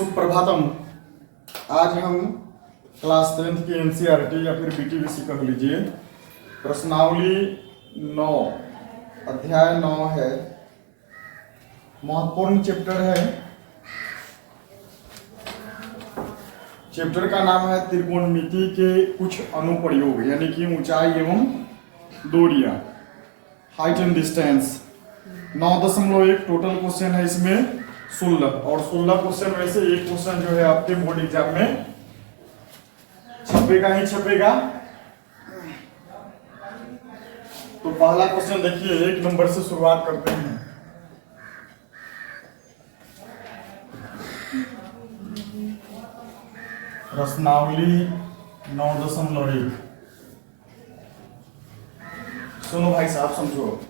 सुप्रभातम। आज हम class 10th की एनसीईआरटी या फिर बीटीबीसी कह लीजिए प्रश्नावली 9 अध्याय 9 है, महत्वपूर्ण चैप्टर है। चैप्टर का नाम है त्रिकोणमिति के कुछ अनुप्रयोग, यानी कि ऊंचाई एवं दूरियां, height and distance. 9.1 total question है इसमें 16, और 16 क्वेश्चन में से एक क्वेश्चन जो है आपके बोर्ड एग्जाम में छपेगा ही छपेगा। तो पहला क्वेश्चन देखिए, 1 नंबर से शुरुआत करते हैं। प्रश्नावली 9.1। सुनो भाई साहब, समझो।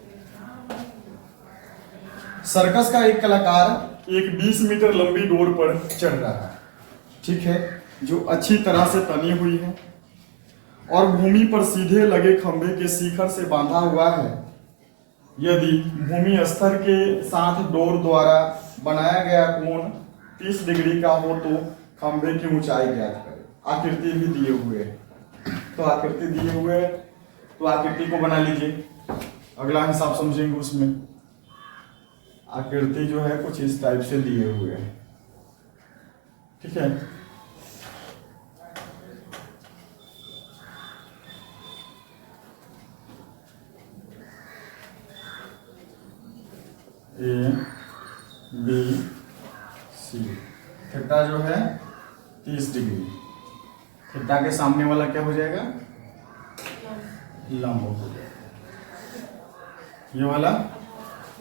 सर्कस का एक कलाकार एक 20 मीटर लंबी डोर पर चढ़ रहा है, ठीक है, जो अच्छी तरह से तनी हुई है और भूमि पर सीधे लगे खंभे के शिखर से बांधा हुआ है। यदि भूमि स्तर के साथ डोर द्वारा बनाया गया कोण 30 डिग्री का हो तो खंभे की ऊंचाई ज्ञात करें। आकृति भी दिए हुए है, तो आकृति दिए हुए तो आकृति को बना लीजिए। अगला हिसाब समझेंगे उसमें। आकृति जो है कुछ इस टाइप से दिए हुए हैं, ठीक है। ए बी सी, थीटा जो है 30 डिग्री। थीटा के सामने वाला क्या हो जाएगा? लंब हो जाएगा। ये वाला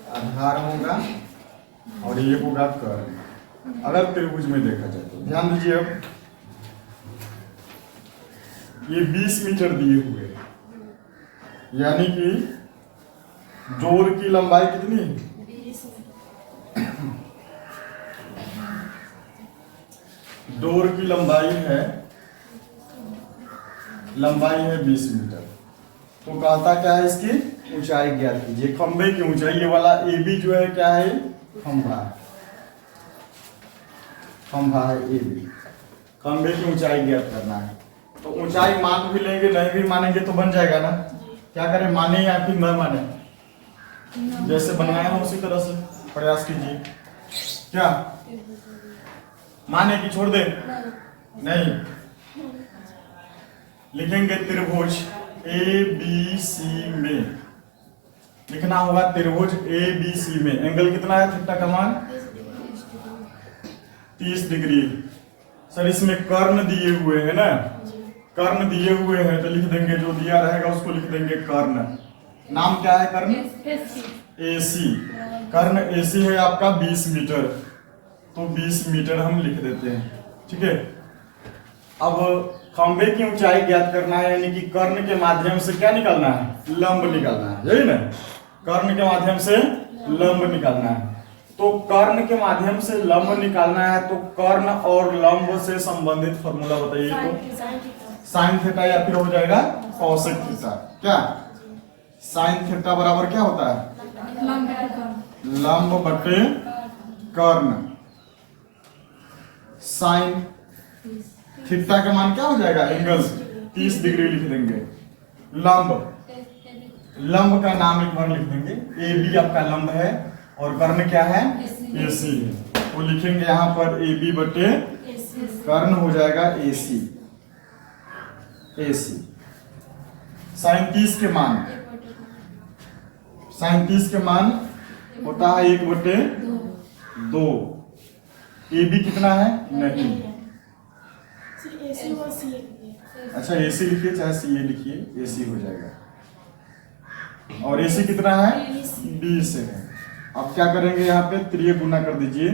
आधार होगा और ये होगा कर्ण, अगर त्रिभुज में देखा जाए तो। ध्यान दीजिए, अब ये 20 मीटर दिए हुए हैं, यानी कि डोर की लंबाई कितनी? डोर की लंबाई है 20 मीटर। तो कहता क्या है, इसकी ऊंचाई ज्ञात कीजिए। खंभे की ऊंचाई, ये वाला ए बी जो है क्या है? खंभा है, खंभा है ए बी। खंभे की ऊंचाई ज्ञात करना है। तो ऊंचाई मान भी लेंगे, नहीं भी मानेंगे तो बन जाएगा ना। क्या करें, माने या फिर न माने? जैसे बनाया हो उसी तरह से प्रयास कीजिए। क्या माने कि छोड़ दे? नहीं, लिखेंगे त्रिभुज ए बी सी में। लिखना होगा त्रिभुज ए बी सी में एंगल कितना है? थीटा का मान 30 डिग्री। सर इसमें कर्ण दिए हुए हैं ना, कर्ण दिए हुए हैं तो लिख देंगे, जो दिया रहेगा उसको लिख देंगे कर्ण। नाम क्या है कर्ण? एसी। कर्ण एसी है आपका 20 मीटर, तो 20 मीटर हम लिख देते हैं, ठीक है। अब खंभे की ऊंचाई ज्ञात करना है, यानी कि कर्ण के माध्यम से क्या निकालना है? लंब निकालना है, यही ना। कर्ण के माध्यम से लंब निकालना है। तो कर्ण के माध्यम से लंब निकालना है, तो कर्ण और लंब से संबंधित फॉर्मूला बताइए। तो साइन थीटा या फिर हो जाएगा कॉसेक थीटा। क्या साइन थीटा बराबर क्या होता है? लंब बटे कर्ण। साइन थीटा का मान क्या हो जाएगा? एंगल 30 डिग्री लिख देंगे। लंब का नाम एक बार लिख देंगे। ए बी आपका लंब है और कर्ण क्या है? ए सी है। वो लिखेंगे यहाँ पर ए बी बटे कर्ण हो जाएगा ए सी। साइन 30 के मान, साइन 30 के मान होता है 1/2। ए बी कितना है? नहीं, अच्छा एसी लिखिए चाहे सी ए लिखिए, एसी हो जाएगा। और एसी कितना है? 20 है। अब क्या करेंगे, यहाँ पे 3 गुना कर दीजिए।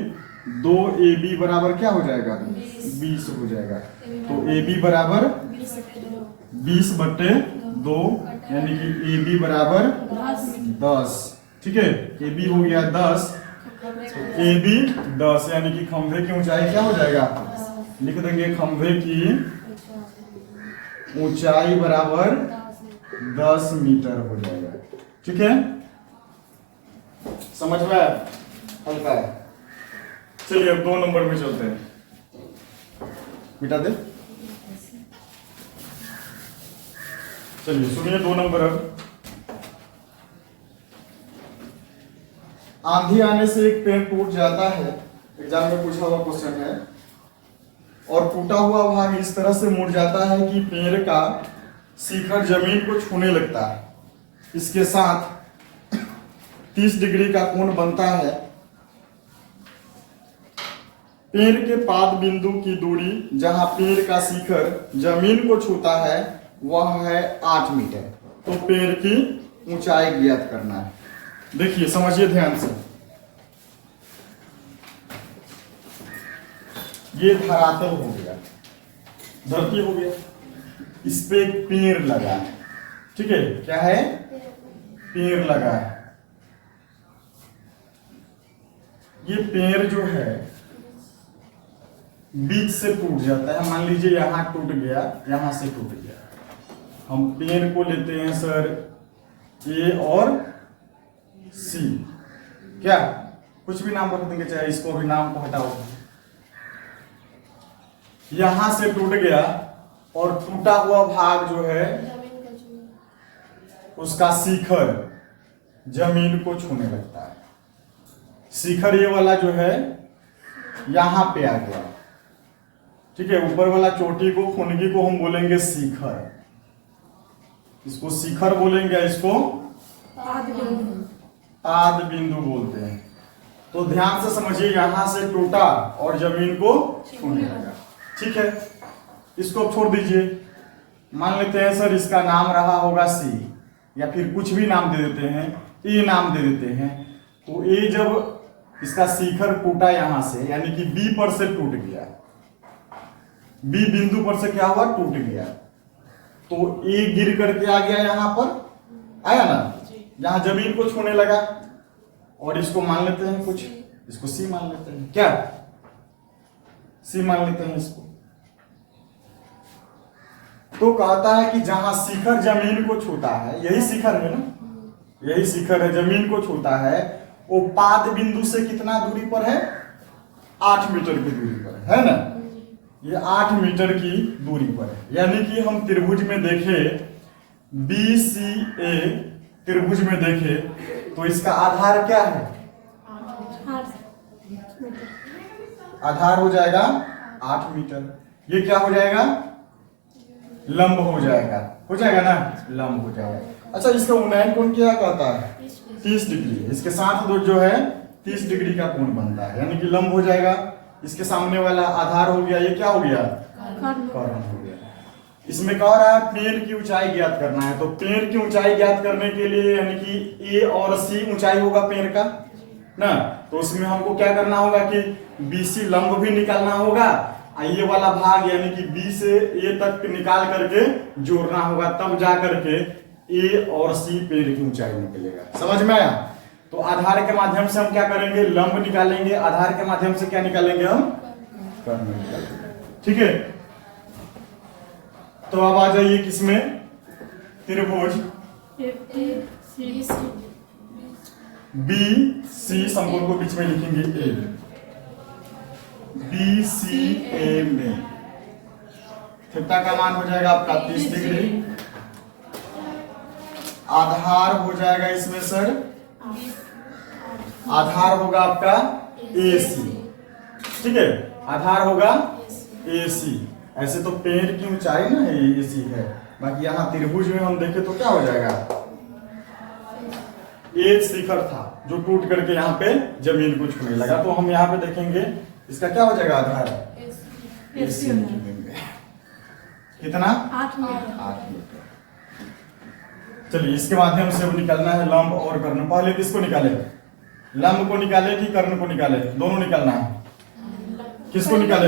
2AB बराबर क्या हो जाएगा? 20 हो जाएगा। तो AB बराबर 20/2, यानी कि AB बराबर 10, ठीक है। AB हो गया 10, AB 10, यानी कि खंभे की ऊंचाई क्या हो जाएगा? लिख देंगे खंभे की ऊंचाई बराबर 10 मीटर हो जाएगा, ठीक है। समझ में हल्का है। चलिए अब 2 नंबर में चलते हैं। मिटा दे। चलिए सुनिए 2 नंबर। अब आंधी आने से एक पेड़ टूट जाता है, एग्जाम में पूछा हुआ क्वेश्चन है, और टूटा हुआ भाग इस तरह से मुड़ जाता है कि पेड़ का शिखर जमीन को छूने लगता है। इसके साथ 30 डिग्री का कोण बनता है। पेड़ के पाद बिंदु की दूरी जहां पेड़ का शिखर जमीन को छूता है वह है 8 मीटर। तो पेड़ की ऊंचाई ज्ञात करना है। देखिए समझिए ध्यान से, ये धरातल हो गया, धरती हो गया, इस पे एक पेड़ लगा है, ठीक है, क्या है, पेड़ लगा है। ये पेड़ जो है बीच से टूट जाता है। मान लीजिए यहां टूट गया, यहां से टूट गया। हम पेड़ को लेते हैं सर ए और सी, क्या कुछ भी नाम रख देंगे, चाहे इसको भी नाम को हटाओ। यहां से टूट गया और टूटा हुआ भाग जो है उसका शिखर जमीन को छूने लगता है। शिखर ये वाला जो है यहां पे आ गया, ठीक है, ऊपर वाला चोटी को, खुनगी को हम बोलेंगे शिखर, इसको शिखर बोलेंगे, इसको पाद बिंदु बोलते हैं। तो ध्यान से समझिए, यहां से टूटा और जमीन को छूने लगा, ठीक है। इसको छोड़ दीजिए, मान लेते हैं सर इसका नाम रहा होगा सी, या फिर कुछ भी नाम दे देते हैं, ए नाम दे देते हैं। तो ए जब इसका शिखर टूटा यहां से, यानी कि बी पर से टूट गया, बी बिंदु पर से क्या हुआ, टूट गया, तो ए गिर करके आ गया, यहां पर आया ना, यहां जमीन को छूने लगा। और इसको मान लेते हैं कुछ, इसको सी मान लेते हैं, क्या सी मान लेते हैं इसको। तो कहता है कि जहां शिखर जमीन को छूता है, यही शिखर है ना, यही शिखर है, जमीन को छूता है, वो पाद बिंदु से कितना दूरी पर है, 8 मीटर की दूरी पर है ना, ये 8 मीटर की दूरी पर है। यानी कि हम त्रिभुज में देखें, BCA त्रिभुज में देखें तो इसका आधार क्या है, आधार हो जाएगा 8 मीटर। ये क्या हो जाएगा, लंब हो जाएगा, ना, लंब हो जाएगा। अच्छा, इसका उन्नयन कोण क्या कहता है, 30 डिग्री। इसके साथ जो है 30 डिग्री का कोण बनता है, यानी कि लंब हो जाएगा। इसके सामने वाला आधार हो गया, ये क्या हो गया, कर्ण हो गया। इसमें कह रहा है पेड़ की ऊंचाई ज्ञात करना है। तो पेड़ की ऊंचाई ज्ञात करने के लिए, यानी कि ए और सी ऊंचाई होगा पेड़ का ना, तो उसमें हमको क्या करना होगा कि BC लंब भी निकालना होगा, ये वाला भाग यानी कि B से A तक निकाल करके जोड़ना होगा, तब जा करके A और C पेड़ की ऊंचाई निकलेगा। समझ में आया। तो आधार के माध्यम से हम क्या करेंगे, लंब निकालेंगे, आधार के माध्यम से क्या निकालेंगे, हम कर्ण निकालेंगे, ठीक है। तो अब आ जाइए किसमें, त्रिभुज BC, संपूर्ण को बीच में लिखेंगे A, BCA में थीटा का मान हो जाएगा आपका 30 डिग्री। आधार हो जाएगा इसमें सर, आधार होगा आपका AC, ठीक है, आधार होगा AC। ऐसे तो पेड़ की ऊंचाई ना AC है, बाकी यहाँ त्रिभुज में हम देखें तो क्या हो जाएगा, एक शिखर था जो टूट करके यहाँ पे जमीन को छूने लगा, तो हम यहाँ पे देखेंगे इसका क्या हो जाएगा, आधार AC कितना, 8 मीटर। चलिए इसके माध्यम से अब निकालना है लंब और कर्ण। पहले किसको निकाले, लंब को निकाले कि कर्ण को निकाले, दोनों निकालना है। किसको निकाले,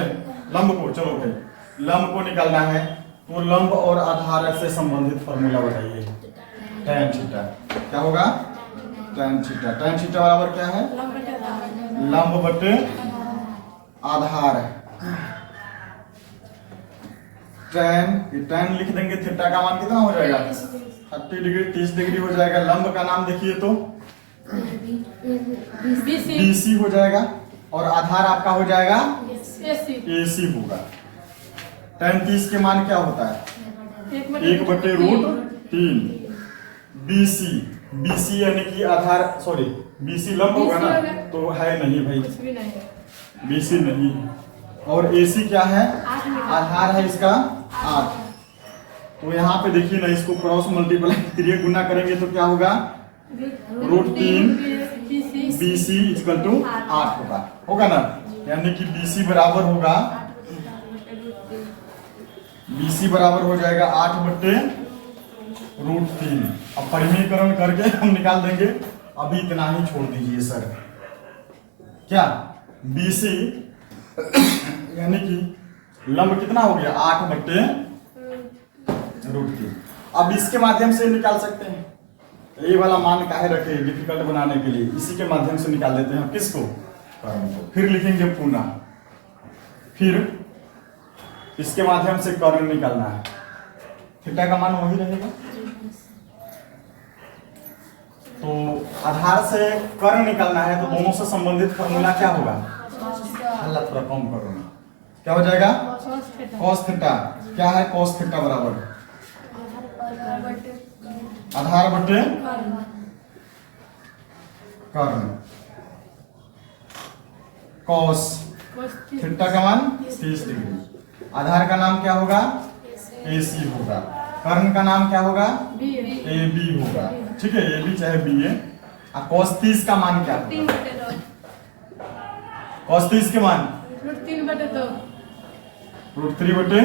लंब को। चलो भाई, लंब को निकालना है, तो लंब और आधार से संबंधित फॉर्मूला बताइए। tan थीटा क्या होगा, tan थीटा, tan थीटा बराबर क्या है, लंब बटे आधार है। tan लिख देंगे, थीटा का मान कितना हो जाएगा, 30 डिग्री, 30 डिग्री हो जाएगा। लंब का नाम देखिए तो BC हो जाएगा, और आधार आपका हो जाएगा AC होगा। tan 30 के मान क्या होता है 1/√3। BC, BC यानी कि आधार, सॉरी BC लंब होगा ना, तो है नहीं भाई, BC नहीं। और AC क्या है, आधार है इसका 8। तो यहाँ पे देखिए ना, इसको क्रॉस मल्टीप्लाई करिए, गुना करेंगे तो क्या होगा, √3 BC = 8 होगा ना। यानी कि BC बराबर होगा, BC बराबर हो जाएगा 8/√3। अब परिमेयकरण करके हम निकाल देंगे, अभी इतना ही छोड़ दीजिए सर। क्या BC यानी कि लंब कितना हो गया 8/√3। अब इसके माध्यम से निकाल सकते हैं, ये वाला मान काहे रखे डिफिकल्ट बनाने के लिए, इसी के माध्यम से निकाल देते हैं। किसको, कर्ण को। फिर लिखेंगे पुनः, फिर इसके माध्यम से कर्ण निकालना है, थीटा का मान वही रहेगा। तो आधार से कर्ण निकालना है, तो दोनों से संबंधित फॉर्मूला क्या होगा, हल्ला थोड़ा कम करो, क्या हो जाएगा, cos थीटा। क्या है cos थीटा बराबर आधार बटे कर्ण, cos थीटा का मान 30 डिग्री। आधार का नाम क्या होगा, AC होगा। कर्ण का नाम क्या होगा, AB होगा। ठीक है, AB चाहे BA। cos 30 का मान क्या होगा, cos 30 के मान √3/2।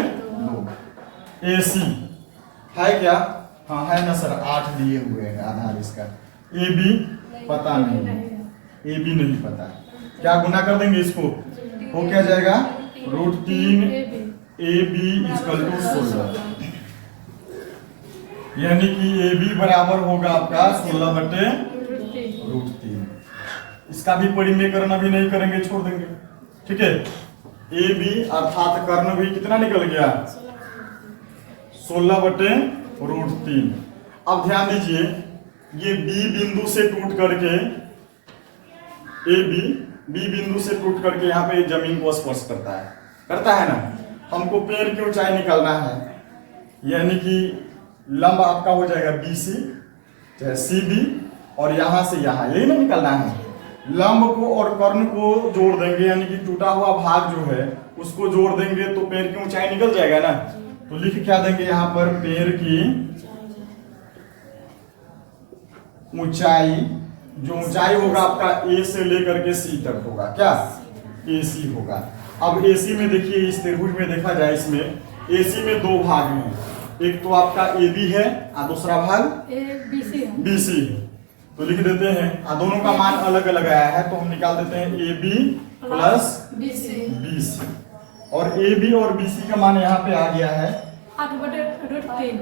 AC है क्या, हाँ है ना सर, 8 दिए हुए हैं आधार इसका। AB पता नहीं है, AB नहीं पता है, क्या गुना कर देंगे इसको, हो क्या जाएगा, √3 AB = 16। यानी कि AB बराबर होगा आपका 16/√3। इसका भी परिमेयकरण अभी नहीं करेंगे, छोड़ देंगे। ठीक है, AB अर्थात कर्ण भी कितना निकल गया, 16/√3। अब ध्यान दीजिए, ये B बिंदु से टूट करके, AB B बिंदु से टूट करके यहाँ पे जमीन को स्पर्श करता है ना। हमको पेड़ की ऊंचाई निकालना है, यानी कि लंब आपका हो जाएगा BC चाहे CB, और यहाँ से यहाँ, यही ना निकालना है। लंब को और कर्ण को जोड़ देंगे, यानी कि टूटा हुआ भाग जो है उसको जोड़ देंगे, तो पेड़ की ऊंचाई निकल जाएगा ना। तो लिख क्या देंगे यहाँ पर, पेड़ की ऊंचाई, जो ऊंचाई होगा आपका A से लेकर के C तक होगा, क्या AC होगा। अब AC में देखिए, इस त्रिभुज में देखा जाए, इसमें AC में दो भाग हैं, एक तो आपका AB है और दूसरा भाग BC है। तो लिख देते हैं, दोनों का मान अलग अलग आया है, तो हम निकाल देते हैं AB + BC। और AB और BC का मान यहाँ पे आ गया है 8/√3।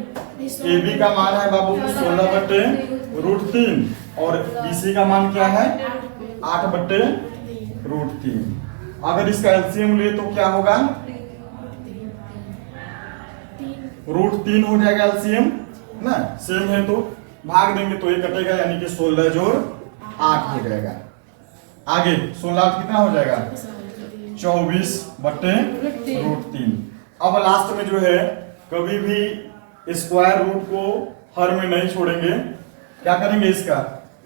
AB का मान है बाबू 16/√3 और BC का मान क्या है 8/√3। अगर इसका एलसीएम ले तो क्या होगा, √3 हो जाएगा एलसीएम ना, सेम है तो भाग देंगे तो ये कटेगा, यानी कि 16 जोड़ 8 हो जाएगा। आगे 16 कितना हो जाएगा 24/√3। अब लास्ट में जो है, कभी भी स्क्वायर रूट को हर में नहीं छोड़ेंगे, क्या करेंगे, इसका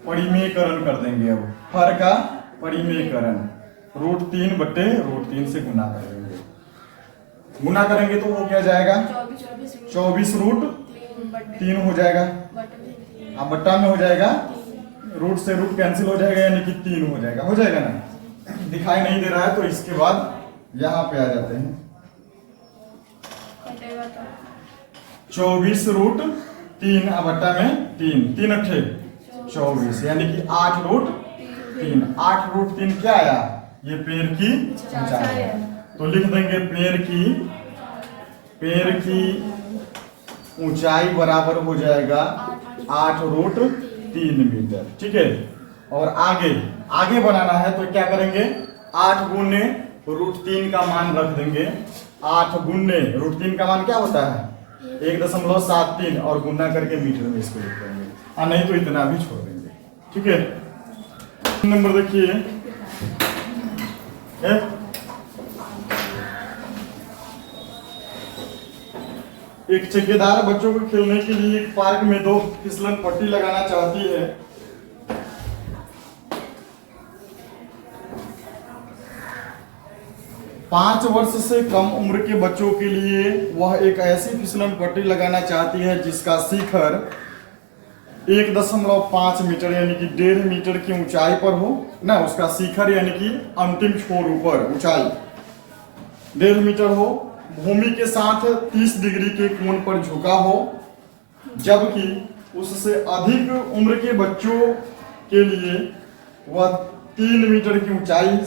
परिमेयकरण कर देंगे। अब हर का परिमेयकरण √3/√3 से गुना कर देंगे। गुना करेंगे तो वो क्या जाएगा 24√3 हो जाएगा। अब बट्टा में हो जाएगा, रूट से रूट कैंसिल हो जाएगा, यानी कि 3 हो जाएगा ना। दिखाई नहीं दे रहा है तो इसके बाद यहाँ पे आ जाते हैं 24√3 बट्टा में 3 अट्ठे 24, यानी कि 8√3। 8√3 क्या आया, ये पेड़ की ऊंचाई है। तो लिख देंगे पेड़ की ऊंचाई बराबर हो जाएगा 8√3 मीटर। ठीक है, और आगे बनाना है तो क्या करेंगे, 8 गुने √3 का मान रख देंगे। 8 गुने √3 का मान क्या होता है 1.73, और गुना करके मीटर में इसको लिख देंगे, नहीं तो इतना भी छोड़ देंगे। ठीक है, नंबर देखिए, एक ठेकेदार बच्चों को खेलने के लिए एक पार्क में 2 फिसलन पट्टी लगाना चाहती है। पांच वर्ष से कम उम्र के बच्चों के लिए वह एक ऐसी फिसलन पट्टी लगाना चाहती है जिसका शिखर 1.5 मीटर यानी कि 1.5 मीटर की ऊंचाई पर हो ना। उसका शिखर यानी कि अंतिम छोर ऊपर ऊंचाई 1.5 मीटर हो, भूमि के साथ 30 डिग्री के कोण पर झुका हो, जबकि उससे अधिक उम्र के बच्चों के लिए वह 3 मीटर की ऊंचाई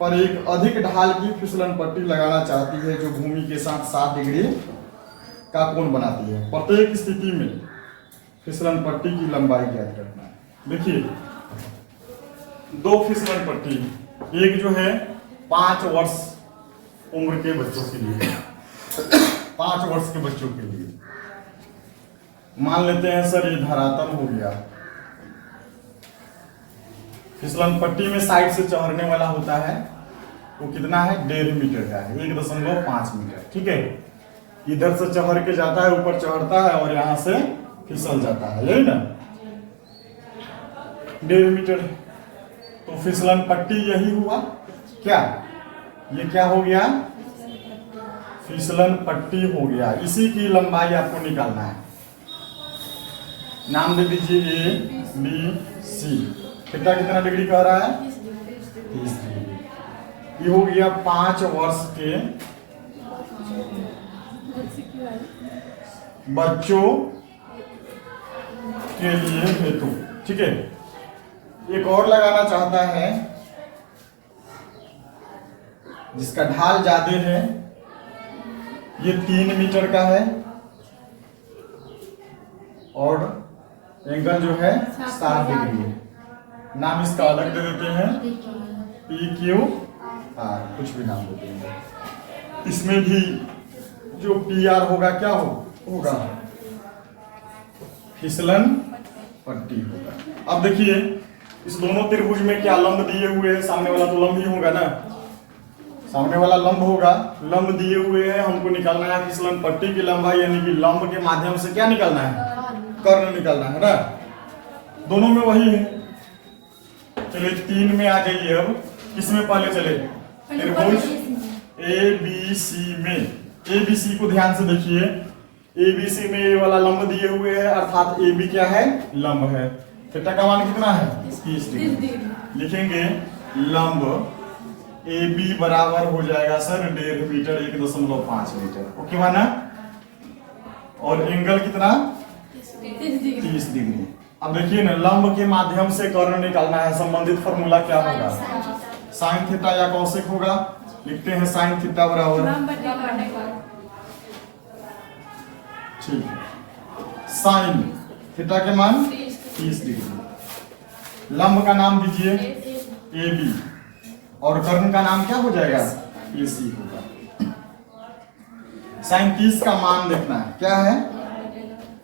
पर एक अधिक ढाल की फिसलन पट्टी लगाना चाहती है जो भूमि के साथ 7 डिग्री का कोण बनाती है। प्रत्येक स्थिति में फिसलन पट्टी की लंबाई ज्ञात करना है। देखिए 2 फिसलन पट्टी, एक जो है 5 वर्ष उम्र के बच्चों के लिए 5 वर्ष के बच्चों के लिए मान लेते हैं सर ये धरातल हो गया। फिसलन पट्टी में साइड से चढ़ने वाला होता है वो कितना है 1.5 मीटर का है, 1.5 मीटर। ठीक है, इधर से चढ़ के जाता है, ऊपर चढ़ता है और यहां से फिसल जाता है, यही ना 1.5 मीटर। तो फिसलन पट्टी यही हुआ क्या, ये क्या हो गया फिसलन पट्टी हो गया। इसी की लंबाई आपको निकालना है। नाम दे दीजिए ए बी सी। थीटा कितना डिग्री कह रहा है 30 डिग्री। ये हो गया 5 वर्ष के बच्चों के लिए हेतु। ठीक है, एक और लगाना चाहता है जिसका ढाल ज्यादा है, ये 3 मीटर का है और एंगल जो है 7 डिग्री है। नाम इसका अलग दे देते हैं पी क्यू आर, कुछ भी नाम देते हैं। इसमें भी जो पी आर होगा क्या होगा फिसलन पट्टी होगा। अब देखिए इस दोनों त्रिभुज में क्या लंब दिए हुए हैं, सामने वाला तो लंब ही होगा ना, सामने वाला लंब होगा। लंब दिए हुए हैं, हमको निकालना है फिसलन पट्टी की लंबाई, यानी कि लंब के माध्यम से क्या निकालना है कर्ण निकालना है ना। दोनों में वही है। चलिए 3 में आ जाइए। अब किसमें पहले चले त्रिभुज ए बी सी में। ए बी सी को ध्यान से देखिए, ए बी सी में ये वाला लंब दिए हुए हैं, अर्थात ए बी क्या है लंब है। थीटा का मान कितना है 30 डिग्री। लिखेंगे लंब ए बी बराबर हो जाएगा सर 1.5 मीटर 1.5 मीटर। ओके माना। और एंगल कितना 30 डिग्री। अब देखिए ना लंब के माध्यम से कर्ण निकालना है, संबंधित फॉर्मूला क्या होगा साइन थीटा या कौशिक होगा। लिखते हैं साइन थीटा बराबर ठीक है साइन थीटा के मान 30 डिग्री। लंब का नाम दीजिए ए बी और कर्ण का नाम क्या हो जाएगा ए सी होगा। साइन 30 का मान देखना है क्या है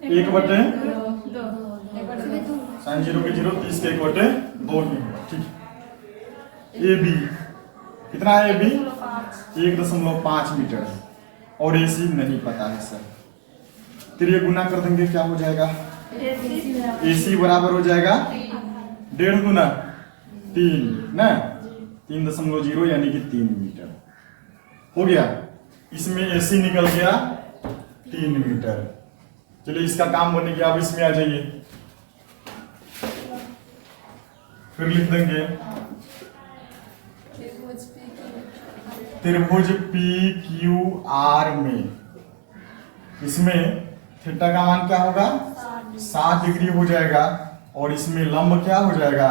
1/2 साइन 0 के 0 30 के 1/2 ही होगा। ठीक ए बी कितना है ए बी 1.5 मीटर है और ए सी नहीं पता है सर। फिर ये गुना कर देंगे क्या हो जाएगा ए सी बराबर हो जाएगा 1.5 गुना 3 ना 3.0 यानी कि 3 मीटर हो गया। इसमें ए सी निकल गया 3 मीटर। चलिए इसका काम बने गया। अब इसमें आ जाइए, फिर लिख देंगे त्रिभुज पी क्यू आर में। इसमें थीटा का मान क्या होगा 7 डिग्री हो जाएगा और इसमें लंब क्या हो जाएगा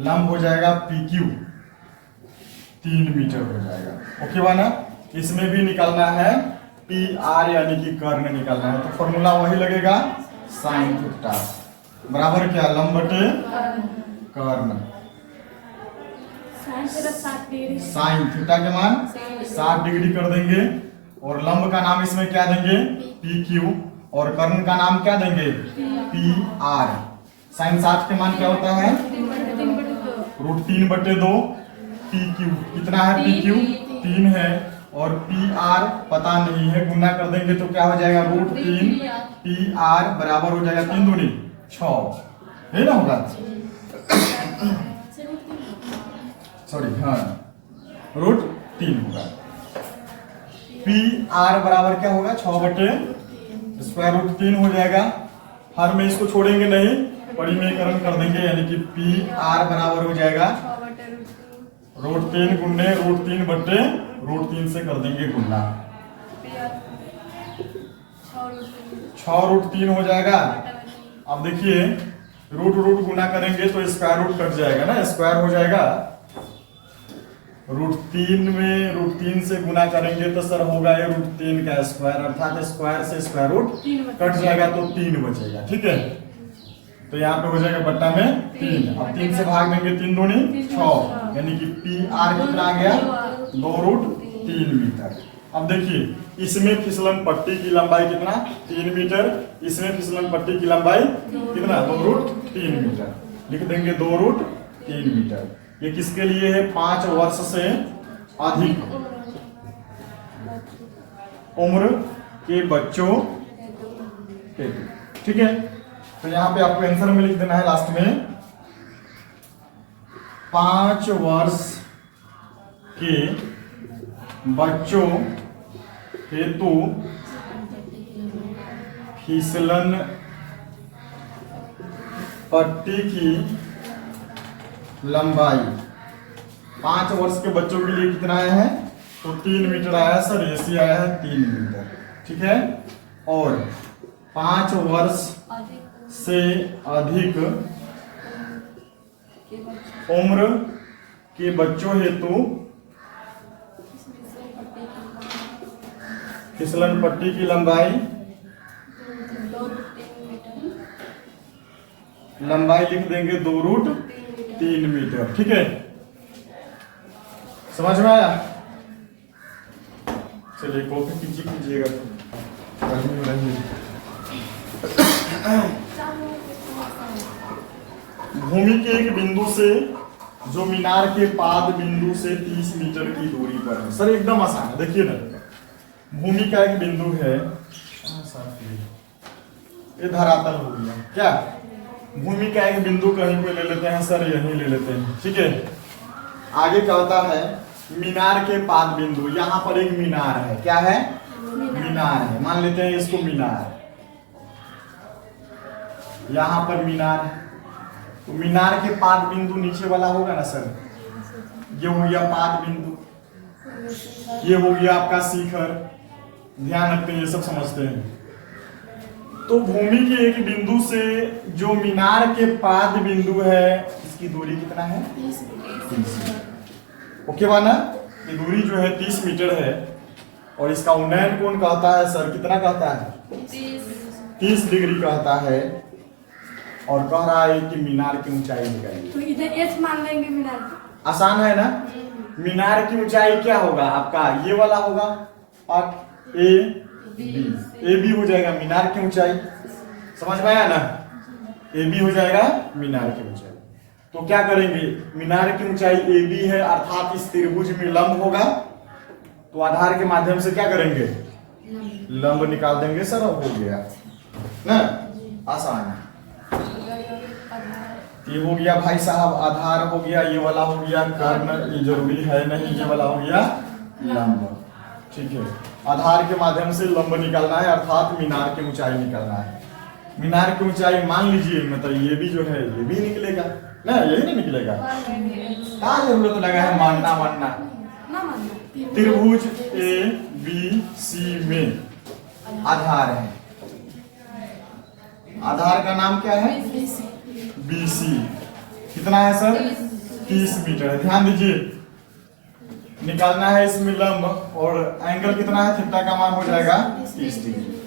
लंब हो जाएगा पी क्यू 3 मीटर हो जाएगा। ओके बाना। इसमें भी निकालना है पी आर यानी कि कर्ण निकालना है, तो फॉर्मूला वही लगेगा साइन थीटा बराबर क्या लंब बटे कर्ण। साइन थीटा के मान 7 डिग्री कर देंगे और लंब का नाम इसमें क्या देंगे पी क्यू और कर्ण का नाम क्या देंगे पी आर। साइन 7 के मान क्या होता है √3/2 पी क्यू। कितना है पी क्यू 3 है और पी आर पता नहीं है, गुना कर देंगे तो क्या हो जाएगा √3 पी आर बराबर हो जाएगा 3 दूनी 6, है ना होगा, सॉरी हाँ √3 होगा। पी आर बराबर क्या होगा 6/√3 हो जाएगा। हर में इसको छोड़ेंगे नहीं, परिमेयकरण कर देंगे, यानी कि पी आर बराबर हो जाएगा √3 गुने √3 से कर देंगे गुना, 6√3 हो जाएगा। अब देखिए रूट गुना करेंगे तो स्क्वायर रूट कट जाएगा ना, स्क्वायर हो जाएगा। √3 में √3 से गुना करेंगे तो सर होगा ये √3 का स्क्वायर, अर्थात स्क्वायर से स्क्वायर रूट कट जाएगा तो 3 बचेगा, ठीक है। तो यहाँ पे हो जाएगा बट्टा में 3, अब 3 से भाग देंगे 3 दूनी 6, यानी कि पी आर कितना आ गया 2√3 मीटर। अब देखिए इसमें फिसलन पट्टी की लंबाई कितना 3 मीटर, इसमें फिसलन पट्टी की लंबाई कितना 2√3 मीटर, लिख देंगे 2√3 मीटर। ये किसके लिए है 5 वर्ष से अधिक उम्र के बच्चों के, ठीक है। तो यहाँ पे आपको आंसर में लिख देना है लास्ट में 5 वर्ष के बच्चों हेतु फिसलन पट्टी की लंबाई 5 वर्ष के बच्चों के लिए कितना आया है तो 3 मीटर आया सर, एसी आया है 3 मीटर, ठीक है। और 5 वर्ष से अधिक उम्र के बच्चों हेतु फिसलन पट्टी की लंबाई लिख देंगे 2√3 मीटर, ठीक है। समझ में आया? चलिए कॉफी कीजिएगा गर्मी में रहिए। भूमि के एक बिंदु से जो मीनार के पाद बिंदु से 30 मीटर की दूरी पर है। सर एकदम आसान है, देखिए ना, भूमि का एक बिंदु है, ये धरातल हो गया क्या, भूमि का एक बिंदु कहीं पे ले लेते हैं सर, यहीं ले लेते हैं, ठीक है। आगे कहता है मीनार के पाद बिंदु, यहाँ पर एक मीनार है, क्या है मीनार है, मान लेते हैं इसको मीनार, यहाँ पर मीनार है। तो मीनार के पाद बिंदु नीचे वाला होगा ना सर, ये हो गया पाद बिंदु, ये हो गया आपका शिखर, ध्यान रखते हैं, ये सब समझते हैं। तो भूमि के एक बिंदु से जो मीनार के पाद बिंदु है, इसकी दूरी कितना है 30। ओके बाना, ये दूरी जो है 30 मीटर है। और इसका उन्नयन कोण कहता है सर, कितना कहता है 30 डिग्री कहता है। और कह रहा है कि मीनार की ऊंचाई निकालिए, तो इधर एच मान लेंगे मीनार, आसान है ना। मीनार की ऊंचाई क्या होगा आपका, ये वाला होगा और ए बी हो जाएगा मीनार की ऊंचाई, समझ में आया ना, ए बी हो जाएगा मीनार की ऊंचाई। तो क्या करेंगे, मीनार की ऊंचाई ए बी है, अर्थात इस त्रिभुज में लंब होगा, तो आधार के माध्यम से क्या करेंगे लंब निकाल देंगे सर, हो गया ना, आसान है। ये हो गया भाई साहब आधार हो गया, ये वाला हो गया कर्ण, ये जरूरी है नहीं, ये वाला हो गया लंब, ठीक है। आधार के माध्यम से लंब निकालना है, अर्थात मीनार की ऊंचाई निकालना है। मीनार की ऊंचाई मान लीजिए, मतलब ये भी जो है ये भी निकलेगा ना, यही नहीं निकलेगा, क्या जरूरत लगा है मानना त्रिभुज ए बी सी में आधार है, आधार का नाम क्या है BC, कितना है सर 30 मीटर है। ध्यान दीजिए, निकालना है इसमें लंब, और एंगल कितना है थीटा का मान हो जाएगा 30 डिग्री।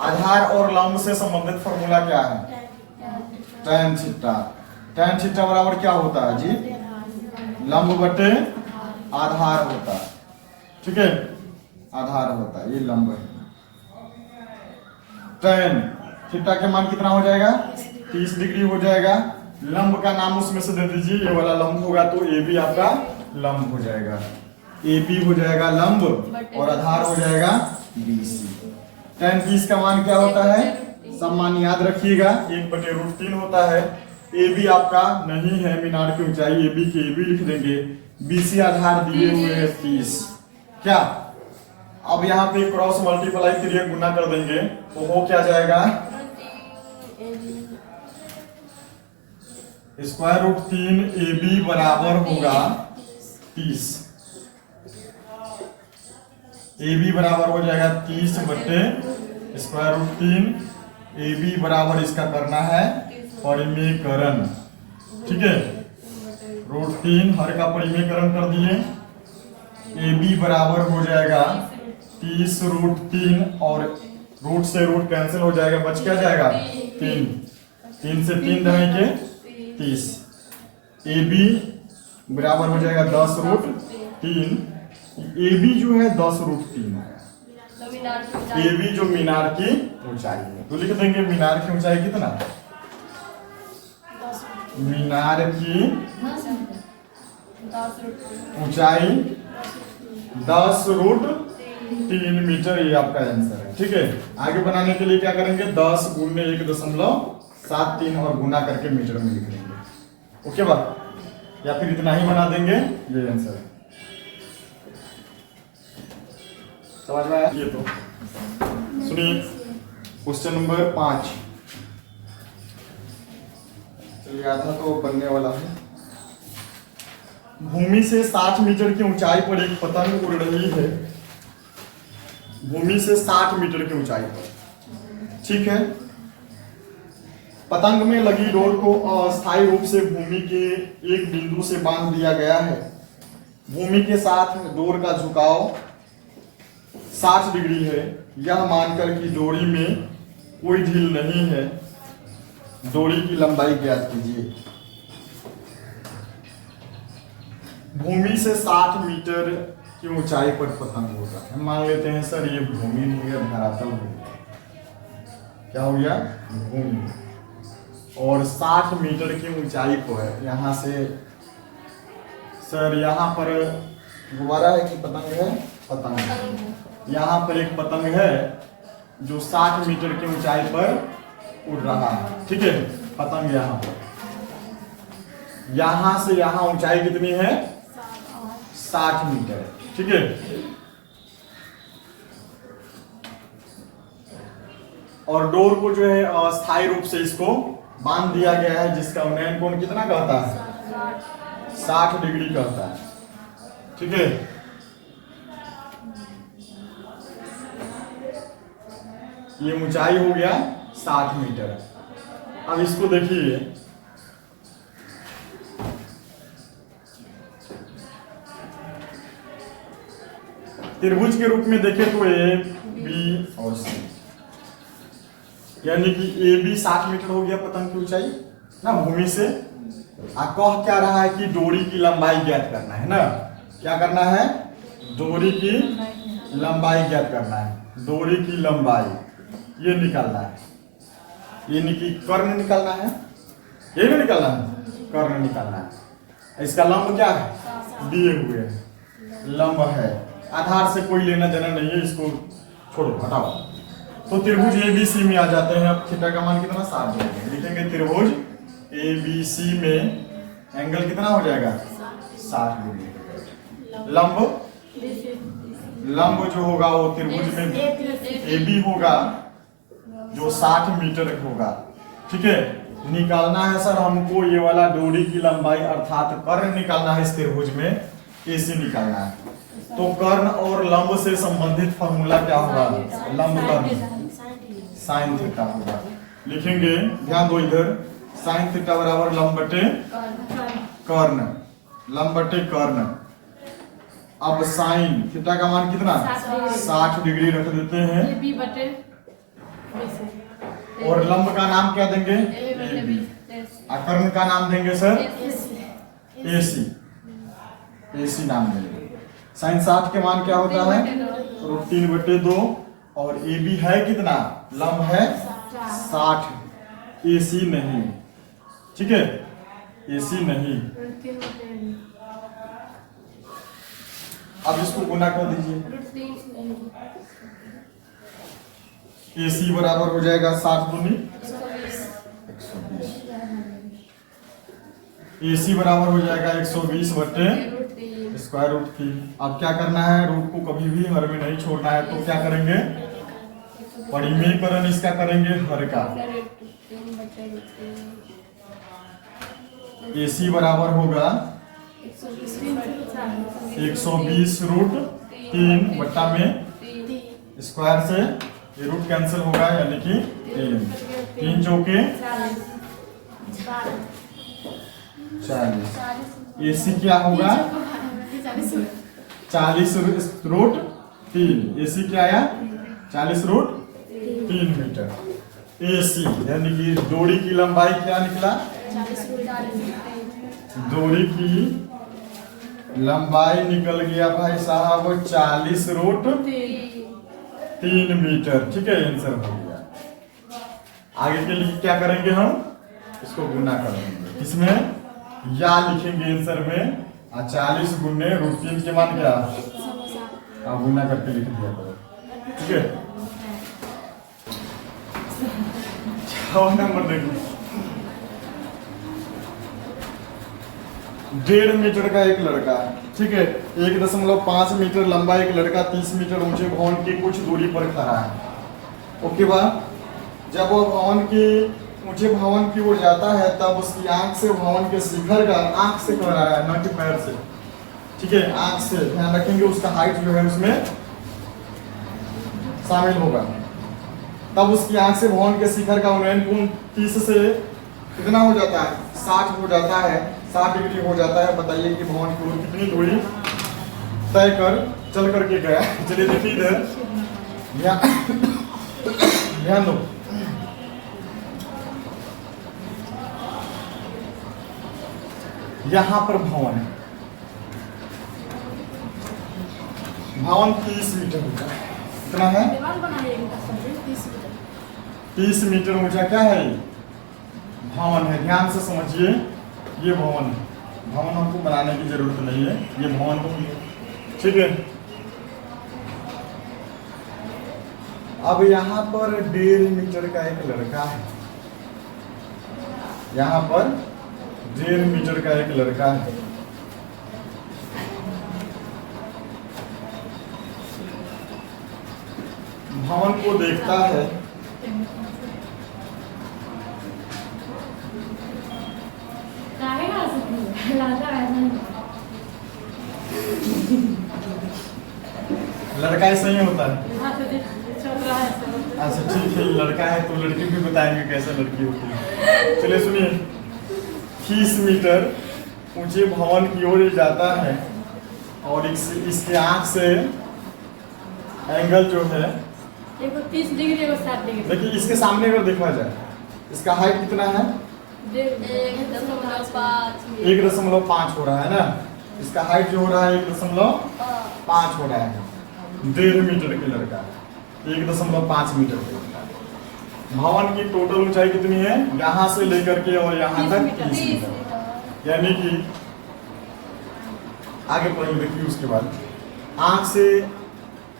आधार और लंब से संबंधित फॉर्मूला क्या है tan थीटा, tan थीटा बराबर क्या होता है जी लंब बटे आधार होता है, ठीक है, आधार होता है, ये लंब है। tan थीटा के मान कितना हो जाएगा 30 डिग्री हो जाएगा। लंब का नाम उसमें से दे दीजिए, ये वाला लंब होगा तो ये भी आपका लंब हो जाएगा, ए बी हो जाएगा लंब और आधार हो जाएगा BC। tan 30 का मान क्या होता है? सब मान याद रखिएगा, 1/√3 होता है। ए बी आपका नहीं है मीनार की ऊंचाई, ए बी की ए बी लिख देंगे। BC आधार दिए हुए हैं 30। क्या अब यहाँ पे क्रॉस मल्टीप्लाई करिए, गुना कर देंगे तो हो क्या जाएगा? √3 AB बराबर होगा 30। AB बराबर हो जाएगा 30 बटे √3। AB बराबर इसका करना है परिमेयकरण, ठीक है। √3 हर का परिमेयकरण कर दिए। AB बराबर हो जाएगा 30 √3 और रूट से रूट कैंसिल हो जाएगा, बच क्या जाएगा? 3। 3 से 3 रहेंगे 30। AB बराबर हो जाएगा 10 √3। AB जो है 10 √3 है। AB जो मीनार की ऊंचाई है, तो लिख देंगे मीनार की ऊंचाई कितना? मीनार की ऊंचाई 10 √3 मीटर, ये आपका आंसर है, ठीक है। आगे बनाने के लिए क्या करेंगे? 10 गुने 1.73 और गुना करके मीटर में लिख देंगे, ओके बात, या फिर इतना ही बना देंगे, ये आंसर है। समझ में आया? ये तो सुनिए क्वेश्चन नंबर 5। चलिए आधा तो बनने वाला है। भूमि से 60 मीटर की ऊंचाई पर एक पतंग उड़ रही है। भूमि से 60 मीटर की ऊंचाई पर, ठीक है। पतंग में लगी डोर को अस्थायी रूप से भूमि के एक बिंदु से बांध दिया गया है। भूमि के साथ डोर का झुकाव 60 डिग्री है। यह मानकर कि डोरी में कोई ढील नहीं है, डोरी की लंबाई ज्ञात कीजिए। भूमि से 60 मीटर की ऊंचाई पर पतंग होगा। हम मान लेते हैं सर ये भूमि हो गया, धरातल हो गया, क्या हो गया? भूमि। और 60 मीटर की ऊंचाई पर यहाँ से सर यहाँ पर गुब्बारा है कि पतंग है? पतंग है। यहाँ पर एक पतंग है जो 60 मीटर की ऊंचाई पर उड़ रहा है, ठीक है। पतंग यहाँ पर, यहाँ से यहाँ ऊंचाई कितनी है? 60 मीटर, ठीक है। और डोर को जो है अस्थायी रूप से इसको बांध दिया गया है, जिसका उन्नयन कोण कितना कहता है? 60 डिग्री कहता है, ठीक है। ये ऊंचाई हो गया 60 मीटर। अब इसको देखिए, त्रिभुज के रूप में देखें तो A, B और C, यानी कि AB 60 मीटर हो गया पतंग की ऊंचाई ना भूमि से। कह क्या रहा है कि डोरी की लंबाई ज्ञात करना है ना। क्या करना है? डोरी की लंबाई ज्ञात करना है। डोरी की लंबाई ये निकालना है, ये कर्ण निकालना है, ये भी निकालना है, कर्ण निकालना है। इसका लंब क्या है? दिए हुए है, लंब है। आधार से कोई लेना देना नहीं है, इसको छोड़ो, हटाओ। तो त्रिभुज ABC में आ जाते हैं। अब थीटा का मान कितना? 60 डिग्री। लिखेंगे त्रिभुज ABC में एंगल कितना हो जाएगा? 60 डिग्री। लंब जो होगा वो त्रिभुज में AB होगा जो 60 मीटर होगा, ठीक है। निकालना है सर हमको ये वाला डोरी की लंबाई अर्थात कर्ण निकालना है। इस त्रिभुज में AC निकालना है, तो कर्ण और लंब से संबंधित फॉर्मूला क्या होगा? लंब कर्ण साइन थीटा होगा। लिखेंगे, ध्यान दो इधर, साइन थीटा बराबर लंब बटे कर्ण, लंब बटे कर्ण। अब साइन थीटा का मान कितना? 60 डिग्री रख देते हैं। और लंब का नाम क्या देंगे? AB। कर्ण का नाम देंगे सर AC। AC नाम देंगे। साइन 60 के मान क्या होता है? √3/2 और AB है कितना? लंब है 60, AC नहीं, ठीक है, AC नहीं। अब इसको गुना कर दीजिए। AC बराबर हो जाएगा 7 दूनी 120। AC बराबर हो जाएगा 120 बटे स्क्वायर रूट 3। अब क्या करना है, रूट को कभी भी हर में नहीं छोड़ना है, तो क्या करेंगे, परिमेयकरण इसका करेंगे हर का। AC बराबर होगा 120 रूट 3 बट्टा में स्क्वायर से ये रूट कैंसिल होगा, यानी कि 3 चौके 40। AC क्या होगा 40 रूट 3। AC क्या आया 40 रूट 3 मीटर। AC यानी कि डोरी की लंबाई क्या निकला, डोरी की लंबाई निकल गया भाई साहब 40 रूट 3 मीटर। ठीक है, आंसर हो गया। आगे के लिए क्या करेंगे, हम इसको गुना करेंगे, इसमें या लिखेंगे आंसर में 40 गुने रूट 3 के मान क्या, गुना करके लिख दिया करो। ठीक है, 6 नंबर देखिए, 1.5 मीटर का एक लड़का, ठीक है, 1.5 मीटर लंबा एक लड़का 30 मीटर ऊंचे भवन की कुछ दूरी पर खड़ा है। ओके बा, जब वो भवन की ऊंचे भवन की ओर जाता है तब उसकी आंख से भवन के शिखर का, आंख से कह रहा है ना कि पैर से, ठीक है, आंख से, ध्यान रखेंगे उसका हाइट जो है उसमें शामिल होगा। तब उसकी आंख से भवन के शिखर का उन्नयन कोण 30 से कितना हो जाता है, 60 हो जाता है, 60 डिग्री हो जाता है। बताइए कि भवन की ओर कितनी दूरी तय कर चल करके गया। चलिए देखिए इधर, ध्यान दो, यहां पर भवन है, भवन 30 मीटर ऊंचा है। कितना है, 30 मीटर ऊंचा क्या है, भवन है। ध्यान से समझिए, ये भवन है, भवन हमको बनाने की जरूरत नहीं है, ये भवन हो, ठीक है। अब यहाँ पर 1.5 मीटर का एक लड़का है, यहाँ पर 1.5 मीटर का एक लड़का है। भवन को देखता है, लड़का ऐसा ही होता है। अच्छा ठीक है, लड़का है तो लड़की भी बताएंगे कैसे लड़की होती है। चलिए सुनिए, 30 मीटर ऊंचे भवन की ओर जाता है और इसके आंख से एंगल जो है, 30 डिग्री 60 डिग्री। देखिए इसके सामने अगर देखा जाए, इसका हाइट कितना है, 1.5 हो रहा है ना, इसका हाइट जो हो रहा है 1.5 हो रहा है। 1.5 मीटर के लड़का, 1.5 मीटर के लड़का। भवन की टोटल ऊंचाई कितनी है, यहाँ से लेकर के और यहाँ तक 30 मीटर, यानी कि आगे पढ़ेंगे। देखिए उसके बाद आंख से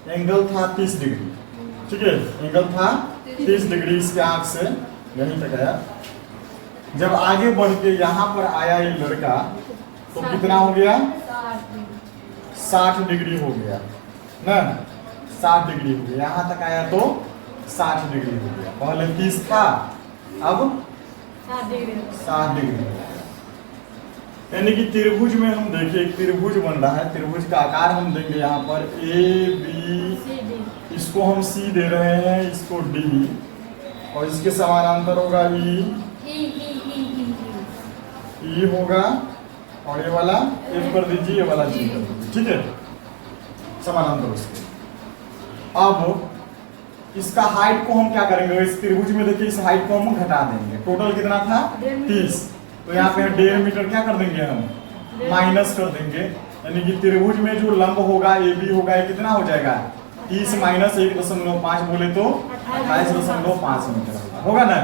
एंगल था 30 डिग्री, ठीक है, एंगल था 30 डिग्री इसके आंख से यहीं तक आया। जब आगे बढ़ के यहाँ पर आया ये लड़का तो कितना हो गया, 60 डिग्री हो गया ना, 60 डिग्री हो गया, यहाँ तक आया तो 60 डिग्री हो गया। पहले 30 था, अब 60 डिग्री। यानी कि त्रिभुज में हम देखिए, एक त्रिभुज बन रहा है, त्रिभुज का आकार हम देंगे यहाँ पर A B, इसको हम C दे रहे हैं, इसको D, और इसके समानांतर होगा E होगा, और ये वाला F कर दीजिए, ये वाला G कर दीजिए, ठीक है, समानांतर उसके। अब इसका हाइट को हम क्या करेंगे, इस त्रिभुज में देखिए इस हाइट को हम घटा देंगे। टोटल कितना था 30, तो यहाँ पे 1.5 मीटर क्या कर देंगे हम, माइनस कर देंगे। यानी कि त्रिभुज में जो लंब होगा AB होगा, ये कितना हो जाएगा, 30 माइनस 1.5 बोले तो 28.5 मीटर होगा ना।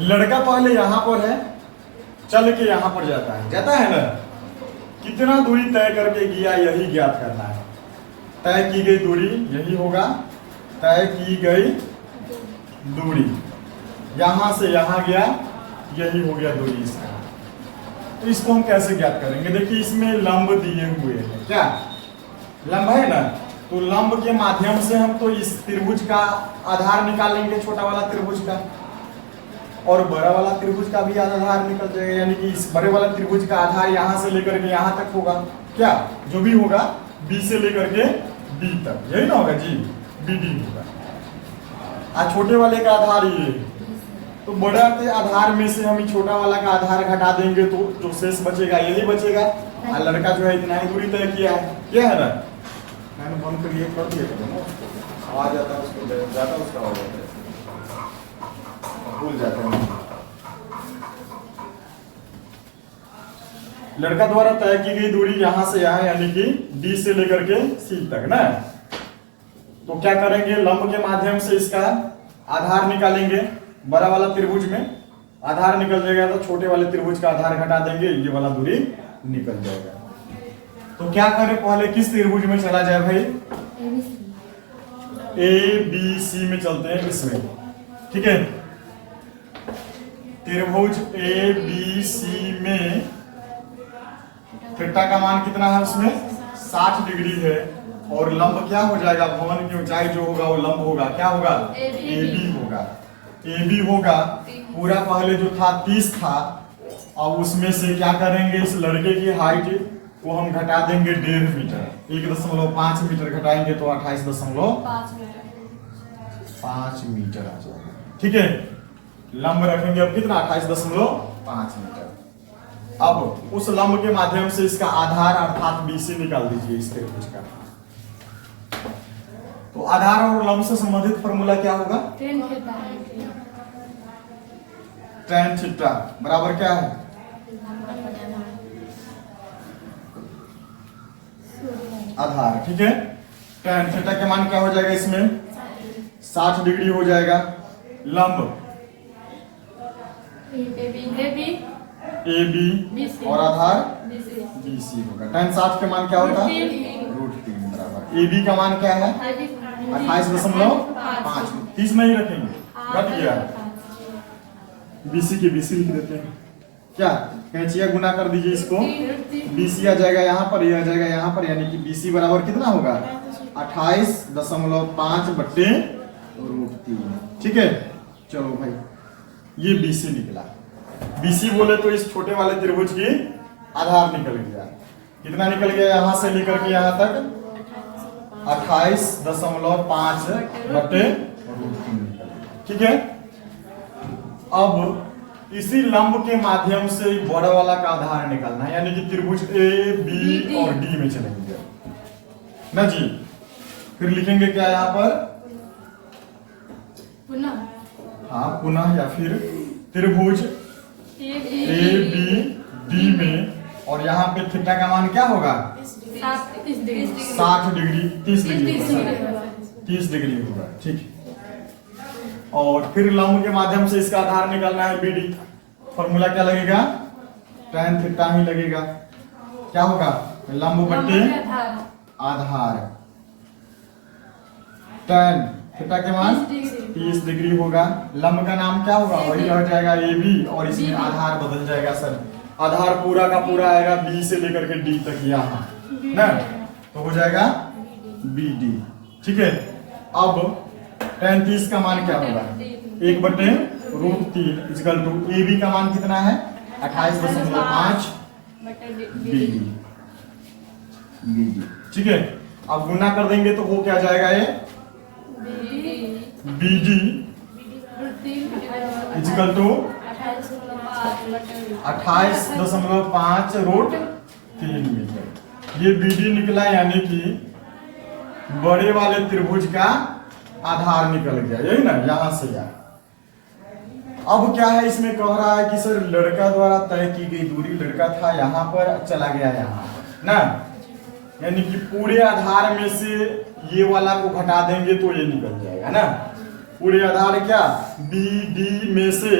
लड़का पहले यहाँ पर है, चल के यहाँ पर जाता है ना। कितना दूरी तय करके गया यही ज्ञात करना है। तय की गई दूरी यही होगा, तय की गई दूरी यहां से यहां गया, यही हो गया दूरी इसका। तो इसको हम कैसे ज्ञात करेंगे? देखिए इसमें लंब दिए हुए हैं, क्या लंब है ना, तो लंब के माध्यम से हम तो इस त्रिभुज का आधार निकालेंगे, छोटा वाला त्रिभुज का, और बड़ा वाला त्रिभुज का भी आधार निकल जाएगा। यानी कि इस बड़े वाला त्रिभुज का आधार यहां से लेकर के यहां तक होगा, क्या जो भी होगा बी से लेकर के डी तक, यही ना होगा जी, बी डी होगा। आज छोटे वाले का आधार ये, तो बड़ा के आधार में से हम छोटा वाला का आधार घटा देंगे तो जो शेष बचेगा यही बचेगा। और लड़का जो है इतना ही दूरी तय किया है, क्या है ना, मैंने बंद कर दिया, कर दिया करो ना, आवाज आता है उसको ज्यादा उसका हो जाता है, भूल जाते हैं। लड़का द्वारा तय की गई दूरी यहां से यहां यानी कि डी से लेकर के सी तक ना। तो क्या करेंगे, लंब के माध्यम से इसका आधार निकालेंगे। बड़ा वाला त्रिभुज में आधार निकल जाएगा तो छोटे वाले त्रिभुज का आधार घटा देंगे, ये वाला दूरी निकल जाएगा। तो क्या करें, पहले किस त्रिभुज में चला जाए भाई, ए बी सी में चलते हैं इसमें, ठीक है। त्रिभुज ए बी सी में थीटा का मान कितना है, उसमें 60 डिग्री है, और लंब क्या हो जाएगा, भवन की ऊंचाई जो होगा वो लंब होगा, क्या होगा, ए बी होगा। ए बी होगा, पूरा पहले जो था 30 था, अब उसमें से क्या करेंगे, इस लड़के की हाइट को हम घटा देंगे 1.5 मीटर, 1.5 मीटर घटाएंगे तो 28.5 मीटर आ जाएगा, ठीक है। लंब रखेंगे अब कितना, 28.5 मीटर। अब उस लंब के माध्यम से इसका आधार अर्थात बीसी निकाल दीजिए इस त्रिभुज का। तो आधार और लंब से संबंधित फॉर्मूला क्या होगा, tan थीटा बराबर क्या है, आधार, ठीक है। tan थीटा के मान क्या हो जाएगा, इसमें 60 डिग्री हो जाएगा। लंब ए बी और आधार बी सी होगा। tan 60 के मान क्या होता है, √3 बराबर। ए बी का मान क्या है, 28.5, 30 नहीं रखेंगे, घट गया। बीसी के बीसी लिख देते हैं, क्या कैंचिया गुना कर दीजिए इसको, बीसी आ जाएगा यहाँ पर, ये आ जाएगा यहाँ पर, यानी कि बीसी बराबर कितना होगा, 28.5 बट्टे √3, ठीक है। चलो भाई ये बीसी निकला। बीसी बोले तो इस छोटे वाले त्रिभुज की आधार निकल गया, कितना निकल गया, यहां से लेकर के यहां तक 28.5 बट्टे √3 निकल गया, ठीक है। अब इसी लंब के माध्यम से बड़ा वाला का आधार निकालना है, यानी कि त्रिभुज ए बी और डी में चलेंगे ना जी। फिर लिखेंगे क्या यहाँ पर, पुनः, हाँ पुनः, या फिर त्रिभुज ए बी डी में, और यहाँ पे थीटा का मान क्या होगा, 60 डिग्री, 30 डिग्री होगा, ठीक। और फिर लंब के माध्यम से इसका आधार निकालना है बी डी। फॉर्मूला क्या लगेगा, tan थीटा ही लगेगा, क्या होगा, लंब बट्टे आधार। tan थीटा के मान 30 डिग्री होगा। लंब का नाम क्या होगा, वही रह जाएगा ए बी, और इसमें आधार बदल जाएगा सर, आधार पूरा का पूरा आएगा बी से लेकर के डी तक यहाँ ना, तो हो जाएगा बी डी, ठीक है। अब tan 30 का मान क्या होगा, 1/√3 इक्वल टू ए बी का मान कितना है, 28.5 बी डी, ठीक है। अब गुना कर देंगे तो वो क्या जाएगा, ये B D equal to 28.5 metre, ये बी डी निकला, यानी कि बड़े वाले त्रिभुज का आधार निकल गया, यही ना, यहां से यहाँ। अब क्या है, इसमें कह रहा है कि सर लड़का द्वारा तय की गई दूरी, लड़का था यहाँ पर, चला गया यहाँ ना, यानी कि पूरे आधार में से ये वाला को घटा देंगे तो ये निकल जाएगा ना। पूरे आधार क्या, बी डी में से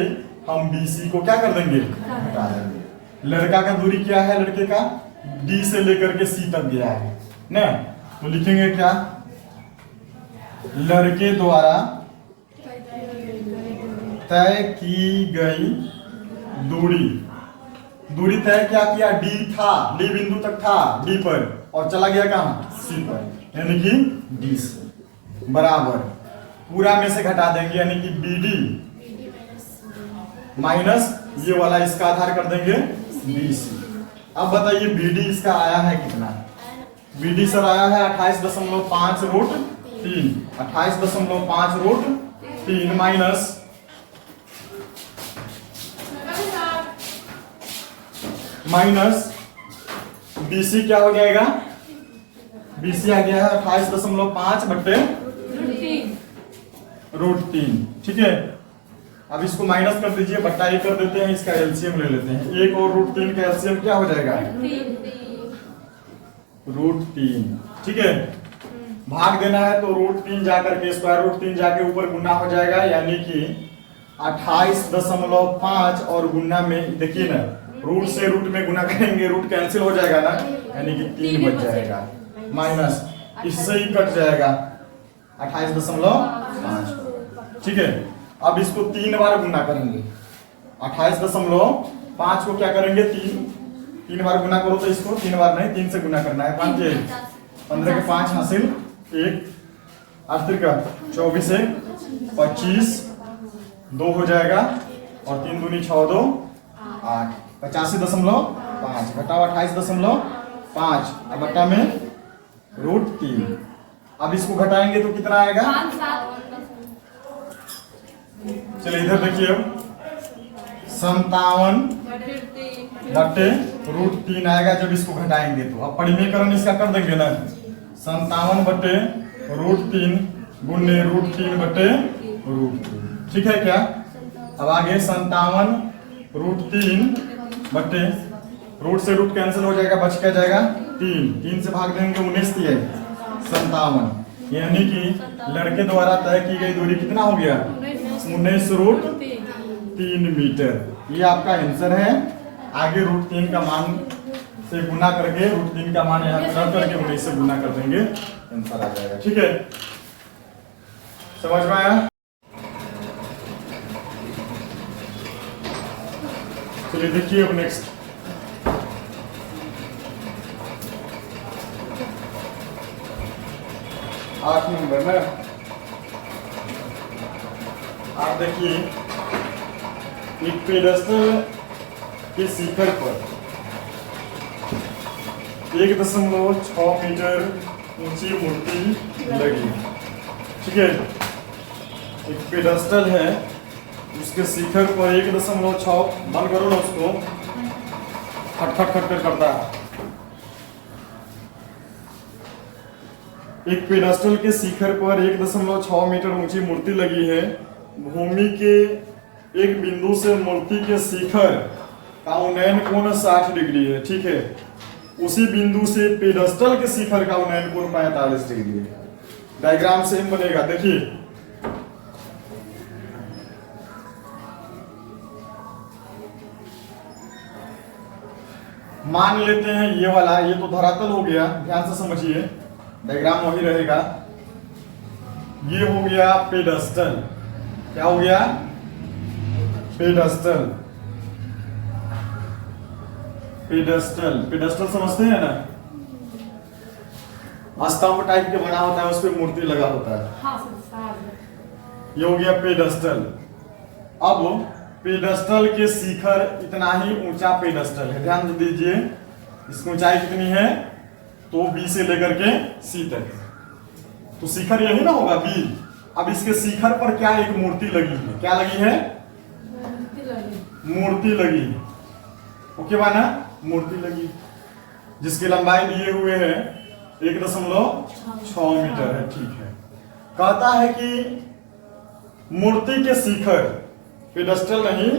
हम बी सी को क्या कर देंगे, घटा देंगे। लड़का का दूरी क्या है, लड़के का डी से लेकर के सी तक गया है ना, तो लिखेंगे क्या, लड़के द्वारा तय की गई दूरी, दूरी तय क्या किया, डी था, डी बिंदु तक था, डी पर, और चला गया कहां, सी पर, यानी कि डी से बराबर पूरा में से घटा देंगे, यानी कि बी डी माइनस ये वाला इसका आधार कर देंगे बी सी। अब बताइए बी डी इसका आया है कितना, बी डी सर आया है 28.5 रूट 3, 28.5 रूट 3 माइनस बीसी क्या हो जाएगा, बीसी आ गया है 28.5 बट्टे रूट 3, ठीक है। अब इसको माइनस कर दीजिए, बट्टा 1 कर देते हैं, इसका एलसीएम ले लेते हैं, 1 और रूट 3 का एलसीएम क्या हो जाएगा, रूट 3, ठीक है। भाग देना है तो रूट 3 जाकर के स्क्वायर रूट 3 जाके ऊपर गुना हो जाएगा, यानी कि 28.5 और गुना में देखिए ना, रूट से रूट में गुना करेंगे, रूट कैंसिल हो जाएगा ना, यानी कि 3 बच जाएगा, माइनस इससे ही कट जाएगा 28.5, ठीक है। अब इसको 3 बार गुना करेंगे, 28.5 को क्या करेंगे, 3 बार गुना करो, तो इसको 3 बार नहीं 3 से गुना करना है, 15 के 5 हासिल 1, 8 का 24 से 25 2 हो जाएगा, और 3 दूनी 6 2 8, 85.5 घटाओ 28.5, अब बट्टा में रूट 3, अब इसको घटाएंगे तो कितना आएगा, चलिए इधर देखिए, अब 57 बट्टे रूट 3 आएगा जब इसको घटाएंगे तो। अब परिमेयकरण इसका कर देंगे ना, 57 बट्टे रूट 3 गुने रूट 3 बट्टे रूट 3, ठीक है क्या। अब आगे 57 रूट 3 बट्टे रूट से रूट कैंसिल हो जाएगा, बच क्या जाएगा 3 से भाग देंगे 19 57, यानी कि लड़के द्वारा तय की गई दूरी कितना हो गया, 19 रूट 3 मीटर। ये आपका आंसर है। आगे रूट 3 का मान से गुना करके, रूट 3 का मान यहाँ रख करके 19 से गुना कर देंगे, आंसर आ जाएगा, ठीक है। समझ में आया, चलिए देखिए अब नेक्स्ट, आठ नंबर में आप देखिए, एक पेडेस्टल के शिखर पर 1.6 मीटर ऊंची मूर्ति लगी, ठीक है। एक पेडेस्टल है, उसके शिखर पर 1.6, बंद करो ना उसको, खट खट खट कर करता है। एक पेडेस्टल के शिखर पर 1.6 मीटर ऊंची मूर्ति लगी है। भूमि के एक बिंदु से मूर्ति के शिखर का उन्नयन कोण 60 डिग्री है, ठीक है। उसी बिंदु से पेडेस्टल के शिखर का उन्नयन कोण 45 डिग्री है। डायग्राम सेम बनेगा, देखिए मान लेते हैं ये वाला, ये तो धरातल हो गया, ध्यान से समझिए, डायग्राम वही रहेगा। ये हो गया पेडेस्टल, क्या हो गया पेडेस्टल, पेडेस्टल पेडेस्टल समझते हैं ना, स्तंभ टाइप के बना होता है, उस पर मूर्ति लगा होता है, ये हो गया पेडेस्टल। अब पेडेस्टल के शिखर इतना ही ऊंचा पेडेस्टल है, ध्यान दीजिए, इसकी ऊंचाई कितनी है, तो बी से लेकर के सी तक, तो शिखर यही ना होगा बी। अब इसके शिखर पर क्या एक मूर्ति लगी है, क्या लगी है, मूर्ति लगी, ओके बाना, मूर्ति लगी, जिसकी लंबाई दिए हुए है 1.6 मीटर है, ठीक है। कहता है कि मूर्ति के शिखर, पेडेस्टल नहीं,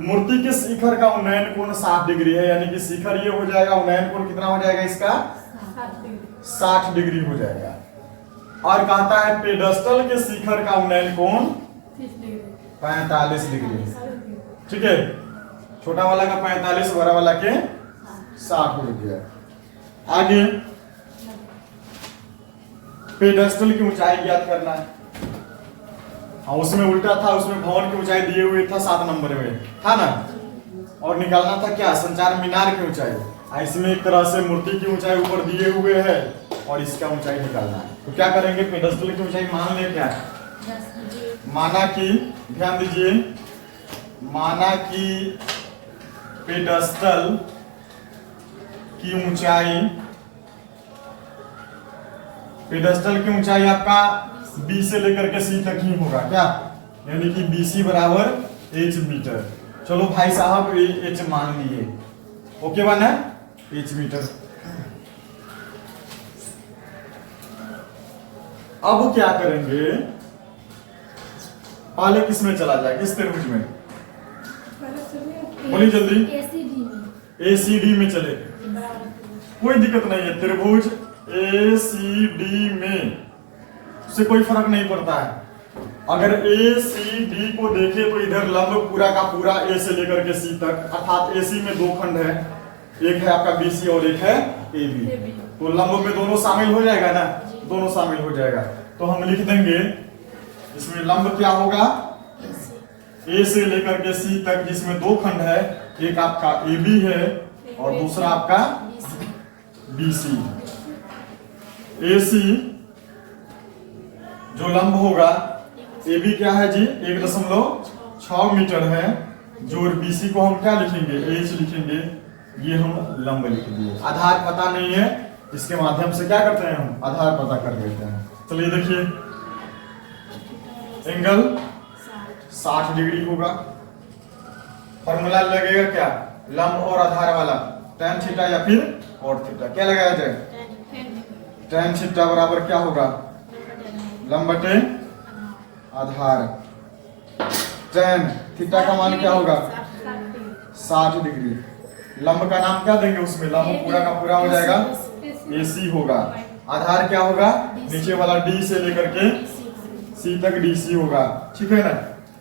मूर्ति के शिखर का उन्नयन कोण 60 डिग्री है, यानी कि शिखर ये हो जाएगा, उन्नयन कोण कितना हो जाएगा इसका 60 डिग्री हो जाएगा। और कहता है पेडेस्टल के शिखर का उन्नयन कोण 45 डिग्री, ठीक है। छोटा वाला का 45, बड़ा वाला के 60 हो गया। आगे पेडेस्टल की ऊंचाई ज्ञात करना है। हाँ, उसमें उल्टा था, उसमें भवन की ऊंचाई दिए हुए था 7 नंबर में था ना, और निकालना था क्या, संचार मीनार की ऊंचाई। इसमें एक तरह से मूर्ति की ऊंचाई ऊपर दिए हुए है और इसका ऊंचाई निकालना है। तो क्या करेंगे, पेडेस्टल की ऊंचाई मान ले, क्या माना कि, ध्यान दीजिए, माना कि पेडेस्टल की ऊंचाई, पेडेस्टल की ऊंचाई आपका बी से लेकर के सी तक ही होगा, क्या, यानी कि BC बराबर h मीटर। चलो भाई साहब h मान लिए, ओके बना, h मीटर। अब क्या करेंगे, पहले किस में चला जाए, किस त्रिभुज में, बोलिए जल्दी, ACD में चले, कोई दिक्कत नहीं है। त्रिभुज ACD में से कोई फर्क नहीं पड़ता है। अगर ACD को देखे तो इधर लंब पूरा का पूरा A से लेकर के C तक, अर्थात AC में 2 खंड है, एक है आपका BC और एक है AB। तो लंब में दोनों शामिल हो जाएगा ना, दोनों शामिल हो जाएगा। तो हम लिख देंगे इसमें लंब क्या होगा, A से लेकर के C तक, जिसमें 2 खंड है, एक आपका AB है और दूसरा आपका BC। AC जो लंब होगा, AB क्या है जी, 1.6 मीटर है, जो BC को हम क्या लिखेंगे, H लिखेंगे, ये हम लंब लिख दिए। आधार पता नहीं है, इसके माध्यम से क्या करते हैं, हम आधार पता कर देते हैं। चलिए देखिए, एंगल 60 डिग्री होगा। फॉर्मूला लगेगा क्या, लंब और आधार वाला, tan थीटा या फिर cot थीटा। क्या लगाया जाए, tan थीटा बराबर क्या होगा, लंब बटे आधार। tan थीटा का मान क्या होगा, 60 डिग्री। लंब का नाम क्या देंगे, उसमें लंब पूरा का पूरा हो जाएगा AC होगा। आधार क्या होगा, नीचे वाला D से लेकर के C तक DC होगा, ठीक है ना।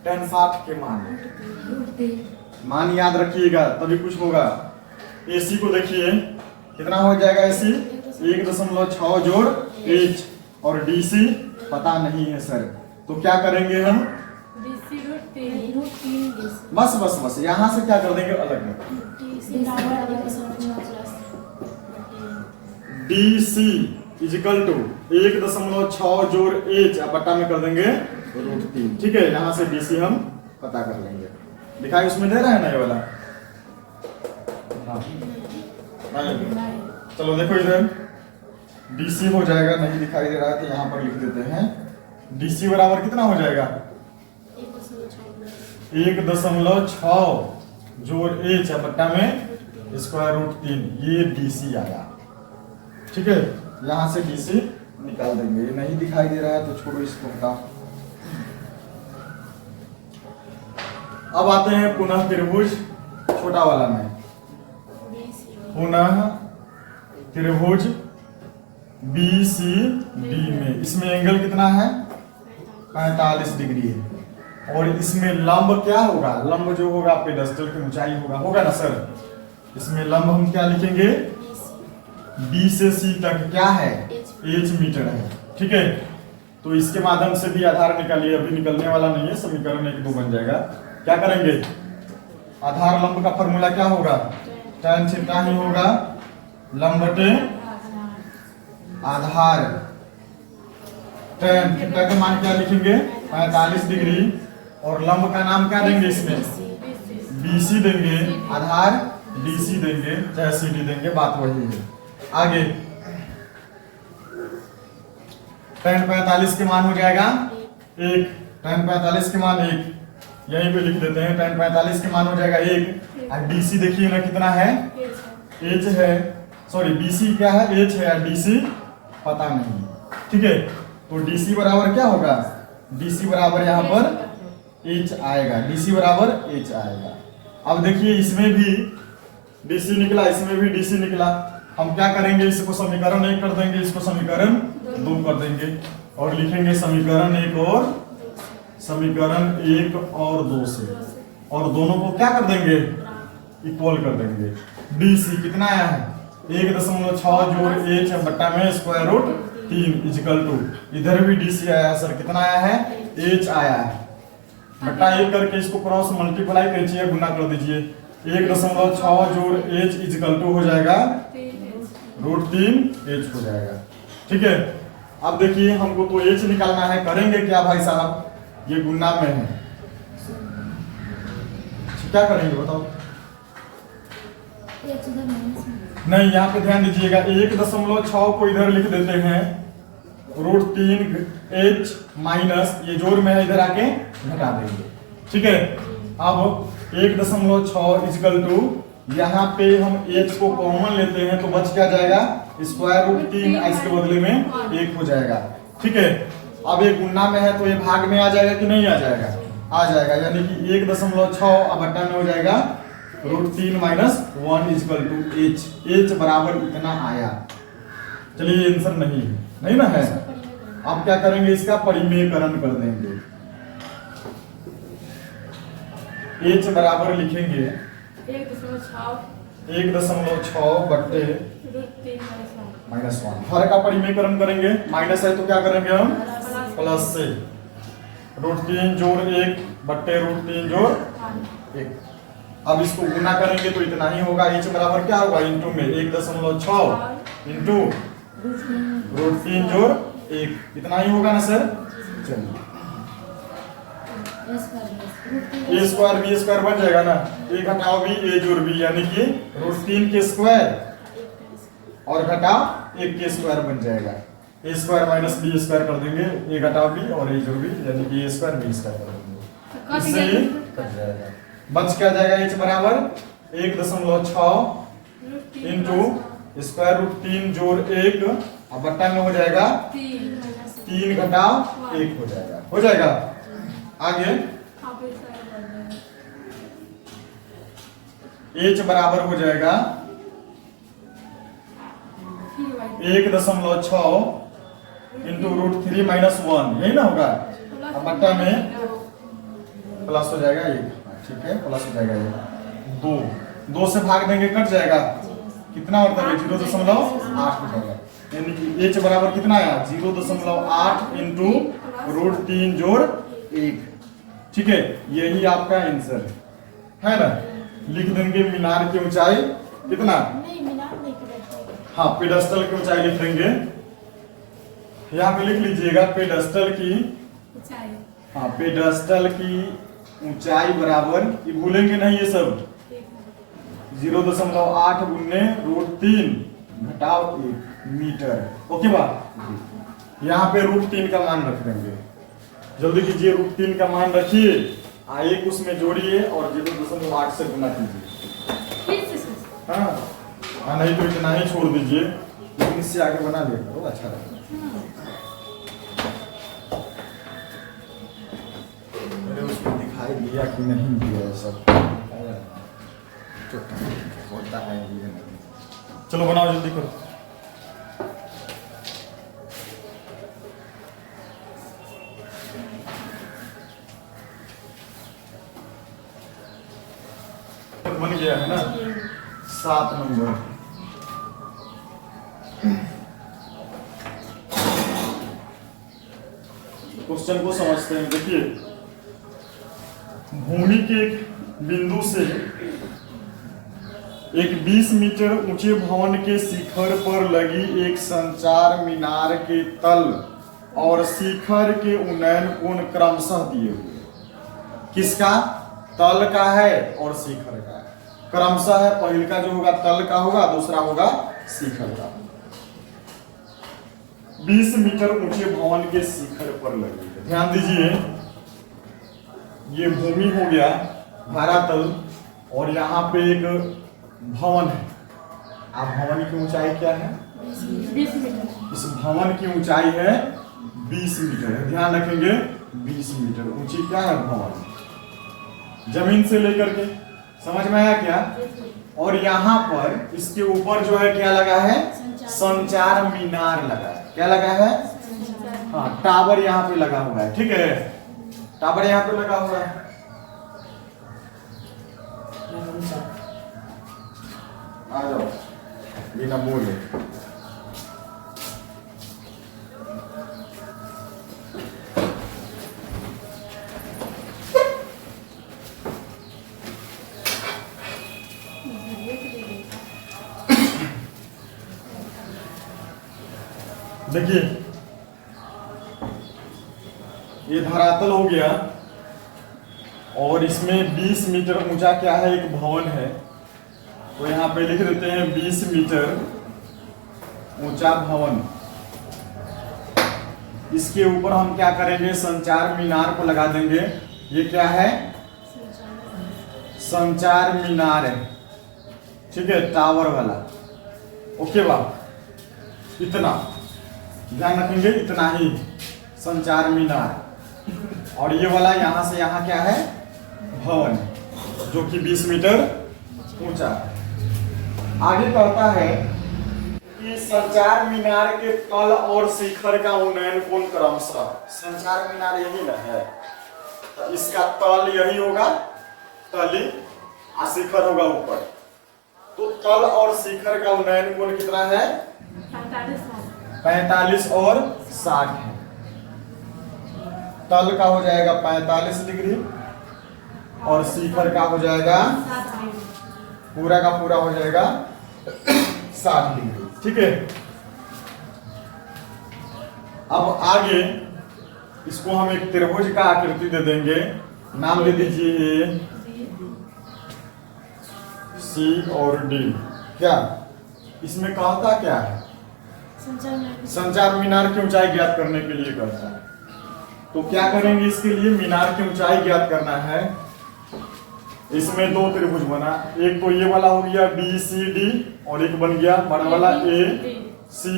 tan 60 के मान याद रखिएगा, तभी कुछ होगा। AC को देखिए कितना हो जाएगा, AC 1.6 जोड़ H, और DC पता नहीं है सर, तो क्या करेंगे हम, बस बस बस यहां से क्या कर देंगे, अलग में DC इजिकल टू 1.6 जोड़ H, बट्टा में कर देंगे √3, ठीक है। यहां से DC हम पता कर लेंगे। दिखाई उसमें दे रहा है ना ये वाला, हाँ चलो देखो इधर DC हो जाएगा, नहीं दिखाई दे रहा है तो यहाँ पर लिख देते हैं। DC बराबर कितना हो जाएगा, 1.6 जोड़ H, बट्टा में √3, ये DC आया, ठीक है। यहाँ से DC निकाल देंगे, ये नहीं दिखाई दे रहा है तो छोड़ो इसको, हटाओ। अब आते हैं पुनः त्रिभुज छोटा वाला में, पुनः त्रिभुज BCD में। इसमें एंगल कितना है, 45 डिग्री है, और इसमें लंब क्या होगा, लंब जो होगा पेडेस्टल की ऊंचाई होगा ना सर। इसमें लंब हम क्या लिखेंगे, B से C तक क्या है, H मीटर है, ठीक है। तो इसके माध्यम से भी आधार निकालिए, अभी निकलने वाला नहीं है, समीकरण 1-2 बन जाएगा। क्या करेंगे, आधार लंब का फॉर्मूला क्या होगा, tan थीटा ही होगा, लंब बटे आधार। tan थीटा का मान क्या लिखेंगे, 45 डिग्री, और लंब का नाम क्या देंगे, इसमें BC देंगे, आधार DC देंगे, चाहे CD देंगे, बात वही है। आगे tan 45 के मान हो जाएगा 1, tan 45 के मान 1, यहीं पे लिख देते हैं। tan 45 के मान हो जाएगा 1, और DC देखिए ना कितना है, H है, सॉरी BC क्या है, H है, और DC पता नहीं, ठीक है। तो DC बराबर क्या होगा, DC बराबर यहाँ पर H आएगा, DC बराबर H आएगा। अब देखिए इसमें भी DC निकला, इसमें भी DC निकला, हम क्या करेंगे, इसको समीकरण 1 कर देंगे, इसको समीकरण 2 कर देंगे, और लिखेंगे समीकरण 1 और 2 से, और दोनों को क्या कर देंगे, इक्वल कर देंगे। DC कितना आया है 1.6 जोड़ h बट्टा में स्क्वायर रूट 3 इजिकल टू, इधर भी DC आया सर, कितना आया है h आया है, बट्टा 1 करके इसको क्रॉस मल्टीप्लाई कीजिए, गुना कर दीजिए, 1.6 जोड़ h इजिकल टू हो जाएगा रूट 3 h हो जाएगा। ठीक है, अब देखिए हमको तो h निकालना है, करेंगे क्या भाई साहब, ये गुना में है, क्या करेंगे बताओ। नहीं, यहाँ पे ध्यान दीजिएगा, 1.6 को इधर लिख देते हैं रूट 3 h माइनस ये जोड़ में है, इधर आके घटा देंगे। ठीक है, अब 1.6 इजिकल टू, यहाँ पे हम h को कॉमन लेते हैं तो बच क्या जाएगा स्क्वायर रूट 3, इसके बदले में 1 हो जाएगा। ठीक है, अब ये गुना में है तो ये भाग में आ जाएगा कि नहीं आ जाएगा, आ जाएगा, यानी कि 1.6 अब बट्टा में हो जाएगा root 3 minus 1 equal to h, h बराबर इतना आया। चलिए आंसर नहीं ना है, अब क्या करेंगे, इसका परिमेयकरण कर देंगे, h बराबर लिखेंगे 1.6 बट्टे -1, हर का परिमेयकरण करेंगे, माइनस है तो क्या करेंगे हम प्लस से, रूट 3 जोड़ 1 बट्टे रूट 3 जोड़ 1, अब इसको गुना करेंगे तो इतना ही होगा, h बराबर क्या होगा इंटू में 1.6 इंटू रूट 3 जोड़ 1, इतना ही होगा ना सर। चलिए a स्क्वायर b स्क्वायर बन जाएगा ना, a घटाओ b a जोड़ b, यानी कि रूट 3 के स्क्वायर और घटाओ 1 के स्क्वायर बन जाएगा, a square minus b square कर देंगे, a घटाओ b और a जोड़ b, यानी कि a स्क्वायर b स्क्वायर कर देंगे, इससे ये कट जाएगा, बच क्या जाएगा h बराबर 1.6 इंटू स्क्वायर रूट 3 जोड़ 1 और बट्टा में हो जाएगा 3 घटाओ 1 हो जाएगा। आगे h बराबर हो जाएगा 1.6 इंटू रूट 3 माइनस 1, यही ना होगा, अब बट्टा में प्लस हो जाएगा 1, ठीक है, प्लस हो जाएगा ये 2 से भाग देंगे कट जाएगा, कितना होता है 0.8 हो जाएगा, यानी कि h बराबर कितना आया 0.8 इंटू रूट 3 जोड़ 1। ठीक है, यही आपका आंसर है ना, लिख देंगे मीनार की ऊंचाई कितना, हाँ पेडस्टल की ऊंचाई लिख देंगे, यहाँ पे लिख लीजिएगा पेडस्टल की, हाँ पेडस्टल की ऊंचाई बराबर, ये भूलेंगे नहीं ये सब, 0.8 गुने रूट 3 घटाओ 1 मीटर। ओके बा, यहाँ पे रूट 3 का मान रख देंगे, जल्दी कीजिए, रूट 3 का मान रखिए, एक उसमें जोड़िए और 0.8 से गुना कीजिए, हाँ नहीं तो इतना ही छोड़ दीजिए, लेकिन इससे आगे बना लिया करो, अच्छा रहेगा। उसको दिखाई दिया कि नहीं दिया सब होता है, चलो बनाओ जल्दी करो। बन गया है ना 7 नंबर। क्वेश्चन को समझते हैं, देखिए भूमि के एक बिंदु से एक 20 मीटर ऊंचे भवन के शिखर पर लगी एक संचार मीनार के तल और शिखर के उन्नयन कोण क्रमशः दिए हुए, किसका, तल का है और शिखर का है, क्रमशः है, पहले का जो होगा तल का होगा, दूसरा होगा शिखर का। 20 मीटर ऊंचे भवन के शिखर पर लगी है, ध्यान दीजिए, ये भूमि हो गया धरातल और यहाँ पे एक भवन है, आप भवन की ऊंचाई क्या है 20 मीटर, इस भवन की ऊंचाई है 20 मीटर है, ध्यान रखेंगे 20 मीटर ऊंची क्या है भवन, जमीन से लेकर के, समझ में आया क्या। और यहाँ पर इसके ऊपर जो है क्या लगा है, संचार मीनार लगा है, क्या लगा है, हाँ टावर यहाँ पे लगा हुआ है, ठीक है, टावर यहाँ पे लगा हुआ है, आ जाओ बिना बोले। देखिए ये धरातल हो गया और इसमें 20 मीटर ऊंचा क्या है, एक भवन है। तो यहाँ पे लिख देते हैं 20 मीटर ऊंचा भवन। इसके ऊपर हम क्या करेंगे, संचार मीनार को लगा देंगे। ये क्या है, संचार मीनार है, ठीक है, टावर वाला। ओके बाप, इतना ध्यान रखेंगे, इतना ही संचार मीनार। और ये वाला यहां से यहां क्या है, भवन, जो कि 20 मीटर ऊंचा है। आगे कहता है कि संचार मीनार के तल और शिखर का उन्नयन कोण क्रमशः। संचार मीनार यही ना है, तो इसका तल यही होगा, तली और शिखर होगा ऊपर। तो तल और शिखर का उन्नयन कोण कितना है, 45 और 60 है। तल का हो जाएगा 45 डिग्री और शिखर का हो जाएगा, पूरा का पूरा हो जाएगा 60 डिग्री, ठीक है। अब आगे इसको हम एक त्रिभुज का आकृति दे देंगे। नाम दे दीजिए ए, सी और डी। क्या इसमें कहता क्या है, संचार मीनार की ऊंचाई ज्ञात करने के लिए कहता है। तो क्या करेंगे, इसके लिए मीनार की ऊंचाई ज्ञात करना है। इसमें दो त्रिभुज बना, एक तो ये वाला हो गया बी सी डी और एक बन गया बड़ा वाला ए सी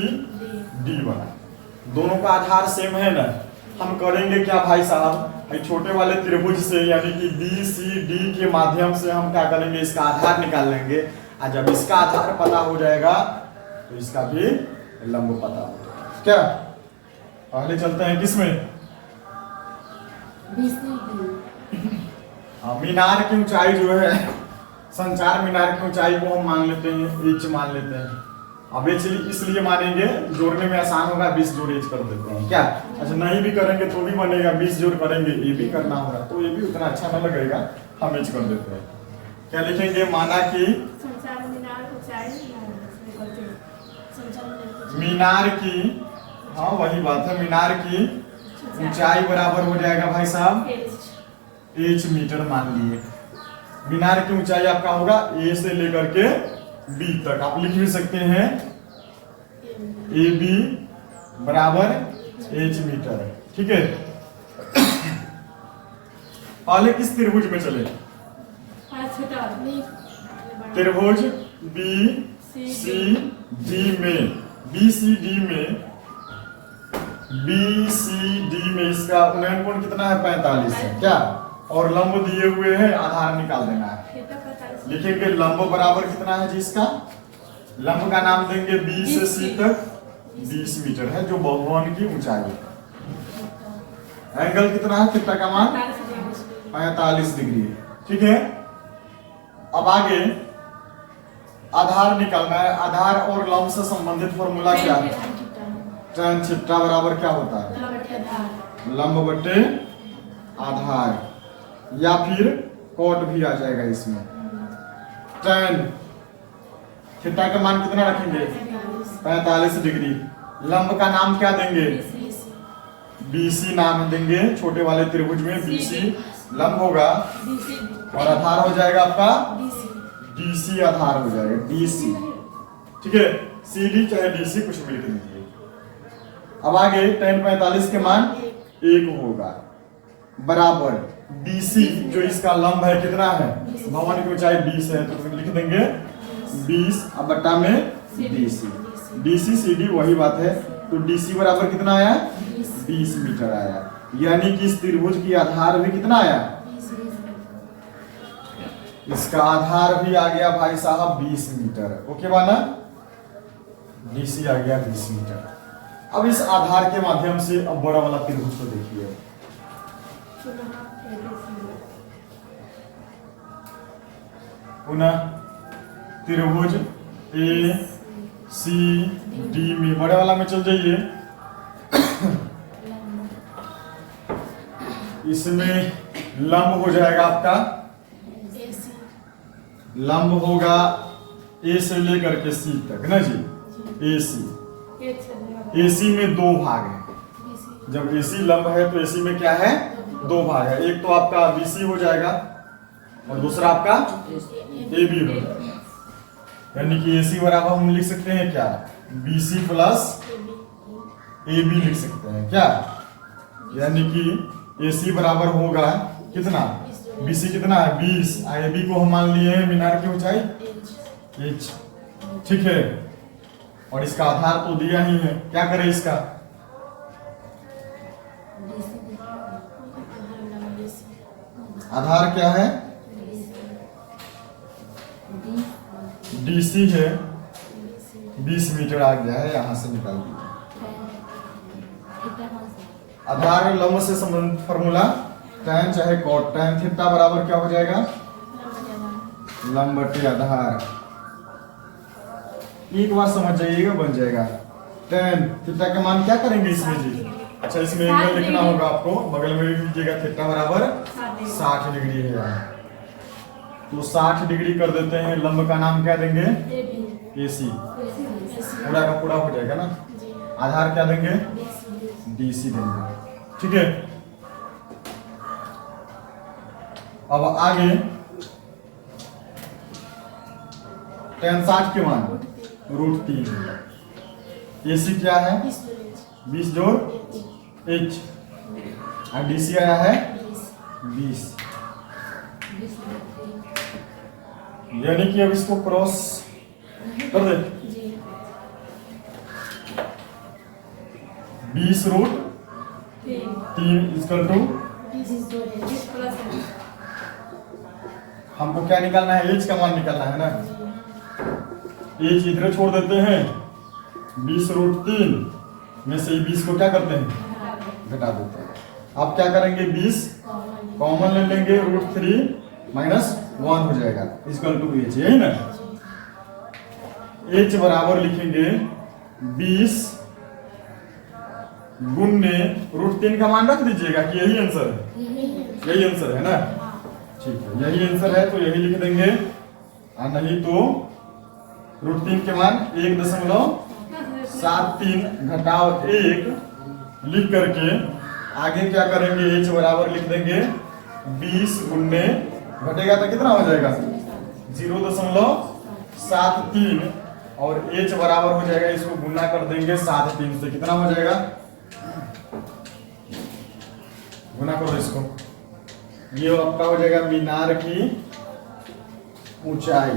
डी बना। दोनों का आधार सेम है ना। हम करेंगे क्या भाई साहब, छोटे वाले त्रिभुज से यानी कि बी सी डी के माध्यम से हम क्या करेंगे, इसका आधार निकाल लेंगे। और जब इसका आधार पता हो जाएगा तो इसका भी लंब पता हो जाएगा। क्या पहले चलते हैं किसमें, मीनार की ऊंचाई जो है, संचार मीनार की ऊंचाई को हम मान लेते हैं एच मान लेते हैं। अब एच इसलिए मानेंगे, जोड़ने में आसान होगा, 20 जोड़ एच कर देते हैं। क्या अच्छा, नहीं भी करेंगे तो भी बनेगा, 20 जोड़ करेंगे ये भी करना होगा, तो ये भी उतना अच्छा न लगेगा, हम एच कर देते हैं। क्या लिखेंगे, माना कि मीनार की, हाँ वही बात है, मीनार की ऊंचाई बराबर हो जाएगा भाई साहब एच मीटर मान लिए। मीनार की ऊंचाई आपका होगा ए से लेकर के बी तक। आप लिख भी सकते हैं ए बी बराबर एच मीटर, ठीक है। पहले किस त्रिभुज में चले, त्रिभुज बी सी डी में, बी सी डी में, बी सी डी में इसका उन्नयन कोण कितना है, 45 है। क्या, और लंब दिए हुए हैं, आधार निकाल देना है। लिखेंगे लंब बराबर कितना है जी, इसका लंब का नाम देंगे बी से सी तक 20 मीटर है, जो भवन की ऊंचाई है। एंगल कितना है, कितना का मान 45 डिग्री, ठीक है। अब आगे आधार निकालना है। आधार और लंब से संबंधित फॉर्मूला क्या है, tan थीटा बराबर क्या होता है, लंब बटे आधार, या फिर कोट भी आ जाएगा इसमें। tan थीटा का मान कितना रखेंगे, 45 डिग्री। लंब का नाम क्या देंगे, BC नाम देंगे, छोटे वाले त्रिभुज में BC लंब होगा, और आधार हो जाएगा आपका DC, आधार हो जाएगा DC, ठीक है। CD चाहे DC कुछ भी लिख दीजिए। अब आगे tan 45 के मान 1 होगा, बराबर BC जो इसका लंब है कितना है, भवन की ऊंचाई 20 है, तो लिख देंगे 20 अब बट्टा में DC। DC CD वही बात है, तो DC बराबर कितना आया, 20 मीटर आया। यानी कि इस त्रिभुज की आधार भी कितना आया, इसका आधार भी आ गया भाई साहब 20 मीटर। ओके बाना, DC आ गया 20 मीटर। अब इस आधार के माध्यम से अब बड़ा वाला त्रिभुज को देखिए। पुनः त्रिभुज ए सी डी में, बड़े वाला में चल जाइए। इसमें लंब हो जाएगा आपका, लंब होगा ए से लेकर के सी तक ना जी, ए सी। एसी में दो भाग है, जब एसी लंब है तो एसी में क्या है, दो भाग है। एक तो आपका बीसी हो जाएगा और दूसरा आपका एबी हो जाएगा। यानी कि एसी बराबर हम लिख सकते हैं क्या, बीसी प्लस एबी लिख सकते हैं क्या। यानी कि एसी बराबर होगा कितना, बीसी कितना है 20, एबी को हम मान लिए हैं मीनार की ऊंचाई h, ठीक है। और इसका आधार तो दिया ही है, क्या करें इसका, आधार क्या है, डीसी है, 20 मीटर आ गया है, यहां से निकाल दीजिए। आधार लंब से संबंधित फॉर्मूला tan चाहे cot, tan थीटा बराबर क्या हो जाएगा, लंब बटे आधार। एक बार समझ जाइएगा, बन जाएगा। tan थीटा का मान क्या करेंगे इसमें जी, अच्छा इसमें एंगल लिखना होगा आपको, बगल में लिख लीजिएगा थीटा बराबर 60 डिग्री है यहाँ, तो 60 डिग्री कर देते हैं। लंब का नाम क्या देंगे, एसी, पूरा का पूरा हो जाएगा ना। आधार क्या देंगे, डीसी देंगे, ठीक है। अब आगे tan 60 के मान √3, एसी क्या है 20 जोड़ h, और डीसी आया है 20। यानी कि अब इसको क्रॉस कर दे, 20√3 इक्वल टू, हमको क्या निकालना है, एच का मान निकालना है ना। एच इधर छोड़ देते हैं, 20√3 में से 20 को क्या करते हैं, घटा देते हैं। अब क्या करेंगे, 20 कॉमन ले लेंगे, √3 माइनस 1 हो जाएगा इक्वल टू एच, यही ना। एच बराबर लिखेंगे 20 गुने √3 का मान रख दीजिएगा कि यही आंसर है, यही आंसर है ना, ठीक है, यही आंसर है तो यही लिख देंगे, और नहीं तो √3 के मान 1.73 घटाव 1 लिख करके आगे क्या करेंगे, एच बराबर लिख देंगे 20 गुने, घटेगा तो कितना हो जाएगा 0.73, और एच बराबर हो जाएगा, इसको गुना कर देंगे 7×3 से, कितना हो जाएगा, गुना करो इसको, ये आपका हो जाएगा मीनार की ऊंचाई।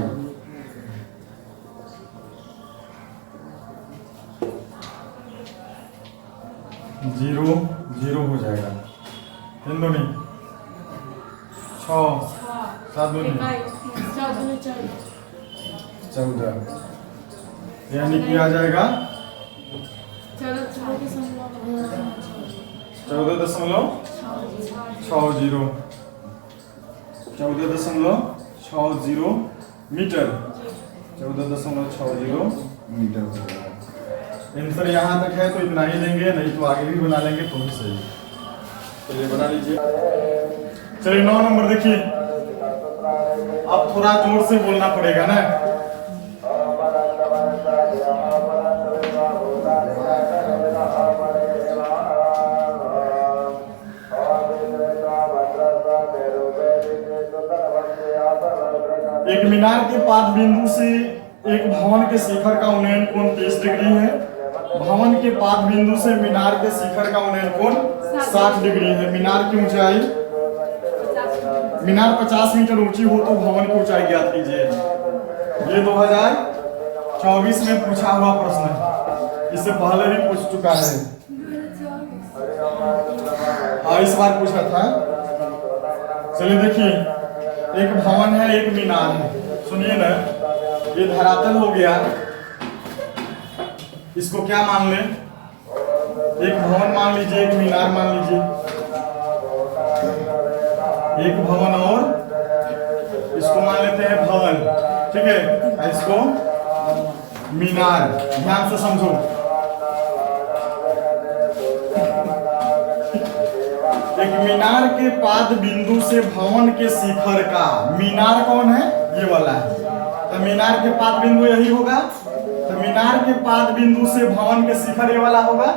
जीरो जीरो हो जाएगा, हिंदू नहीं 6 7 14, यानी कि आ जाएगा 14.60 मीटर, 14.60 मीटर हो जाएगा। आंसर यहाँ तक है तो इतना ही लेंगे, नहीं तो आगे भी बना लेंगे तो भी सही। चलिए बना लीजिए। चलिए 9 नंबर देखिए, अब थोड़ा जोर से बोलना पड़ेगा ना। एक मीनार के पाद बिंदु से एक भवन के शिखर का उन्नयन कोण 30 डिग्री है। भवन के पाद बिंदु से मीनार के शिखर का उन्नयन कोण 60 डिग्री है। मीनार की ऊंचाई, मीनार 50 मीटर ऊंची हो तो भवन की ऊंचाई ज्ञात कीजिए। ये 2024 में पूछा हुआ प्रश्न है, इससे पहले भी पूछ चुका है। हाँ, इस बार पूछा था। चलिए देखिए, एक भवन है, एक मीनार है। सुनिए ना, ये धरातल हो गया, इसको क्या मान ले, एक भवन मान लीजिए, एक मीनार मान लीजिए, एक भवन और इसको मान लेते हैं भवन, ठीक है। इसको मीनार। ध्यान से समझो। एक मीनार के पाद बिंदु से भवन के शिखर का, मीनार कौन है? ये वाला है। तो मीनार के पाद बिंदु यही होगा। तो मीनार के पाद बिंदु से भवन के शिखर ये वाला होगा।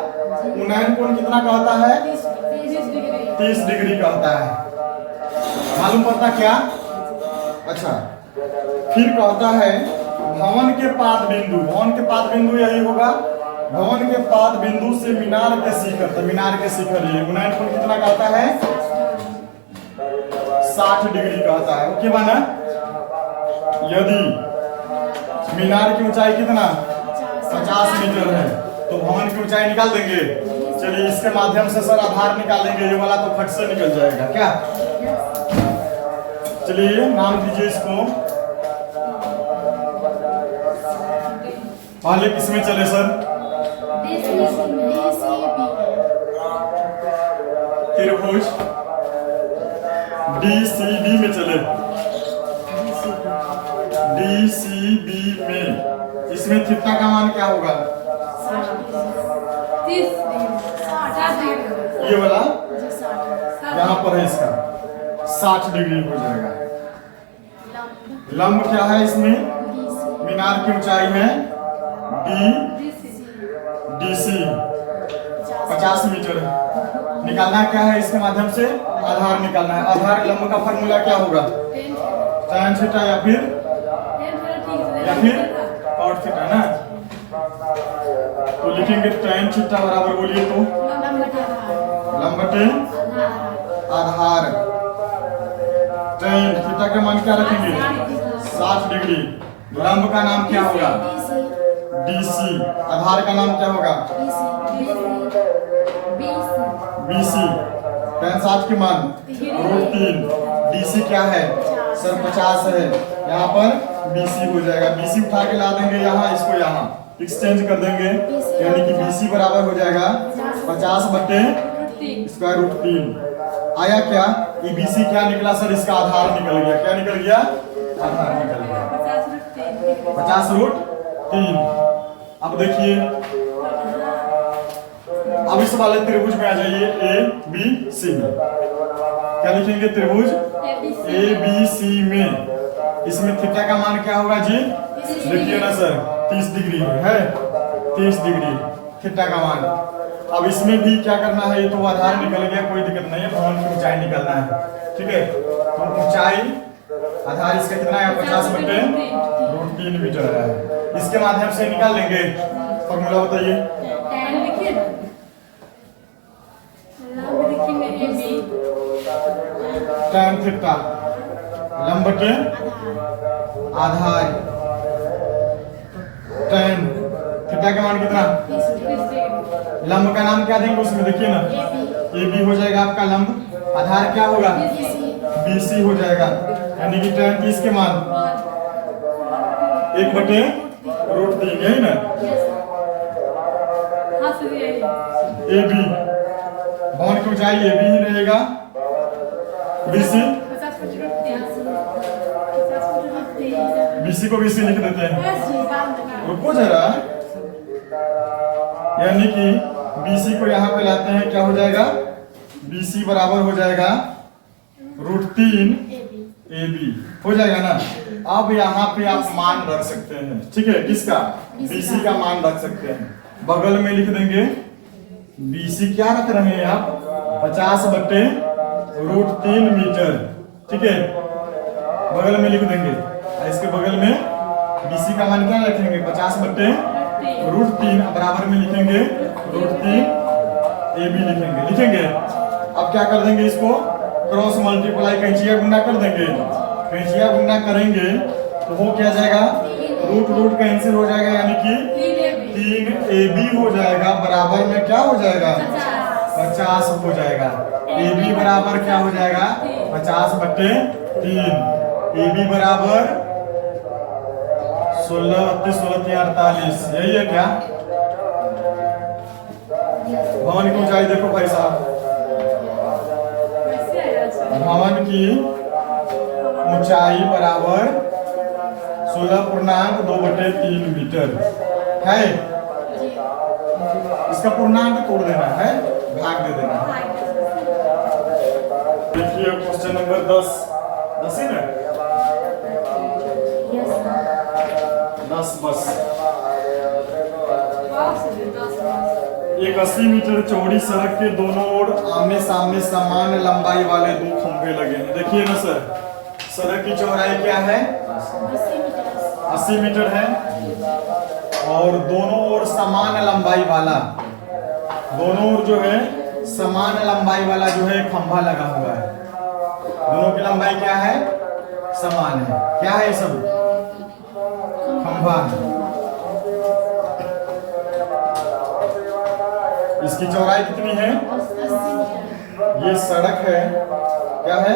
उन्नयन कोण कितना का होता है? 30 डिग्री का होता है। मालूम पड़ता क्या? अच्छा, फिर कहता है भवन के पाद बिंदु, भवन के पाद बिंदु यही होगा। भवन के पाद बिंदु से मीनार के शिखर, तो मीनार के शिखर ये उन्नयन कोण कितना का होता है? 60 डिग्री का होता है। ओके बना? यदि मीनार की ऊंचाई कितना? 50 मीटर है, तो भवन की ऊंचाई निकाल देंगे। चलिए इसके माध्यम से सर आधार निकालेंगे। ये वाला तो फट से निकल जाएगा क्या? चलिए नाम दीजिए इसको। पहले किसमें चले सर? त्रिभुज DCB में चले। DCB में इसमें थीटा का मान क्या होगा? ये वाला यहाँ पर है, इसका 60 डिग्री हो जाएगा। लंब क्या है इसमें? मीनार की ऊंचाई है DC 50 मीटर। निकालना क्या है इसके माध्यम से? आधार निकालना है। आधार लंब का फॉर्मूला क्या होगा? tan थीटा या फिर cot थीटा ना। तो लिखेंगे tan थीटा बराबर, बोलिए तो लंब बटे आधार। tan थीटा का मान क्या रखेंगे? 60 डिग्री। लंब का नाम क्या होगा? DC। आधार का नाम क्या होगा? BC। tan 60 के मान √3। DC क्या है सर? 50 है। यहाँ पर BC हो जाएगा। BC उठा के ला देंगे यहाँ, इसको यहाँ एक्सचेंज कर देंगे, यानी कि BC बराबर हो जाएगा 50 बटे √3। आया क्या? ये BC क्या निकला सर? इसका आधार निकल गया। क्या निकल गया? आधार निकल गया 50√3। अब देखिए, अब इस वाले त्रिभुज में आ जाइए ABC में। क्या लिखेंगे? त्रिभुज ABC में इसमें थीटा का मान क्या होगा जी? देखिए ना सर, 30 डिग्री है। 30 डिग्री थीटा का मान। अब इसमें भी क्या करना है? ये तो आधार निकल गया, कोई दिक्कत नहीं है। भवन की ऊंचाई निकालना है, ठीक है। तो ऊंचाई आधार इसका कितना है? 50 बटे √3 मीटर है। इसके माध्यम से निकाल लेंगे। फॉर्मूला बताइए। tan थीटा लंब बटे आधार। tan थीटा का मान कितना? लंब का नाम क्या देंगे उसमें? देखिए ना, AB हो जाएगा आपका लंब। आधार क्या होगा? BC हो जाएगा, यानी कि tan 30 के मान 1 बटे √3, यही ना। AB भवन की ऊंचाई AB ही रहेगा। BC को BC लिख देते हैं। रुको जरा, यानी कि BC को यहाँ पे लाते हैं, क्या हो जाएगा? BC बराबर हो जाएगा √3 AB हो जाएगा ना। अब यहाँ पे आप मान रख सकते हैं, ठीक है। किसका? BC का मान रख सकते हैं। बगल में लिख देंगे BC क्या रख रहे हैं आप? 50 बटे √3 मीटर, ठीक है। बगल में लिख देंगे। इसके बगल में BC का मान क्या रखेंगे? 50 बटे √3 बराबर में लिखेंगे √3 AB लिखेंगे। अब क्या कर देंगे? इसको क्रॉस मल्टीप्लाई कैंचिया गुना कर देंगे। कैंचिया गुना करेंगे तो हो क्या जाएगा? रूट कैंसिल हो जाएगा, यानी कि 3AB हो जाएगा। बराबर में क्या हो जाएगा? 50 हो जाएगा। AB बराबर क्या हो जाएगा? 50 बटे 3। AB बराबर 16 32 16 48। यही है क्या? भवन की ऊंचाई देखो भाई साहब, भवन की ऊंचाई बराबर 16.2 बटे 3 मीटर। है? इसका पूर्णांक तोड़ देना है, भाग दे देना है। देखिए क्वेश्चन नंबर 10 10 ही ना, 10 बस। एक 80 मीटर चौड़ी सड़क के दोनों ओर आमने सामने समान लंबाई वाले दो खंभे लगे हैं। देखिए ना सर, सड़क की चौड़ाई क्या है? 80 मीटर है और दोनों ओर समान लंबाई वाला, दोनों ओर जो है समान लंबाई वाला जो है खंभा लगा हुआ है। दोनों की लंबाई क्या है? समान है। क्या है सब? खंभा है। इसकी चौड़ाई कितनी है? ये सड़क है। क्या है?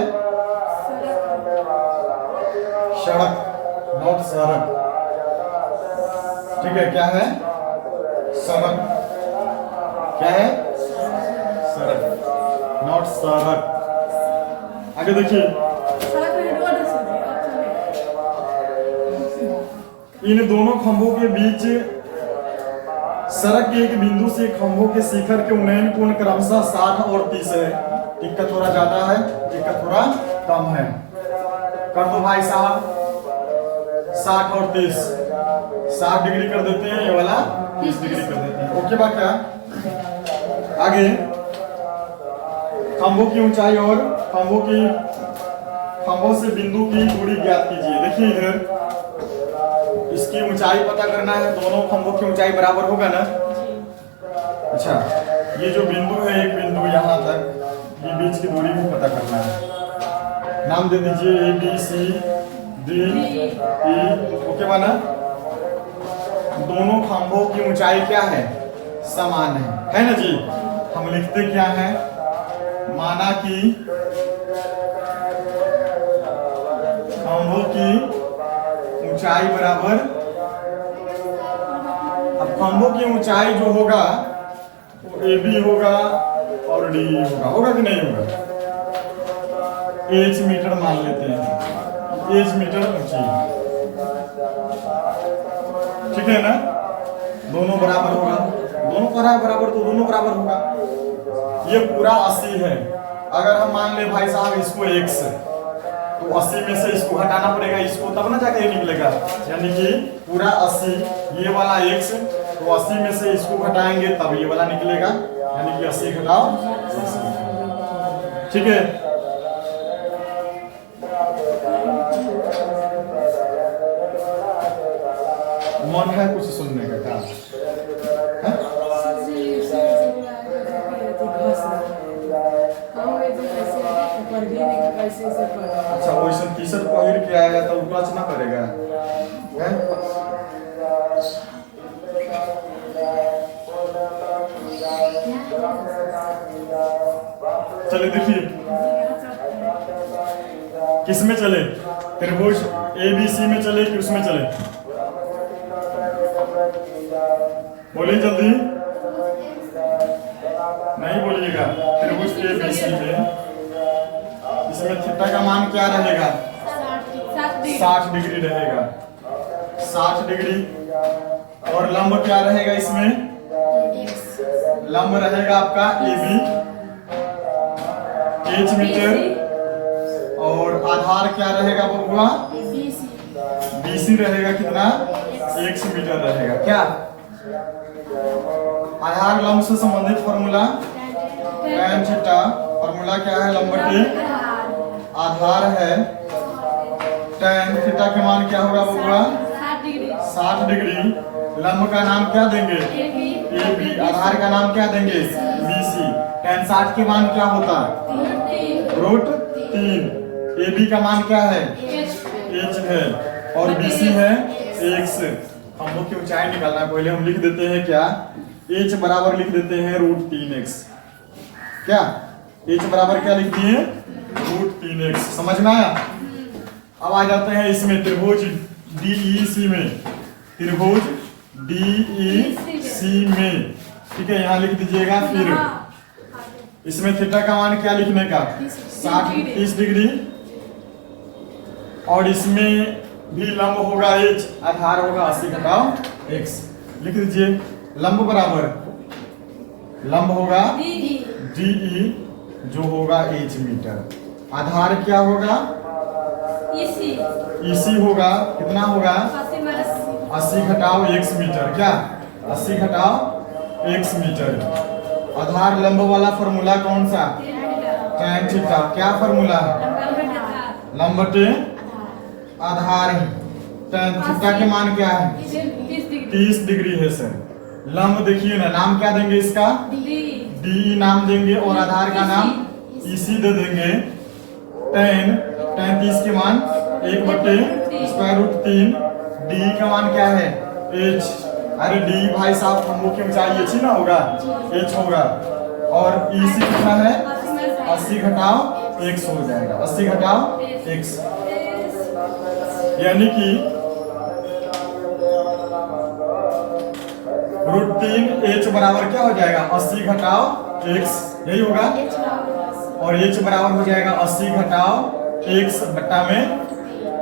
सड़क, नॉट सड़क। ठीक है, क्या है? सड़क। क्या है? सड़क, नॉट सड़क। आगे देखिए, इन दोनों खंभों के बीच सड़क के एक बिंदु से खंभों के शिखर के उन्नयन कोण क्रमशः 60 और 30 है। टिक्का थोड़ा ज्यादा है, टिक्का थोड़ा कम है। कर दो भाई साहब, 60 और 30, 60 डिग्री कर देते हैं, ये वाला 30 डिग्री कर देते हैं। ओके बात क्या? आगे खंभों की ऊंचाई और खंभों से बिंदु की दूरी ज्ञात कीजिए। देखिए इधर इसकी ऊंचाई पता करना है, दोनों खंभों की ऊंचाई बराबर होगा ना? अच्छा, ये जो बिंदु है, एक बिंदु यहाँ तक, ये बीच की दूरी भी पता करना है। नाम दे दीजिए A B C D E. Okay माना? दोनों खंभों की ऊंचाई क्या है? समान है ना जी? हम लिखते क्या है? माना कि खंभों की ऊंचाई बराबर, अब खंभों की ऊंचाई जो होगा वो ए बी होगा और डी होगा कि नहीं होगा? एच मीटर मान लेते हैं, एच मीटर ऊंची। ठीक है ना? दोनों बराबर होगा, दोनों बराबर तो दोनों बराबर होगा। ये पूरा 80 है। अगर हम मान ले भाई साहब इसको x, तो 80 में से इसको हटाना पड़ेगा, इसको तब ना जाके ये निकलेगा। यानी कि पूरा 80, ये वाला x, तो 80 में से इसको घटाएंगे तब ये वाला निकलेगा। यानी कि 80 घटाओ 80। ठीक है? मन है कुछ सुनने का क्या? अच्छा, वैसे टी-शर्ट पहिर के आएगा तो टच ना करेगा है? चलिए देखिए, किस में चले? त्रिभुज ABC में चले कि उसमें चले? बोलिए जल्दी, नहीं बोलिएगा। त्रिभुज ABC में, इसमें थीटा का मान क्या रहेगा? 60 डिग्री रहेगा, 60 डिग्री। और लंब क्या रहेगा इसमें? लंब रहेगा आपका AB, H मीटर। और आधार क्या रहेगा बबुआ? BC रहेगा कितना? X मीटर रहेगा। क्या आधार लंब से संबंधित फॉर्मूला? tan theta. फॉर्मूला क्या है? लंब बटे आधार है। tan थीटा के मान क्या होगा बबुआ? 60 डिग्री। लंब का नाम क्या देंगे? AB। आधार का नाम क्या देंगे? BC। tan 60 के मान क्या होता है? √3। AB का मान क्या है? H है और BC है X। खंभों की ऊंचाई निकालना है, पहले हम लिख देते हैं क्या? H बराबर लिख देते हैं √3x। क्या H बराबर क्या लिख दिए? √3x। समझ में आया? अब आ जाते हैं इसमें त्रिभुज DEC में, त्रिभुज DEC में। ठीक है, यहाँ लिख दीजिएगा। फिर इसमें थीटा का मान क्या लिखने का? 30 डिग्री। और इसमें भी लंब होगा H, आधार होगा 80 घटाओ X। लिख दीजिए। लंब बराबर लंब होगा DE DE जो होगा H मीटर। आधार क्या होगा EC EC होगा, कितना होगा 80 - 80 - x मीटर। क्या 80 - x मीटर। आधार लंब वाला फॉर्मूला कौन सा, tan थीटा। क्या फॉर्मूला है, लंब बटे आधार। tan थीटा के मान क्या है 30 डिग्री है सर। लंब देखिए ना, नाम क्या देंगे इसका, डी नाम देंगे और आधार का नाम EC दे देंगे। tan 30 के मान 1/√3। डी का मान क्या है H। अरे डी भाई साहब हमको क्यों चाहिए, H ना होगा, H होगा। और EC कितना है 80 - x हो जाएगा, 80 - x। यानी कि √3 H बराबर क्या हो जाएगा 80 - x, यही होगा। और H बराबर हो जाएगा 80 - x बट्टा में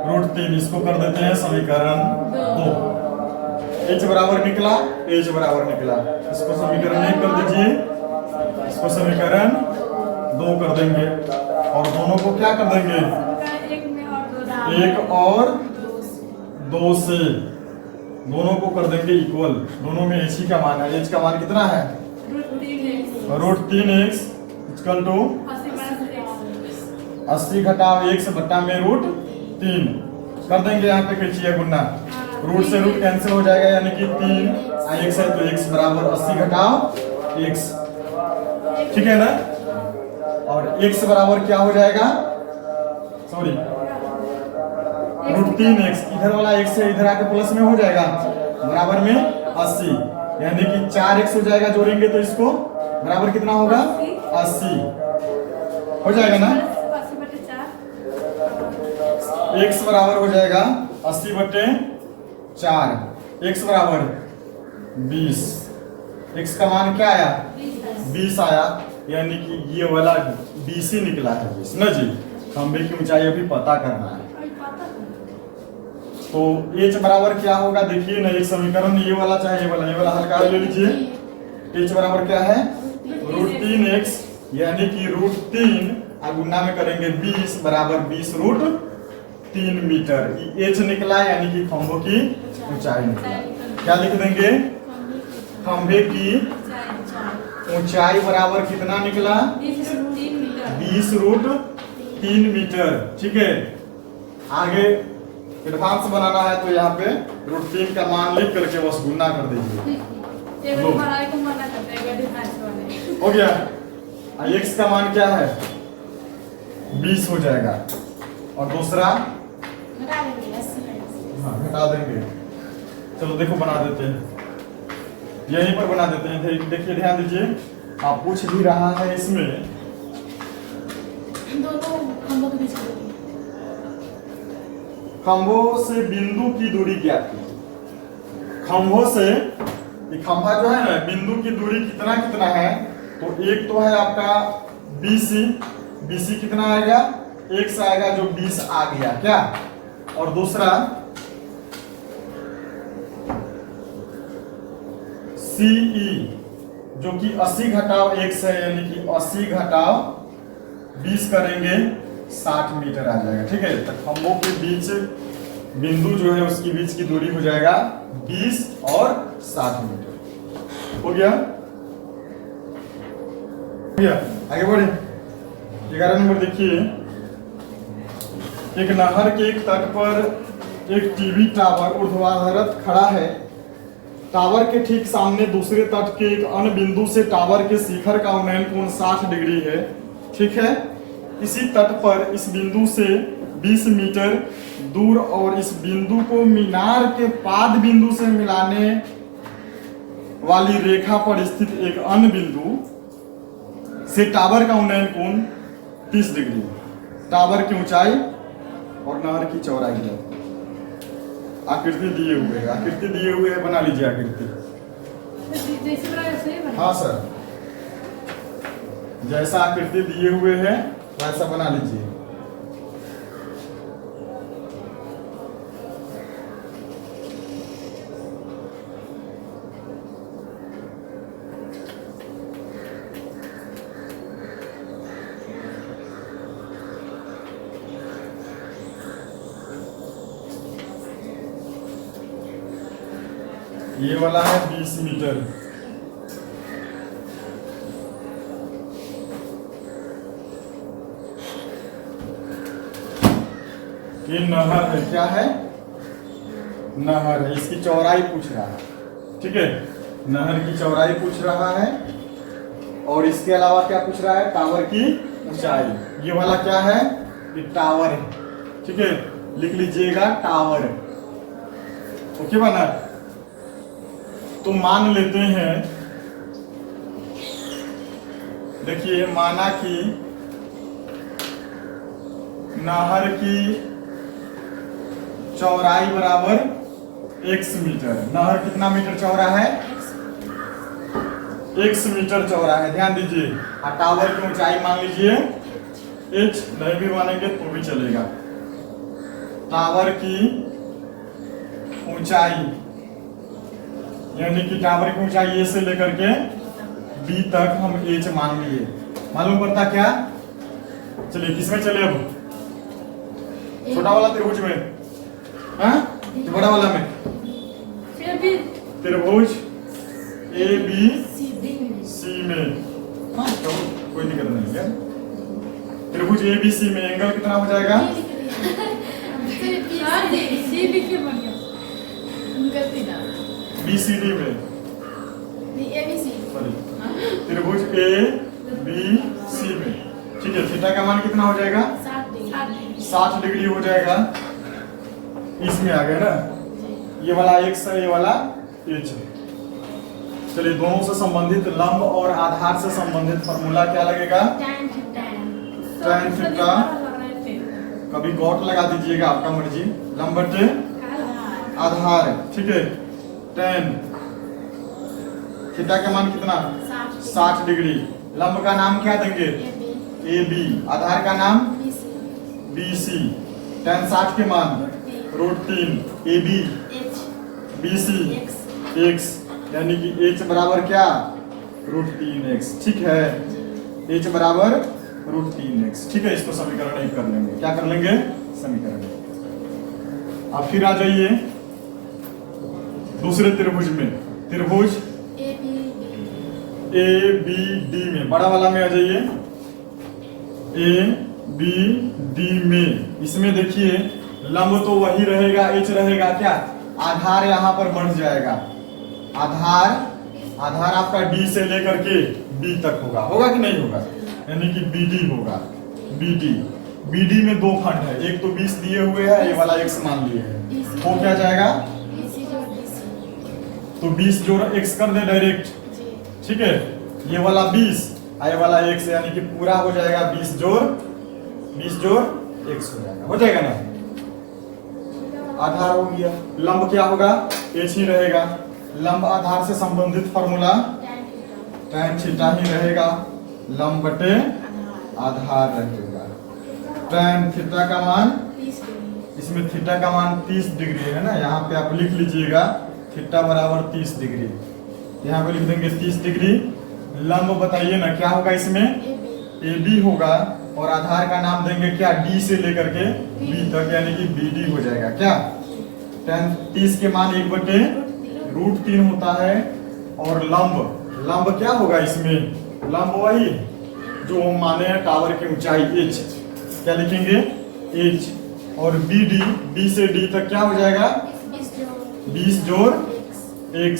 √3। इसको कर देते हैं समीकरण 2। H बराबर निकला, H बराबर निकला। इसको समीकरण 1 कर दीजिए, इसको समीकरण 2 कर देंगे और दोनों को क्या कर देंगे 1 और 2 से दोनों को कर देंगे इक्वल। दोनों में H का मान है, H का मान कितना है √3x इक्वल टू 80 - x बट्टा में √3 कर देंगे। यहाँ पे खींचिए गुना, रूट से रूट कैंसिल हो जाएगा, यानी कि 3 x है तो x बराबर 80 - x, ठीक है ना। और x बराबर क्या हो जाएगा, सॉरी √3x, इधर वाला x है इधर आके प्लस में हो जाएगा, बराबर में 80, यानी कि 4x हो जाएगा। जोड़ेंगे तो इसको बराबर कितना होगा 80 हो जाएगा ना। x बराबर हो जाएगा 80/4, x बराबर 20। x का मान क्या आया 20 आया, यानी कि ये वाला BC निकला है 20 ना जी। खंभे की ऊंचाई अभी पता करना है। तो H बराबर क्या होगा देखिए ना, एक समीकरण ये वाला चाहे ये वाला हल्का ले लीजिए। H बराबर क्या है √3x, यानी कि √3 गुना में करेंगे 20 बराबर 20√3 मीटर। H निकला यानी कि खंभों की ऊंचाई निकला। क्या लिख देंगे, खंभे की ऊंचाई बराबर कितना निकला 20√3 मीटर, ठीक है। आगे एडवांस बनाना है तो यहाँ पे √3 का मान लिख करके बस गुना कर दीजिए। हो गया। x का मान क्या है 20 हो जाएगा और दूसरा घटा देंगे। चलो देखो बना देते हैं, यहीं पर बना देते हैं। देखिए ध्यान दीजिए, आप पूछ भी रहा है इसमें खंभों से बिंदु की दूरी क्या थी। खंभों से ये खंभा जो है ना, बिंदु की दूरी कितना कितना है, तो एक तो है आपका BC कितना आएगा x आएगा जो 20 आ गया क्या, और दूसरा CE जो कि 80 - x है, यानी कि 80 - 20 करेंगे 60 मीटर आ जाएगा, ठीक है। तो खंभों के बीच बिंदु जो है उसके बीच की दूरी हो जाएगा 20 और 60 मीटर। हो गया आगे बढ़े। 11 नंबर देखिए, एक नहर के एक तट पर एक टीवी टावर ऊर्ध्वाधर खड़ा है। टावर के ठीक सामने दूसरे तट के एक अन्य बिंदु से टावर के शिखर का उन्नयन कोण 60 डिग्री है, ठीक है। इसी तट पर इस बिंदु से 20 मीटर दूर और इस बिंदु को मीनार के पाद बिंदु से मिलाने वाली रेखा पर स्थित एक अन्य बिंदु से टावर का उन्नयन कोण 30 डिग्री। टावर की ऊंचाई और नहर की चौड़ाई है। आकृति दिए हुए है, बना लीजिए आकृति। हाँ सर, जैसा आकृति दिए हुए है वैसा बना लीजिए। ये वाला है 20 मीटर। ये नहर है, क्या है? नहर है, इसकी चौड़ाई पूछ रहा है। ठीक है, नहर की चौड़ाई पूछ रहा है और इसके अलावा क्या पूछ रहा है? टावर की ऊंचाई। ये वाला क्या है? ये टावर है। ठीक है, लिख लीजिएगा टावर। ओके बना? तो मान लेते हैं, देखिए माना कि नहर की चौड़ाई बराबर x मीटर। नहर कितना मीटर चौड़ा है? x मीटर चौड़ा है, ध्यान दीजिए। और टावर की ऊंचाई मान लीजिए h, नहीं भी मानेंगे तो भी चलेगा। टावर की ऊंचाई यानी कि टावर की ऊंचाई a से लेकर के b तक हम h मान लिए। मालूम पड़ता क्या? चलिए किसमें चले अब? छोटा वाला त्रिभुज में, हाँ? बड़ा वाला में त्रिभुज ABC में, हाँ तो कोई दिक्कत नहीं है। त्रिभुज ABC में एंगल कितना हो जाएगा? BCD में, सॉरी, त्रिभुज ABC में। ठीक है, थीटा का मान कितना हो जाएगा? 60 डिग्री हो जाएगा। इसमें आ गया ना, ये वाला x है, ये वाला h। चलिए दोनों से संबंधित लंब और आधार से संबंधित फॉर्मूला क्या लगेगा? tan थीटा, कभी गॉट लगा दीजिएगा, आपका मर्जी। लंब बटे आधार, ठीक है। tan थीटा का मान कितना? 60 डिग्री। लंब का नाम क्या देंगे? AB। आधार का नाम BC। tan 60 के मान √3 AB BC x, यानी कि h बराबर क्या? √3x। ठीक है, h बराबर √3x। ठीक है, इसको समीकरण 1 कर लेंगे। क्या कर लेंगे? समीकरण। अब फिर आ जाइए दूसरे त्रिभुज में, त्रिभुज ABD में, बड़ा वाला में आ जाइए। ABD में, इसमें देखिए लंब तो वही रहेगा, h रहेगा, क्या? आधार यहाँ पर बढ़ जाएगा। आधार आपका D से लेकर के B तक होगा, होगा कि नहीं होगा? यानी कि BD होगा। BD में दो खंड है, एक तो 20 दिए हुए है, ये वाला x मान लिए है, वो क्या जाएगा? तो 20 जोड़ x कर दे डायरेक्ट। ठीक है, ये वाला 20, ये वाला x, यानी कि पूरा हो जाएगा 20 जोड़ x हो जाएगा ना? आधार हो गया। लंब क्या होगा? h ही रहेगा। लंब आधार से संबंधित फॉर्मूला tan थीटा ही रहेगा, लंब बटे आधार रहेगा। tan थीटा का मान, इसमें थीटा का मान 30 डिग्री है ना, यहाँ पे आप लिख लीजिएगा थीटा बराबर 30 डिग्री। यहाँ पे लिख देंगे 30 डिग्री। लंब बताइए ना क्या होगा? इसमें AB होगा और आधार का नाम देंगे क्या? D से लेकर के B तक, यानी कि BD हो जाएगा। क्या? tan 30 के मान 1/√3 होता है। और लंब क्या होगा इसमें? लंब वही जो हम माने हैं टावर की ऊंचाई h, क्या लिखेंगे? h। और BD, B से D तक क्या हो जाएगा? 20 जोड़ x।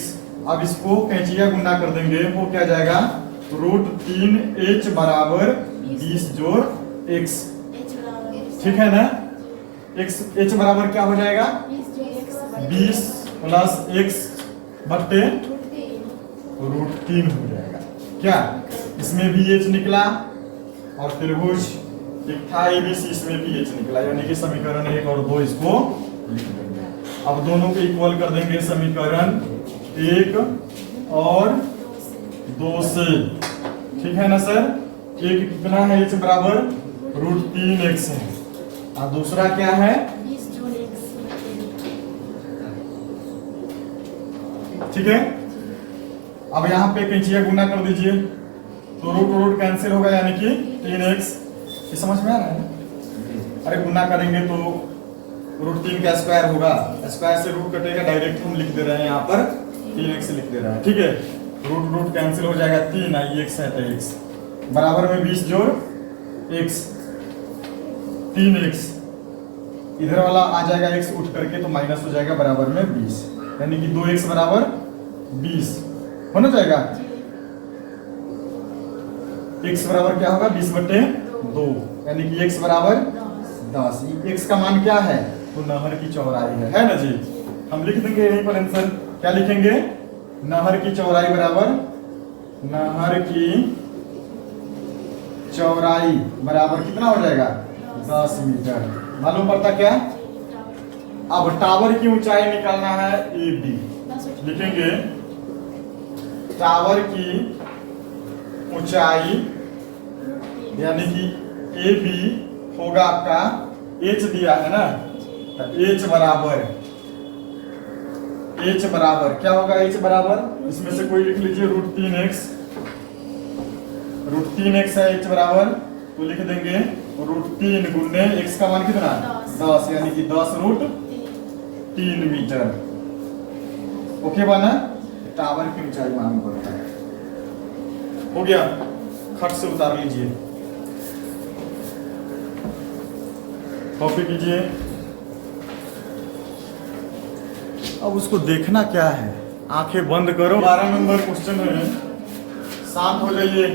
अब इसको कैंचिया गुना कर देंगे, वो क्या जाएगा? √3h बराबर 20 जोड़ x। ठीक है ना? h बराबर क्या हो जाएगा? 20 प्लस x बटे √3 हो जाएगा। क्या? इसमें भी h निकला और त्रिभुज एक था ABC, इसमें भी h निकला, यानी कि समीकरण 1 और 2 इसको लिख देंगे। अब दोनों को इक्वल कर देंगे, समीकरण 1 और 2 से। ठीक है ना सर? एक कितना है? h बराबर √3x है और दूसरा क्या है? ठीक है, अब यहाँ पे कैंचिया गुना कर दीजिए तो रूट कैंसिल होगा, यानी कि 3x। ये समझ में आ रहा है? अरे गुना करेंगे तो √3 का स्क्वायर होगा, स्क्वायर से रूट कटेगा, डायरेक्ट हम लिख दे रहे हैं यहाँ पर 3x लिख दे रहा है, ठीक है। रूट रूट कैंसिल हो जाएगा, 3 आई x है तो x बराबर में 20 जोड़ x 3x, इधर वाला आ जाएगा x उठ करके तो माइनस हो जाएगा बराबर में 20, यानी कि 2x बराबर 20 होना जाएगा। x बराबर क्या होगा 20/2, यानी कि x बराबर 10। x का मान क्या है तो नहर की चौड़ाई है ना जी। हम लिख देंगे यहीं पर आंसर, क्या लिखेंगे, नहर की चौड़ाई बराबर, नहर की चौड़ाई बराबर कितना हो जाएगा 10 मीटर। मालूम पड़ता क्या। अब टावर की ऊंचाई निकालना है AB, लिखेंगे टावर की ऊंचाई यानी कि AB होगा आपका, H दिया है ना, तो H बराबर क्या होगा, H बराबर, इसमें से कोई लिख लीजिए √3x, √3x है H बराबर, तो लिख देंगे √3 गुने x का मान कितना 10, यानी कि 10√3 मीटर। ओके बना, टावर की ऊंचाई मालूम पड़ता है। हो गया, खट से उतार लीजिए, कॉपी कीजिए। अब उसको देखना क्या है, आंखें बंद करो। 12 नंबर क्वेश्चन है, शांत हो जाइए।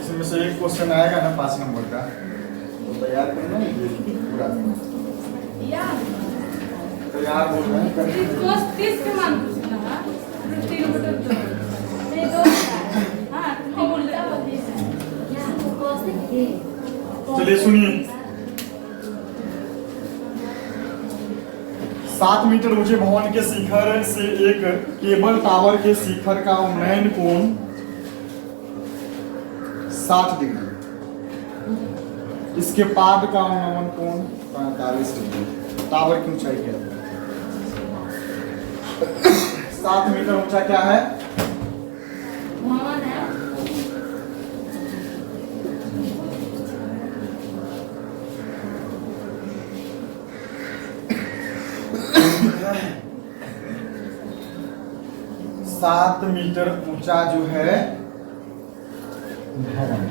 इसमें से एक क्वेश्चन आएगा ना 5 नंबर का, तो तैयार करना है पूरा, तैयार हो जाए। चलिए सुनिए, 7 मीटर ऊंचे भवन के शिखर से एक केबल टावर के शिखर का उन्नयन कोण 60 डिग्री, इसके पाद का उन्नयन कोण 45 डिग्री। टावर की ऊंचाई क्या है, 7 मीटर ऊंचा क्या है, भवन है। 7 मीटर ऊंचा जो है भवन।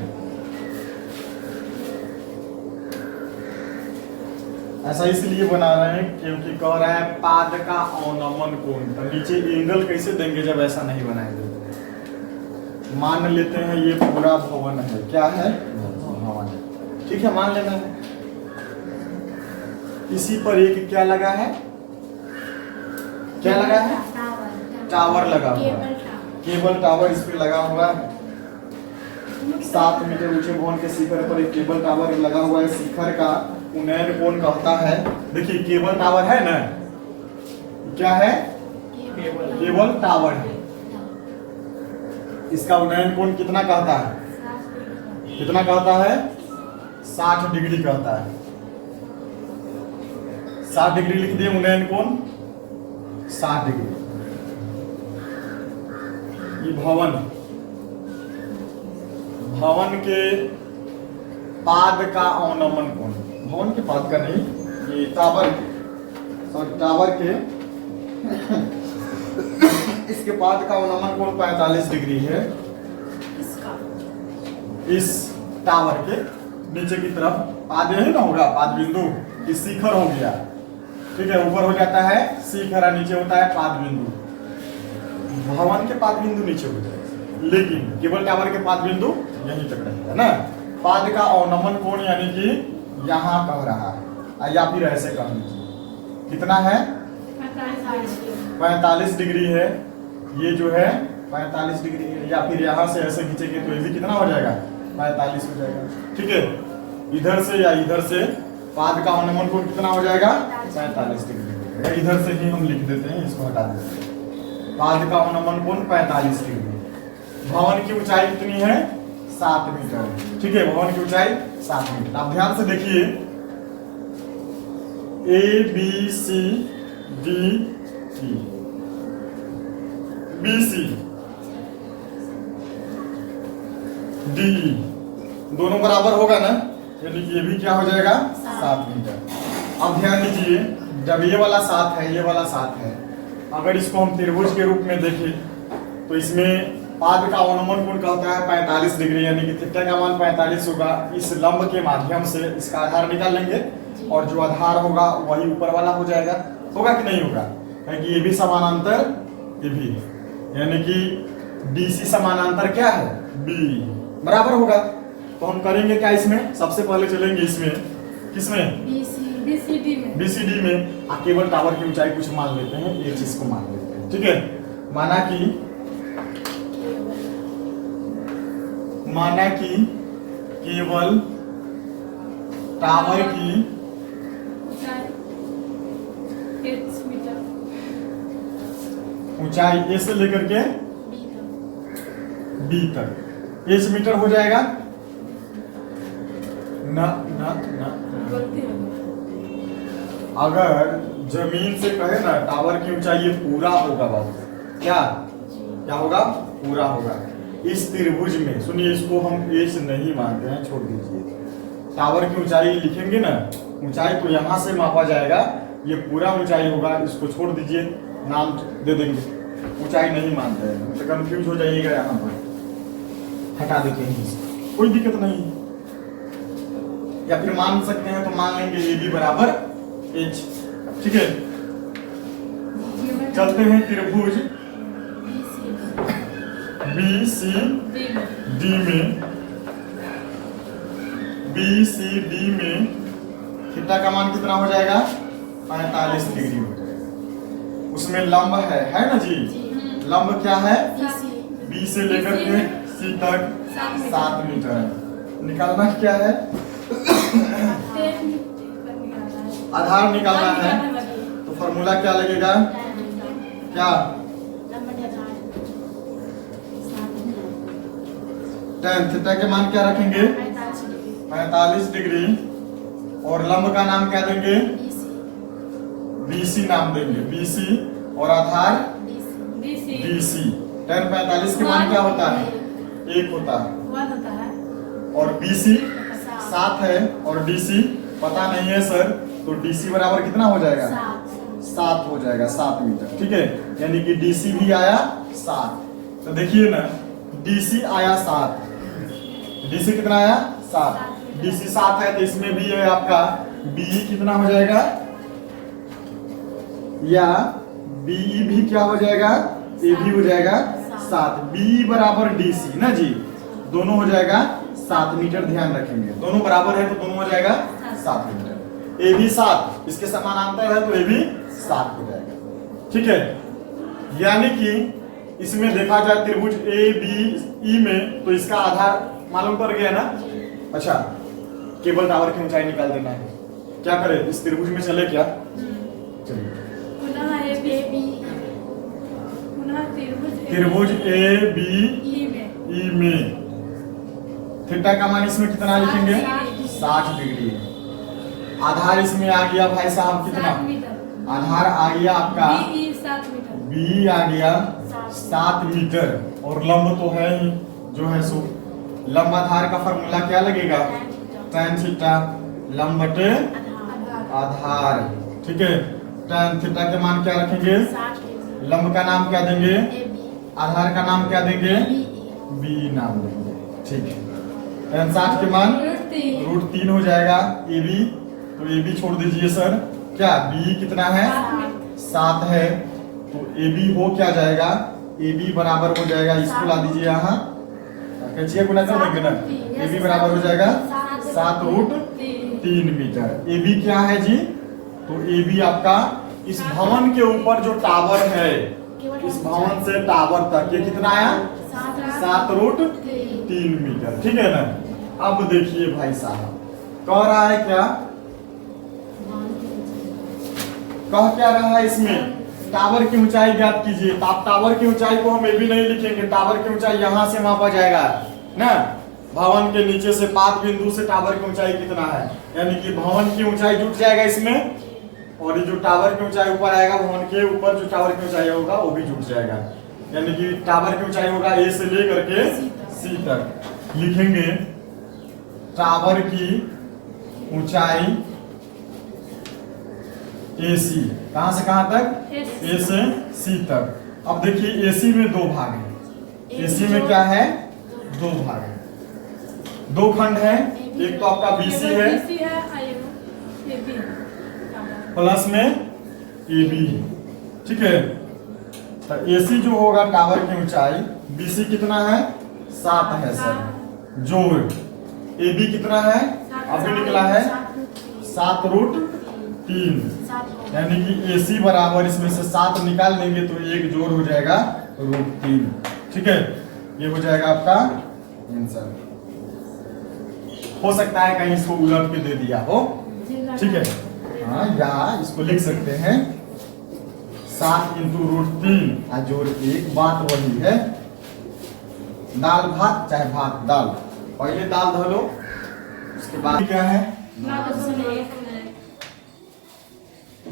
ऐसा इसलिए बना रहे हैं क्योंकि कह रहा है पाद का अवनमन कोण, तो नीचे एंगल कैसे देंगे जब ऐसा नहीं बनाएंगे। मान लेते हैं ये पूरा भवन है, क्या है भवन, ठीक है, मान लेना है। इसी पर एक क्या लगा है, क्या लगा है, टावर लगा हुआ, केबल टावर इस पे लगा हुआ है। 7 मीटर ऊंचे भवन के शिखर पर एक केबल टावर लगा हुआ है। शिखर का उन्नयन कोण कहता है, देखिए केबल टावर है ना, क्या है, केबल टावर है, इसका उन्नयन कोण कितना कहता है, कितना कहता है 60 डिग्री कहता है। 60 डिग्री लिख दिए, उन्नयन कोण 60 डिग्री। ये भवन, भवन के पाद का अवनमन कोण, भवन के पाद का नहीं, ये टावर, सॉरी टावर के इसके पाद का अवनमन कोण 45 डिग्री है। इस टावर के नीचे की तरफ पाद यही ना होगा, पाद बिंदु, इस शिखर हो गया, ठीक है, ऊपर हो जाता है शिखर और नीचे होता है पाद बिंदु। भवन के पाद बिंदु नीचे हो जाएगा, लेकिन केबल टावर के पाद बिंदु यहीं तक रहेगा ना। पाद का अवनमन कोण यानी कि यहाँ कह रहा है, या फिर ऐसे कह लीजिए, कितना है 45 डिग्री है, ये जो है 45 डिग्री है, या फिर यहाँ से ऐसे खींचेंगे तो ये भी कितना हो जाएगा 45 हो जाएगा, ठीक है। इधर से या इधर से पाद का अवनमन कोण कितना हो जाएगा 45 डिग्री, इधर से ही हम लिख देते हैं, इसको हटा देते हैं। पाद का अवनमन कोण 45 डिग्री। भवन की ऊंचाई कितनी है 7 मीटर, ठीक है, भवन की ऊंचाई 7 मीटर। आप ध्यान से देखिए, A B C D E, B C D E दोनों बराबर होगा ना, यानी कि ये भी क्या हो जाएगा 7 मीटर। अब ध्यान दीजिए, जब ये वाला 7 है, ये वाला 7 है, अगर इसको हम त्रिभुज के रूप में देखें तो इसमें पाद का अवनमन कोण का होता है 45 डिग्री, यानी कि थीटा का मान 45 होगा। इस लंब के माध्यम से इसका आधार निकाल लेंगे और जो आधार होगा वही ऊपर वाला हो जाएगा। होगा कि नहीं होगा? क्योंकि ये भी समानांतर ये भी है, यानी कि DC समानांतर क्या है B बराबर होगा। तो हम करेंगे क्या इसमें, सबसे पहले चलेंगे इसमें किसमें BCD में केवल टावर की ऊंचाई कुछ मान लेते हैं, ये चीज को मान लेते हैं। ठीक है, माना कि केवल टावर की ऊंचाई A से लेकर के B तक H मीटर हो जाएगा ना। अगर जमीन से कहे ना टावर की ऊंचाई ये पूरा होगा बाबू, क्या होगा? पूरा होगा। इस त्रिभुज में सुनिए, इसको हम एच नहीं मानते हैं, छोड़ दीजिए। टावर की ऊंचाई लिखेंगे ना, ऊंचाई तो यहां से मापा जाएगा, ये पूरा ऊंचाई होगा, इसको छोड़ दीजिए, नाम दे देंगे, ऊंचाई नहीं मानते हैं, तो कंफ्यूज हो जाइएगा, यहाँ पर हटा देते हैं, कोई दिक्कत नहीं। या फिर मान सकते हैं तो मान लेंगे ए बी बराबर एच। ठीक है, चलते हैं त्रिभुज BCD में थीटा का मान कितना हो जाएगा? 45 डिग्री हो जाएगा। उसमें लंब है ना जी? लंब क्या है? B से लेकर के C तक 7 मीटर है। निकालना क्या है? आधार निकालना है, तो फॉर्मूला क्या लगेगा? क्या? tan थीटा के मान क्या रखेंगे? 45 डिग्री, और लंब का नाम क्या देंगे? BC नाम देंगे, BC, और आधार DC। tan 45 के मान क्या होता है? 1 होता है, और BC 7 है, और DC पता नहीं है सर, तो DC बराबर कितना हो जाएगा? 7 हो जाएगा, 7 मीटर। ठीक है, यानी कि DC भी आया 7। तो देखिए ना, DC आया 7, DC कितना आया? 7। DC 7 है, तो इसमें भी है आपका BE कितना हो जाएगा? या BE भी क्या हो जाएगा? ये भी हो जाएगा 7। BE बराबर DC ना जी, दोनों हो जाएगा 7 मीटर। ध्यान रखेंगे, दोनों बराबर है तो दोनों हो जाएगा 7 मीटर। ए भी 7, इसके समानांतर है तो ये भी 7 हो जाएगा। ठीक है, यानी कि इसमें देखा जाए त्रिभुज ABE में, तो इसका आधार मालूम पड़ गया ना। अच्छा, केवल टावर की ऊंचाई निकाल देना है, क्या करें? इस त्रिभुज में चले क्या? चलिए, त्रिभुज ABE में थीटा का मान इसमें कितना लिखेंगे? 60 डिग्री। आधार इसमें आ गया भाई साहब कितना? आधार आ गया आपका B आ गया 7 मीटर, और लंब तो है ही जो है सो। लंब आधार का फॉर्मूला क्या लगेगा? tan थीटा लंब बटे आधार। ठीक है, tan थीटा के मान क्या रखेंगे? लंब का नाम क्या देंगे? आधार का नाम क्या देंगे? B नाम देंगे। ठीक है, tan 60 के मान √3 हो जाएगा। AB, तो AB छोड़ दीजिए सर, क्या BE कितना है? 7 है, तो AB हो क्या जाएगा? AB बराबर हो जाएगा, इसको ला दीजिए यहाँ, कैचिया गुना कर देंगे ना, AB बराबर हो जाएगा 7√3 मीटर। AB क्या है जी? तो AB आपका इस भवन के ऊपर जो टावर है, इस भवन से टावर तक, ये कितना आया? 7√3 मीटर। ठीक है ना। अब देखिए भाई साहब, कह रहा है क्या? कह क्या रहा है इसमें? टावर की ऊंचाई ज्ञात कीजिए। तो आप टावर की ऊंचाई को हम ये भी नहीं लिखेंगे, टावर की ऊंचाई यहां से मापा जाएगा ना, भवन के नीचे से पाद बिंदु से टावर की ऊंचाई कितना है, यानी कि भवन की ऊंचाई जुट जाएगा इसमें, और ये जो टावर की ऊंचाई ऊपर आएगा, भवन के ऊपर जो टावर की ऊंचाई होगा वो भी जुट जाएगा, यानी कि टावर की ऊंचाई होगा A से लेकर के C तक। लिखेंगे टावर की ऊंचाई AC कहां से कहां तक? A से C तक। अब देखिए AC में दो भाग है। AC में क्या है? दो भाग है, दो खंड है। एक तो आपका BC है प्लस में AB है, ठीक है। तो AC जो होगा टावर की ऊंचाई, BC कितना है? 7 है सर। जोड़ AB कितना है? अभी निकला है 7√3, यानी कि AC बराबर इसमें से 7 निकाल लेंगे तो एक जोड़ हो जाएगा √3, ठीक है। ये हो जाएगा आपका आंसर। हो सकता है कहीं इसको उलट के दे दिया हो, ठीक है। हाँ, या इसको लिख सकते हैं 7 × √3 जोड़ 1। बात वही है, दाल भात चाहे भात दाल, पहले दाल धो लो, उसके बाद क्या है?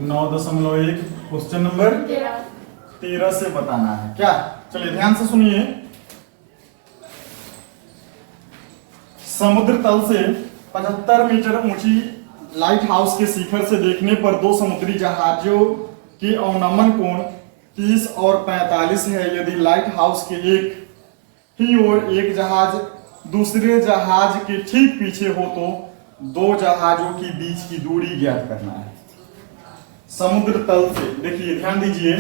9.1। क्वेश्चन नंबर 13 से बताना है क्या? चलिए ध्यान से सुनिए। समुद्र तल से 75 मीटर ऊंची लाइट हाउस के शिखर से देखने पर दो समुद्री जहाजों के अवनमन कोण 30 और 45 है। यदि लाइट हाउस के एक ही ओर एक जहाज दूसरे जहाज के ठीक पीछे हो तो दो जहाजों के बीच की दूरी ज्ञात करना है। समुद्र तल से देखिए, ध्यान दीजिए,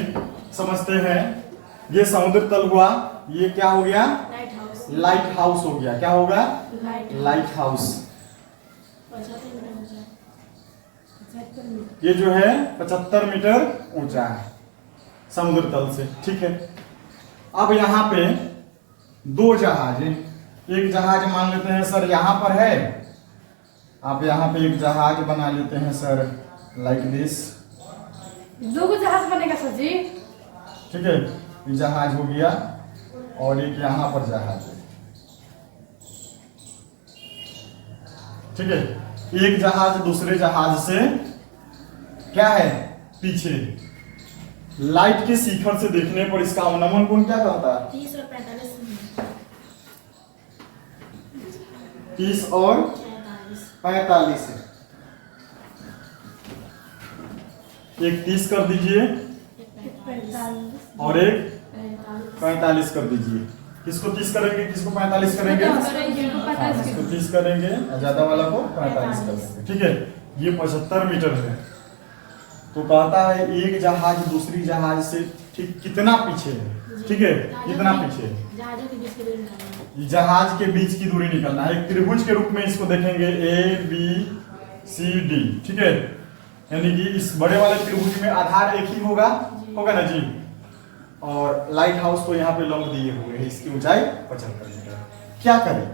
समझते हैं। ये समुद्र तल हुआ, ये क्या हो गया? लाइट हाउस हो गया। क्या होगा? Light house. ये जो है 75 मीटर ऊंचा है समुद्र तल से, ठीक है। अब यहाँ पे दो जहाज है। एक जहाज मान लेते हैं सर यहाँ पर है, आप यहाँ पे एक जहाज बना लेते हैं सर, लाइक दिस। दो जहाज बनेगा सर जी, ठीक है। ये जहाज हो गया और एक यहाँ पर जहाज है, ठीक है। एक जहाज दूसरे जहाज से क्या है? पीछे। लाइट के शिखर से देखने पर इसका अवनमन कोण क्या कहता है? 30 और 45। 30 और 45 है। एक 30 कर दीजिए और एक 45 कर दीजिए। किसको 30 करेंगे, किसको 45 करेंगे? हाँ, इसको 30 करेंगे, ज्यादा वाला को 45 कर देंगे, ठीक है। ये 75 मीटर है, तो कहता है एक जहाज दूसरी जहाज से ठीक कितना पीछे है, ठीक है। कितना पीछे है? जहाज के बीच की दूरी निकालना है। एक त्रिभुज के रूप में इसको देखेंगे ABCD, ठीक है। यानी कि इस बड़े वाले त्रिभुज में आधार एक ही होगा ना जी। और लाइट हाउस को यहाँ पे लंब दिए हुए हैं, इसकी ऊंचाई 75 मीटर। क्या करें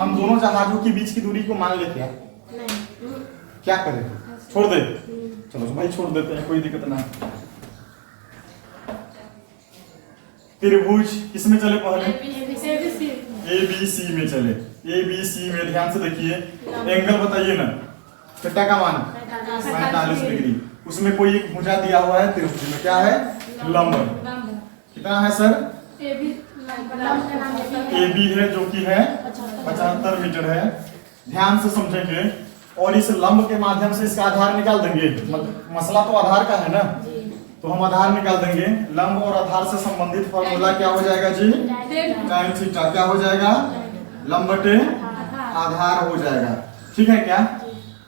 हम? दोनों जहाजों के बीच की दूरी को मान ले क्या? क्या करें? छोड़ दे? चलो भाई छोड़ देते हैं, कोई दिक्कत ना। त्रिभुज किसमें चले पहले? ABC में चले। ABC में ध्यान से देखिए, एंगल बताइए ना, थीटा का मान 45 डिग्री। उसमें कोई एक भुजा दिया हुआ है त्रिभुज में, क्या है? लंब। कितना है सर? AB है जो कि है 75 मीटर है। ध्यान से समझेंगे और इस लंब के माध्यम से इसका आधार निकाल देंगे। मसला तो आधार का है ना, तो हम आधार निकाल देंगे। लंब और आधार से संबंधित फॉर्मूला क्या हो जाएगा जी? tan theta. क्या हो जाएगा? लंब बटे आधार हो जाएगा, ठीक है क्या?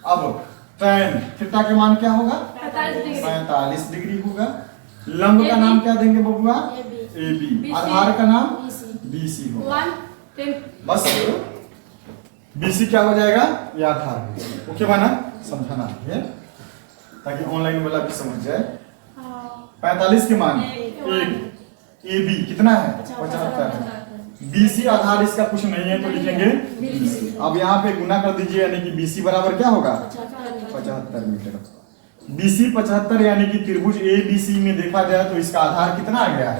अब tan थीटा के मान क्या होगा? 45 डिग्री होगा। लंब का नाम क्या देंगे बबुआ? AB। आधार का नाम BC होगा। बस BC क्या हो जाएगा? ये आधार। ओके बना? समझाना है ताकि ऑनलाइन वाला भी समझ जाए। 45 के मान एक। AB कितना है? 75। BC आधार इसका कुछ नहीं है तो लिखेंगे BC। अब यहाँ पे गुना कर दीजिए, यानी कि BC बराबर क्या होगा? 75 मीटर। BC 75 यानी कि त्रिभुज ABC में देखा जाए तो इसका आधार कितना आ गया?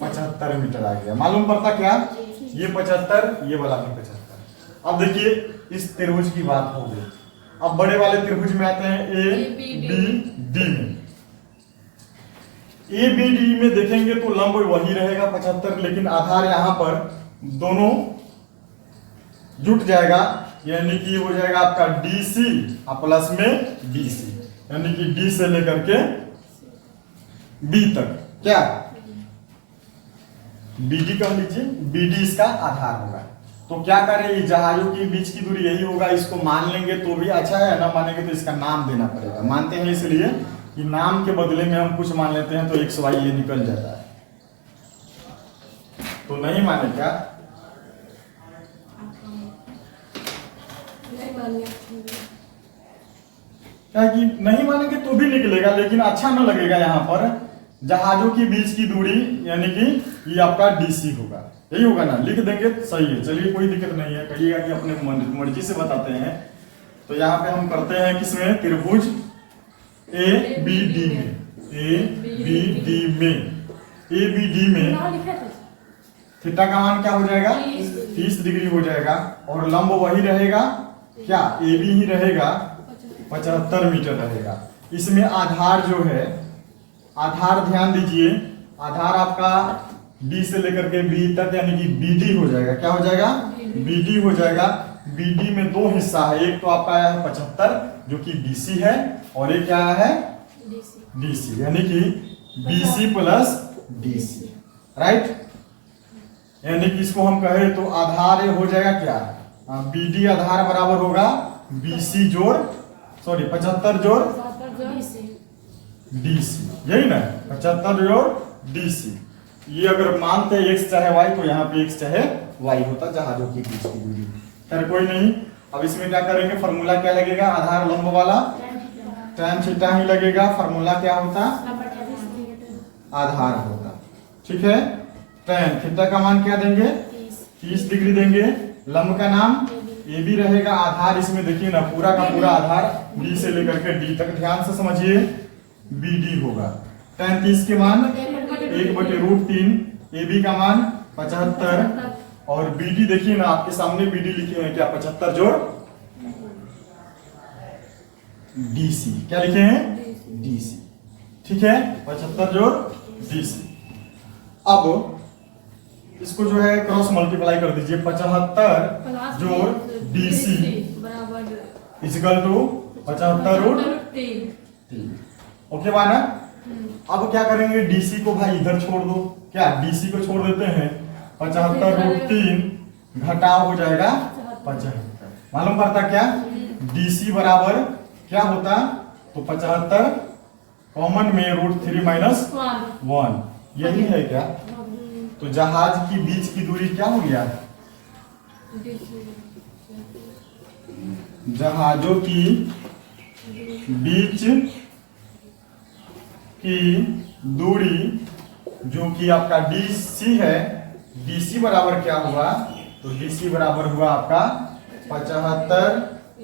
75 मीटर आ गया। मालूम पड़ता क्या? ये 75, ये वाला भी 75। अब देखिए इस त्रिभुज की बात हो गई। अब बड़े वाले त्रिभुज में आते हैं ABD में। ABD में देखेंगे तो लंब वही रहेगा 75, लेकिन आधार यहाँ पर दोनों जुट जाएगा, यानी कि हो जाएगा आपका DC और प्लस में BC। यानी कि डी से लेकर के बी तक क्या बीडी कह लीजिए, बीडी इसका आधार होगा। तो क्या करें, ये जहाजों के बीच की दूरी यही होगा, इसको मान लेंगे तो भी अच्छा है, ना मानेंगे तो इसका नाम देना पड़ेगा। मानते हैं इसलिए कि नाम के बदले में हम कुछ मान लेते हैं तो एक्स वाई ये निकल जाता है। तो नहीं माने क्या, क्या कि नहीं मानेंगे तो भी निकलेगा, लेकिन अच्छा ना लगेगा। यहाँ पर जहाजों के बीच की दूरी यानी कि ये आपका डीसी होगा, यही होगा ना, लिख देंगे सही है। चलिए कोई दिक्कत नहीं है, कहिएगा कि अपने मर्जी से बताते हैं। तो यहाँ पे हम करते हैं किसमें, त्रिभुज ए बी डी में, ए बी डी में थीटा का मान क्या हो जाएगा, 30 डिग्री हो जाएगा, और लंब वही रहेगा क्या, ए बी ही रहेगा, 75 मीटर रहेगा। इसमें आधार जो है, आधार ध्यान दीजिए, आधार आपका डी से लेकर के बी तक यानी कि बीडी हो जाएगा। क्या हो जाएगा, बीडी हो जाएगा। बीडी में दो हिस्सा है, एक तो आपका आया है 75 जो कि बीसी है, और एक क्या है डीसी, यानी कि बीसी प्लस डीसी, राइट। यानी कि इसको हम कहें तो आधार हो जाएगा क्या, बीडी आधार बराबर होगा बीसी जोड़ 75 जोड़ डीसी, यही ना, 75 जोड़ डीसी। ये अगर मानते एक्स चाहे वाई तो यहाँ पे एक्स चाहे वाई होता जहाजों के बीच की दूरी। खैर कोई नहीं, अब इसमें क्या करेंगे, फॉर्मूला क्या लगेगा, आधार लंब वाला tan थीटा ही लगेगा। फॉर्मूला क्या होता, आधार होता, ठीक है। tan थीटा का मान क्या देंगे, 30 डिग्री देंगे। लंब का नाम ए बी रहेगा। आधार इसमें देखिए ना, पूरा का पूरा आधार बी से लेकर के डी तक, ध्यान से समझिए, बी डी होगा। tan 30 के मान 1/√3, ए बी का मान 75, और बी डी देखिए ना, आपके सामने बी डी लिखे हैं क्या, 75 जोड़ डीसी, क्या लिखे हैं, डीसी, ठीक है, 75 जोड़ डीसी। अब इसको जो है क्रॉस मल्टीप्लाई कर दीजिए, 75 जोड़ डीसी इक्वल टू 75√3, ओके बाना। अब क्या करेंगे, डीसी को भाई इधर छोड़ दो, क्या डीसी को छोड़ देते हैं, 75√3 घटाव हो जाएगा 75। मालूम पड़ता क्या, डीसी बराबर क्या होता, तो 75 कॉमन में √3 माइनस 1, यही है क्या। तो जहाज की बीच की दूरी क्या हो गया, जहाजों की बीच की दूरी जो कि आपका डीसी है, डीसी बराबर क्या हुआ, तो डीसी बराबर हुआ आपका 75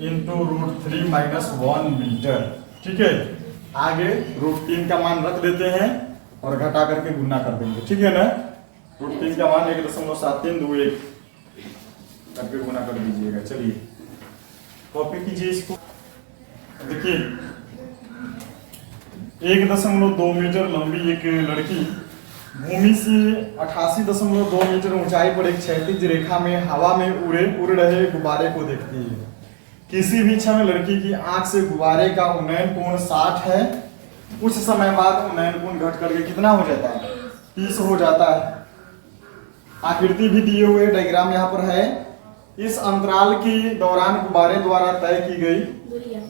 इंटू √3 माइनस 1 मीटर, ठीक है। आगे √3 का मान रख देते हैं और घटा करके गुना कर देंगे, ठीक है ना। √3 का मान 1.7321 करके गुना कर दीजिएगा। चलिए कॉपी कीजिए इसको, देखिए 1.2 मीटर लंबी एक लड़की भूमि से 88.2 मीटर ऊंचाई पर एक क्षैतिज रेखा में हवा में उड़ रहे गुब्बारे को देखती है। किसी भी क्षण लड़की की आंख से गुब्बारे का उन्नयन कोण 60 है। कुछ समय बाद उन्नयन कोण घट करके कितना हो जाता है, 30 हो जाता है। आकृति भी दिए हुए, डायग्राम यहाँ पर है। इस अंतराल के दौरान गुब्बारे द्वारा तय की गई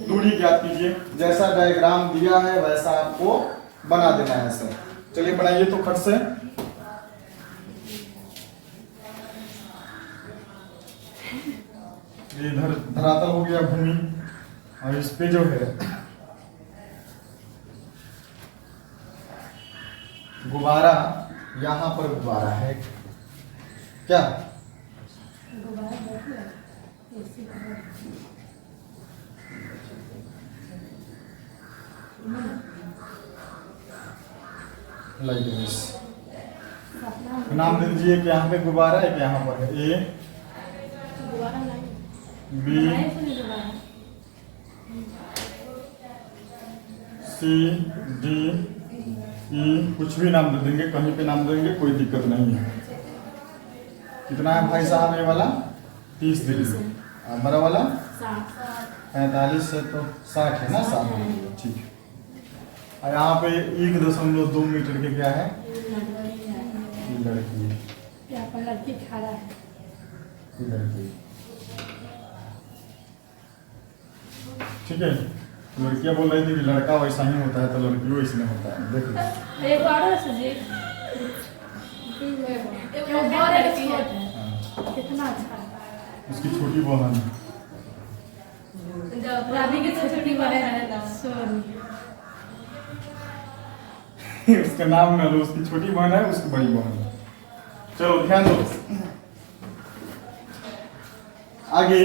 दूरी ज्ञात कीजिए। जैसा डायग्राम दिया है वैसा आपको बना देना है सर। चलिए बनाइए तो खट से। ये धरातल हो गया भूमि, और इस पे जो है गुब्बारा, यहाँ पर गुब्बारा है क्या, नाम दे दीजिए कि यहाँ पे गुब्बारा है, कि यहाँ पर है ए बी सी डी ई, कुछ भी नाम दे देंगे, कहीं पे नाम देंगे, कोई दिक्कत नहीं है। कितना है भाई साहब ये वाला, 30 डिग्री, बड़ा वाला 45 से तो 60 है ना, 60 ठीक है। और यहाँ पे 1.2 मीटर के क्या है, लड़की, यहाँ पर लड़की खड़ा है। लड़की ठीक है। लड़कियां बोल रही थी कि लड़का वैसा ही होता है तो लड़की वैसे होता है। देखो एक और है सर जी, वो बहुत लड़की है, कितना अच्छा है। उसकी छोटी बहन रानी की छोटी बहन है सोनी। उसका नाम ना लो, उसकी छोटी बहन है, उसकी बड़ी बहन है। चलो ध्यान दो आगे।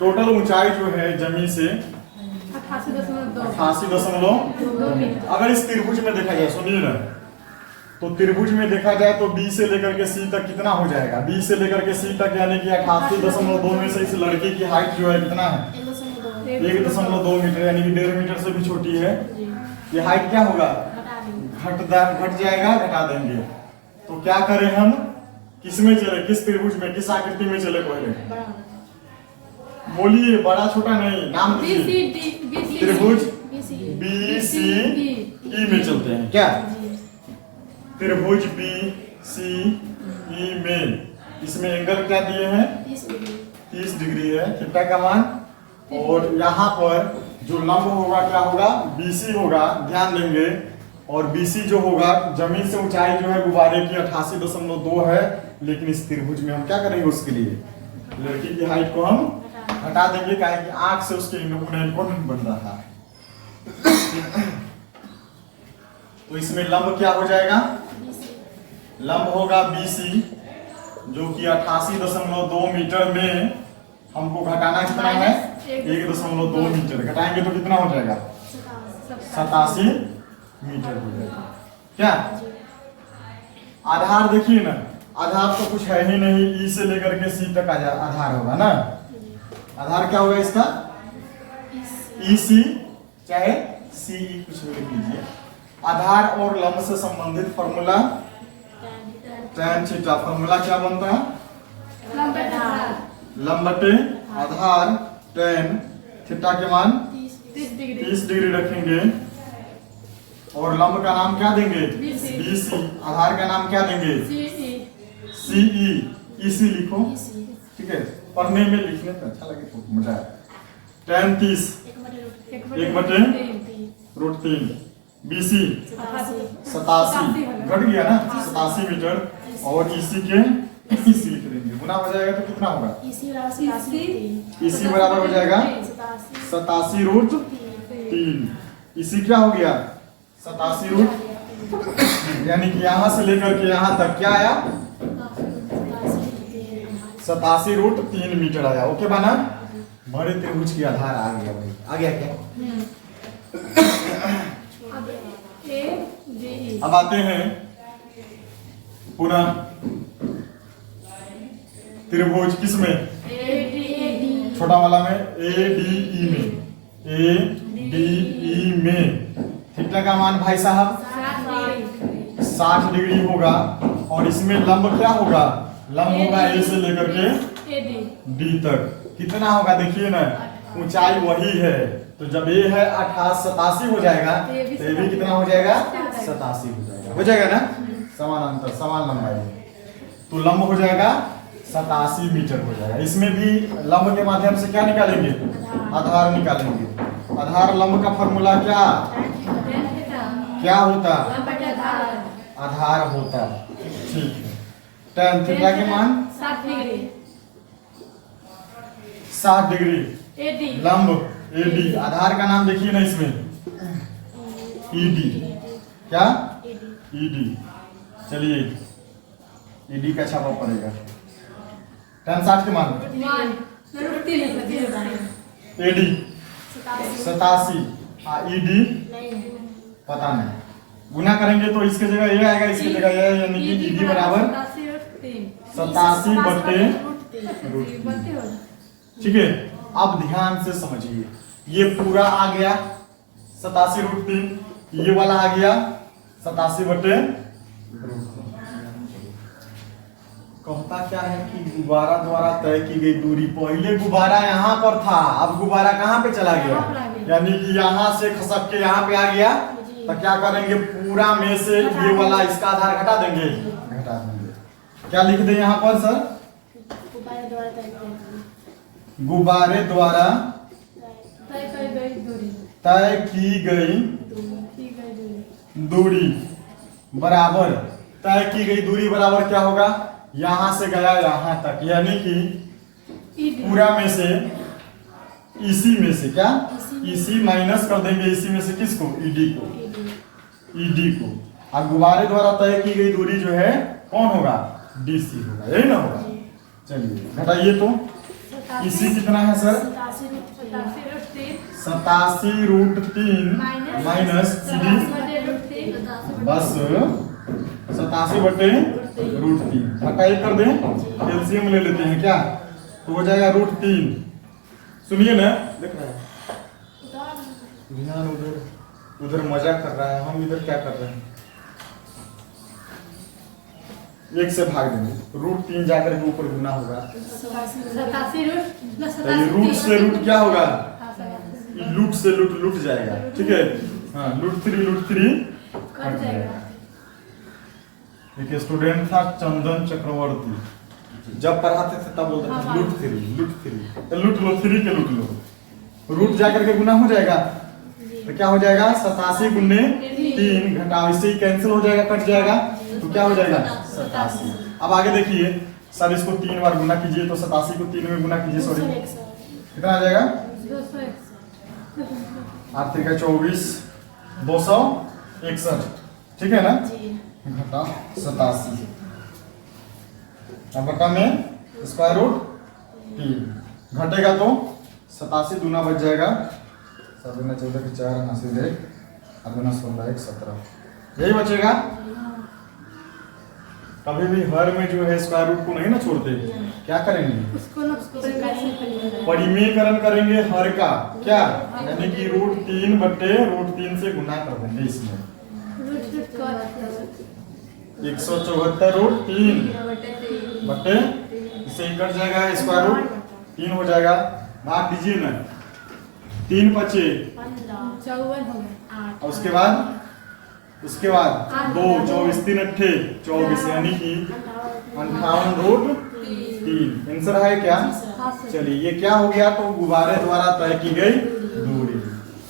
टोटल ऊंचाई जो है जमीन से 88.2 मीटर। अगर इस त्रिभुज में देखा जाए, सुनिए ना, तो त्रिभुज में देखा जाए तो बी से लेकर के सी तक कितना हो जाएगा, बी से लेकर के सी तक यानी कि 88.2 में से इस लड़की की हाइट जो है कितना है, 1.2 मीटर, यानी कि 1.5 मीटर से भी छोटी है। ये हाइट क्या होगा, घट जाएगा, घटा देंगे। तो क्या करें हम, किस में चले, किस त्रिभुज में, किस आकृति में चले, पहले बोलिए, बड़ा छोटा नहीं, नाम त्रिभुज BCE में चलते हैं क्या, त्रिभुज BCE में। इसमें एंगल क्या दिए हैं, 30 डिग्री है, थीटा का मान। और यहाँ पर जो लंब होगा क्या होगा, BC होगा, ध्यान देंगे। और BC जो होगा, जमीन से ऊंचाई जो है गुब्बारे की 88.2 है, लेकिन इस त्रिभुज में हम क्या करेंगे, उसके लिए लड़की की हाइट को हम हटा देंगे, क्या कि आंख से उसके नमूने को नहीं बन रहा है। तो इसमें लंब क्या हो जाएगा, लंब होगा BC, जो कि 88.2 मीटर में हमको घटाना कितना है, 1.2 मीटर। घटाएंगे तो कितना हो जाएगा, 87 मीटर हो जाएगा क्या। आधार देखिए ना, आधार तो कुछ है ही नहीं, ई से लेकर के सी तक आधार होगा ना। आधार क्या होगा इसका, EC चाहे CE कुछ भी लिख लीजिए। आधार और लंब से संबंधित फॉर्मूला tan थीटा। फॉर्मूला क्या बनता है, लंब बटे आधार tan थीटा के मान 30 डिग्री रखेंगे। और लंब का नाम क्या देंगे, BC। आधार का नाम क्या देंगे, CE। EC लिखो, ठीक है, पढ़ने में लिखने में अच्छा लगे तो मजा है। tan 30 1/√3 BC 87, घट गया ना, 87 मीटर। और EC के EC लिख देंगे, गुना हो जाएगा तो कितना होगा, EC बराबर हो जाएगा 87√3। EC क्या हो गया, 87 यानी कि यहाँ से लेकर के यहाँ तक क्या आया, 87√3 मीटर आया। ओके बना, बड़े त्रिभुज की आधार आ गया भाई। आ गया क्या, अब आते हैं पुनः त्रिभुज किसमें, छोटा वाला में, ADE में। ADE में थीटा का मान भाई साहब 60 डिग्री होगा। और इसमें लंब क्या होगा, लंब होगा A से लेकर के D तक। कितना होगा देखिए ना, ऊंचाई वही है, तो जब ये है 87 हो जाएगा तो ये भी कितना हो जाएगा, 87 हो जाएगा ना, समान अंतर, समान लंबाई। तो लंब हो जाएगा 87 मीटर हो जाएगा। इसमें भी लंब के माध्यम से क्या निकालेंगे, आधार निकालेंगे। आधार लंब का फॉर्मूला क्या होता, आधार होता, ठीक है। tan थीटा के मान 60 डिग्री, लंब AD। आधार का नाम देखिए ना इसमें, ED। क्या, ED। चलिए ED का छापा पड़ेगा। tan 60 के मान AD 87, ED पता नहीं, गुना करेंगे तो इसके जगह ये आएगा, इसके जगह ये, यानी कि ED बराबर 87/√3। ठीक है। अब ध्यान से समझिए, ये पूरा आ गया 87/√3, ये वाला आ गया 87/√3। कहता क्या है कि गुब्बारा द्वारा तय की गई दूरी, पहले गुब्बारा यहाँ पर था, अब गुब्बारा कहाँ पे चला गया, यानी कि यहाँ से खसक के यहाँ पे आ गया। तो क्या करेंगे, पूरा में से ये वाला इसका आधार घटा देंगे, घटा देंगे। क्या लिख दें यहाँ पर सर, गुब्बारे द्वारा तय की गई दूरी बराबर, तय की गई दूरी बराबर क्या होगा, यहां से गया यहां तक, यानी कि पूरा में से इसी में से क्या, इसी माइनस कर देंगे इसी में से किसको, ईडी को, ईडी को। अब गुब्बारे द्वारा तय की गई दूरी जो है कौन होगा, डीसी होगा, यही ना होगा। चलिए घटाइए तो, इसी कितना है सर, 87√3 माइनस CD, बस 87/√3 घटाई कर दें, एलसीएम ले लेते हैं क्या, तो हो जाएगा √3। सुनिए ना, देख रहे हैं ध्यान उधर उधर मजा कर रहा है, हम इधर क्या कर रहे हैं, एक से भाग देंगे, √3 जाकर के ऊपर गुना होगा, रूट से रूट क्या होगा, लूट से लूट जाएगा, ठीक है। हाँ, √3 कट जाएगा। एक स्टूडेंट था चंदन चक्रवर्ती, जब पढ़ाते थे तब बोलते थे लूट लो 3 के लूट लो, रूट जाकर के गुना हो जाएगा, तो क्या हो जाएगा 87 × 3 घटाओ, इससे ही कैंसिल हो जाएगा, कट जाएगा, तो क्या हो जाएगा 87। अब आगे देखिए सर, इसको 3 बार गुना कीजिए, तो 87 को 3 में गुना कीजिए, सॉरी कितना आ जाएगा, 8 × 24 261, ठीक है ना, घटा 87, अब बटा में √3 घटेगा तो 87 दूना बच जाएगा, 7 × 14 = 4, 80 1, 8 × 16 = 17, यही बचेगा। कभी भी हर में जो है स्क्वायर रूट को नहीं ना छोड़ते, क्या करेंगे, परिमेयकरण करेंगे हर का, क्या, यानी कि √3/√3 से गुना कर देंगे, इसमें 174√3 बटे, इसे कट जाएगा, स्क्वायर रूट 3 हो जाएगा, भाग दीजिए ना, 3 बचे 54, उसके बाद 2 24 3 8 24, यानी कि 58√3 आंसर है क्या। चलिए ये क्या हो गया, तो गुब्बारे द्वारा तय की गई दूरी,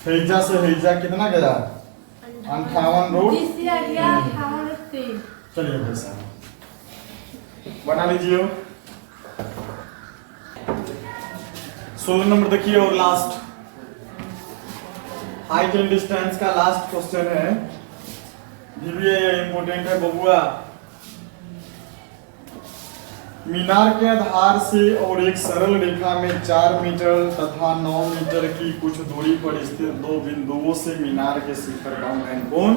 हैजा से हैजा कितना गया, 58√3। चलिए भाई साहब बना लीजिए, 16 नंबर देखिए, और लास्ट हाइट एंड डिस्टेंस का लास्ट क्वेश्चन है, ये भी इंपॉर्टेंट है बबुआ। मीनार के आधार से और एक सरल रेखा में 4 मीटर तथा 9 मीटर की कुछ दूरी पर स्थित 2 बिंदुओं से मीनार के शिखर का उन्नयन कोण,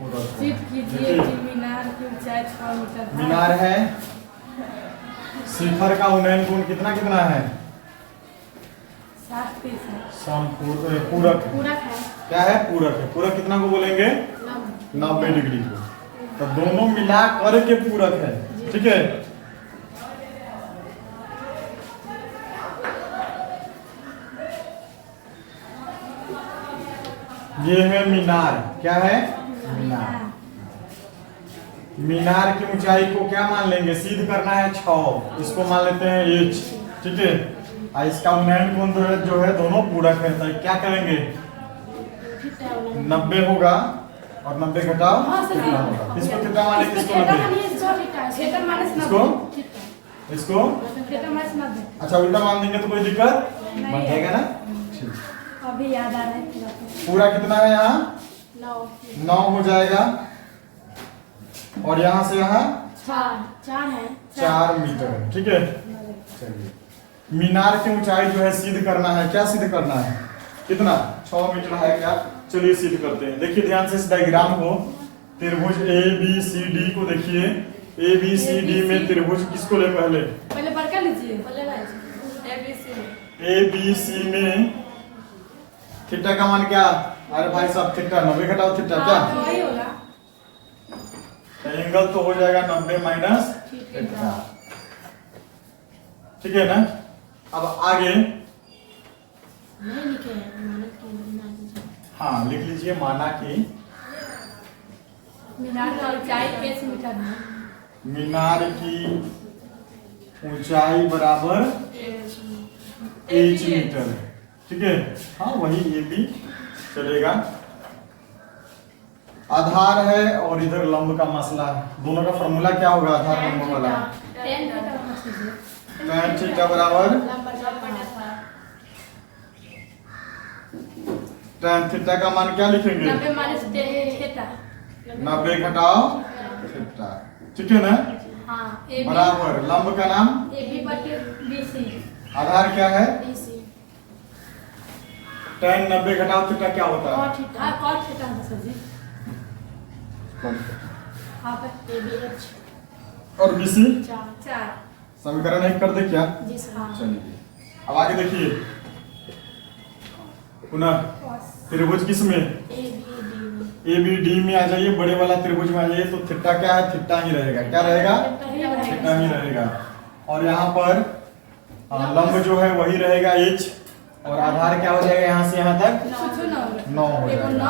मीनार की ऊंचाई 6 मीटर, मीनार है, शिखर का उन्नयन कोण कितना कितना है, 60 पूरक है, क्या है, पूरक है, पूरक कितना को बोलेंगे, 90 डिग्री को, तो दोनों मिला कर के पूरक है, ठीक है। ये है मीनार, क्या है, मीनार, मीनार की ऊंचाई को क्या मान लेंगे, सिद्ध करना है 6, इसको मान लेते हैं h, ठीक है। और इसका उन्नयन कोण जो है दोनों पूरक है, तो क्या करेंगे, 90 होगा और 90 घटाओ कितना होगा, इसको कितना माने, किसको 90, इसको अच्छा उल्टा मान देंगे तो कोई दिक्कत बन जाएगा ना, ठीक। अभी याद आ रहा है, पूरा कितना है, यहाँ 9 हो जाएगा, और यहाँ से यहाँ 4 मीटर, ठीक है। चलिए मीनार की ऊंचाई जो है सिद्ध करना है, क्या सिद्ध करना है, कितना, 6 मीटर है क्या, चलिए सिद्ध करते हैं। देखिए ध्यान से इस डायग्राम को, त्रिभुज ABCD को देखिए, ABCD में त्रिभुज किसको ले, पहले पढ़ कर लीजिए, ABC में थीटा का मान क्या, अरे भाई साहब थीटा 90 घटाओ थीटा क्या, तो एंगल तो हो जाएगा 90 माइनस थीटा। ठीक है ना। अब आगे नहीं लिखे हैं, मानक की मीनार की। हाँ लिख लीजिए, माना कि मीनार का ऊंचाई 8 मीटर है। मीनार की ऊंचाई बराबर 8 मीटर है। ठीक है, हाँ वही ये भी चलेगा। आधार है और इधर लंब का मसला है। दोनों का फॉर्मूला क्या होगा आधार लंब वाला? tan थीटा tan थीटा बराबर tan थीटा का मान क्या लिखेंगे? 90 माइनस tan थीटा। 90 घटाओ थीटा। ठीक है ना। हाँ बराबर लंब का नाम AB बटे BC। आधार क्या है? BC tan 90 घटाओ थीटा क्या होता है? cot theta. हाँ cot थीटा है सर जी। हाँ पर ABH और BC 4 समीकरण 1 कर दे क्या? जी सर। हाँ चलिए अब आगे देखिए, पुनः cos त्रिभुज किस में? ABD में आ जाइए, बड़े वाला त्रिभुज में आ जाइए। तो थीटा क्या है? थीटा ही रहेगा। क्या रहेगा? थीटा ही रहेगा। और यहाँ पर लंब जो है वही रहेगा H, और आधार क्या हो जाएगा यहाँ से यहाँ तक? 9 हो जाएगा।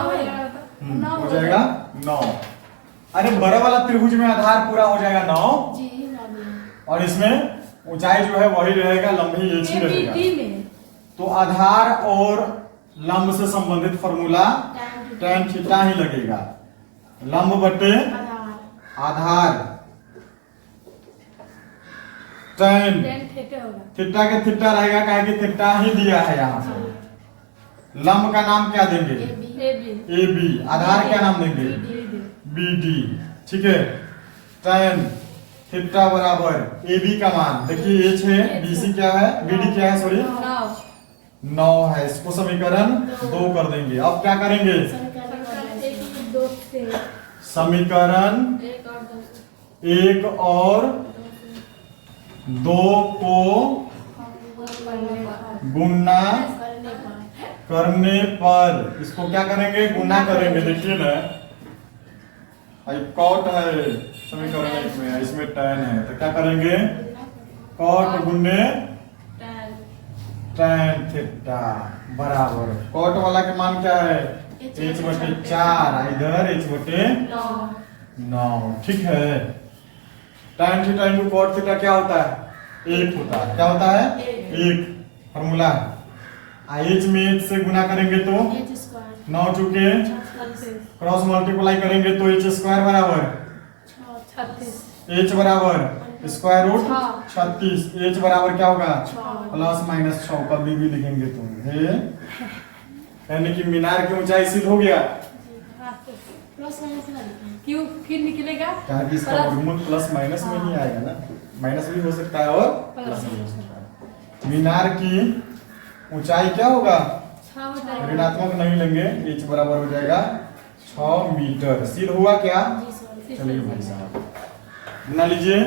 हो जाएगा 9। अरे बड़ा वाला त्रिभुज में आधार पूरा हो जाएगा 9, और इसमें ऊंचाई जो है वही रहेगा, लंब ही H ही रहेगा। तो आधार और लंब से संबंधित फॉर्मूला tan थीटा ही लगेगा। लंब बटे आधार tan थीटा के थीटा रहेगा, काहे कि थीटा ही दिया है यहाँ से। लंब का नाम क्या देंगे? AB। आधार क्या नाम देंगे? BD। ठीक है, tan थीटा बराबर AB का मान देखिए H है, BC क्या है, BD क्या है, सॉरी 9 है। इसको समीकरण 2 कर देंगे। अब क्या करेंगे? समीकरण 1 और 2 को गुणा करने पर इसको क्या करेंगे? गुणा करेंगे। देखिए ना, कॉट है समीकरण 1 में, इसमें tan है, तो क्या करेंगे? कॉट गुणे tan थीटा बराबर कॉट वाला के मान क्या है? H बटे 4, इधर H बटे 9। ठीक है, tan theta into cot theta क्या होता है? 1 होता है। क्या होता है? 1 फॉर्मूला। H में H से गुना करेंगे तो 9 चुके, क्रॉस मल्टीप्लाई करेंगे तो H स्क्वायर बराबर H बराबर स्क्वायर रूट 36। H बराबर क्या होगा? प्लस माइनस 6 कभी भी लिखेंगे तो है, यानी कि मीनार की ऊंचाई सिद्ध हो गया। क्यों फिर निकलेगा? क्या कि इसका वर्गमूल प्लस माइनस में ही आएगा ना, माइनस भी हो सकता है और प्लस भी हो सकता है। मीनार की ऊंचाई क्या होगा? ऋणात्मक नहीं लेंगे, H बराबर हो जाएगा 6 मीटर। सिद्ध हुआ क्या? चलिए भाई साहब बना लीजिए।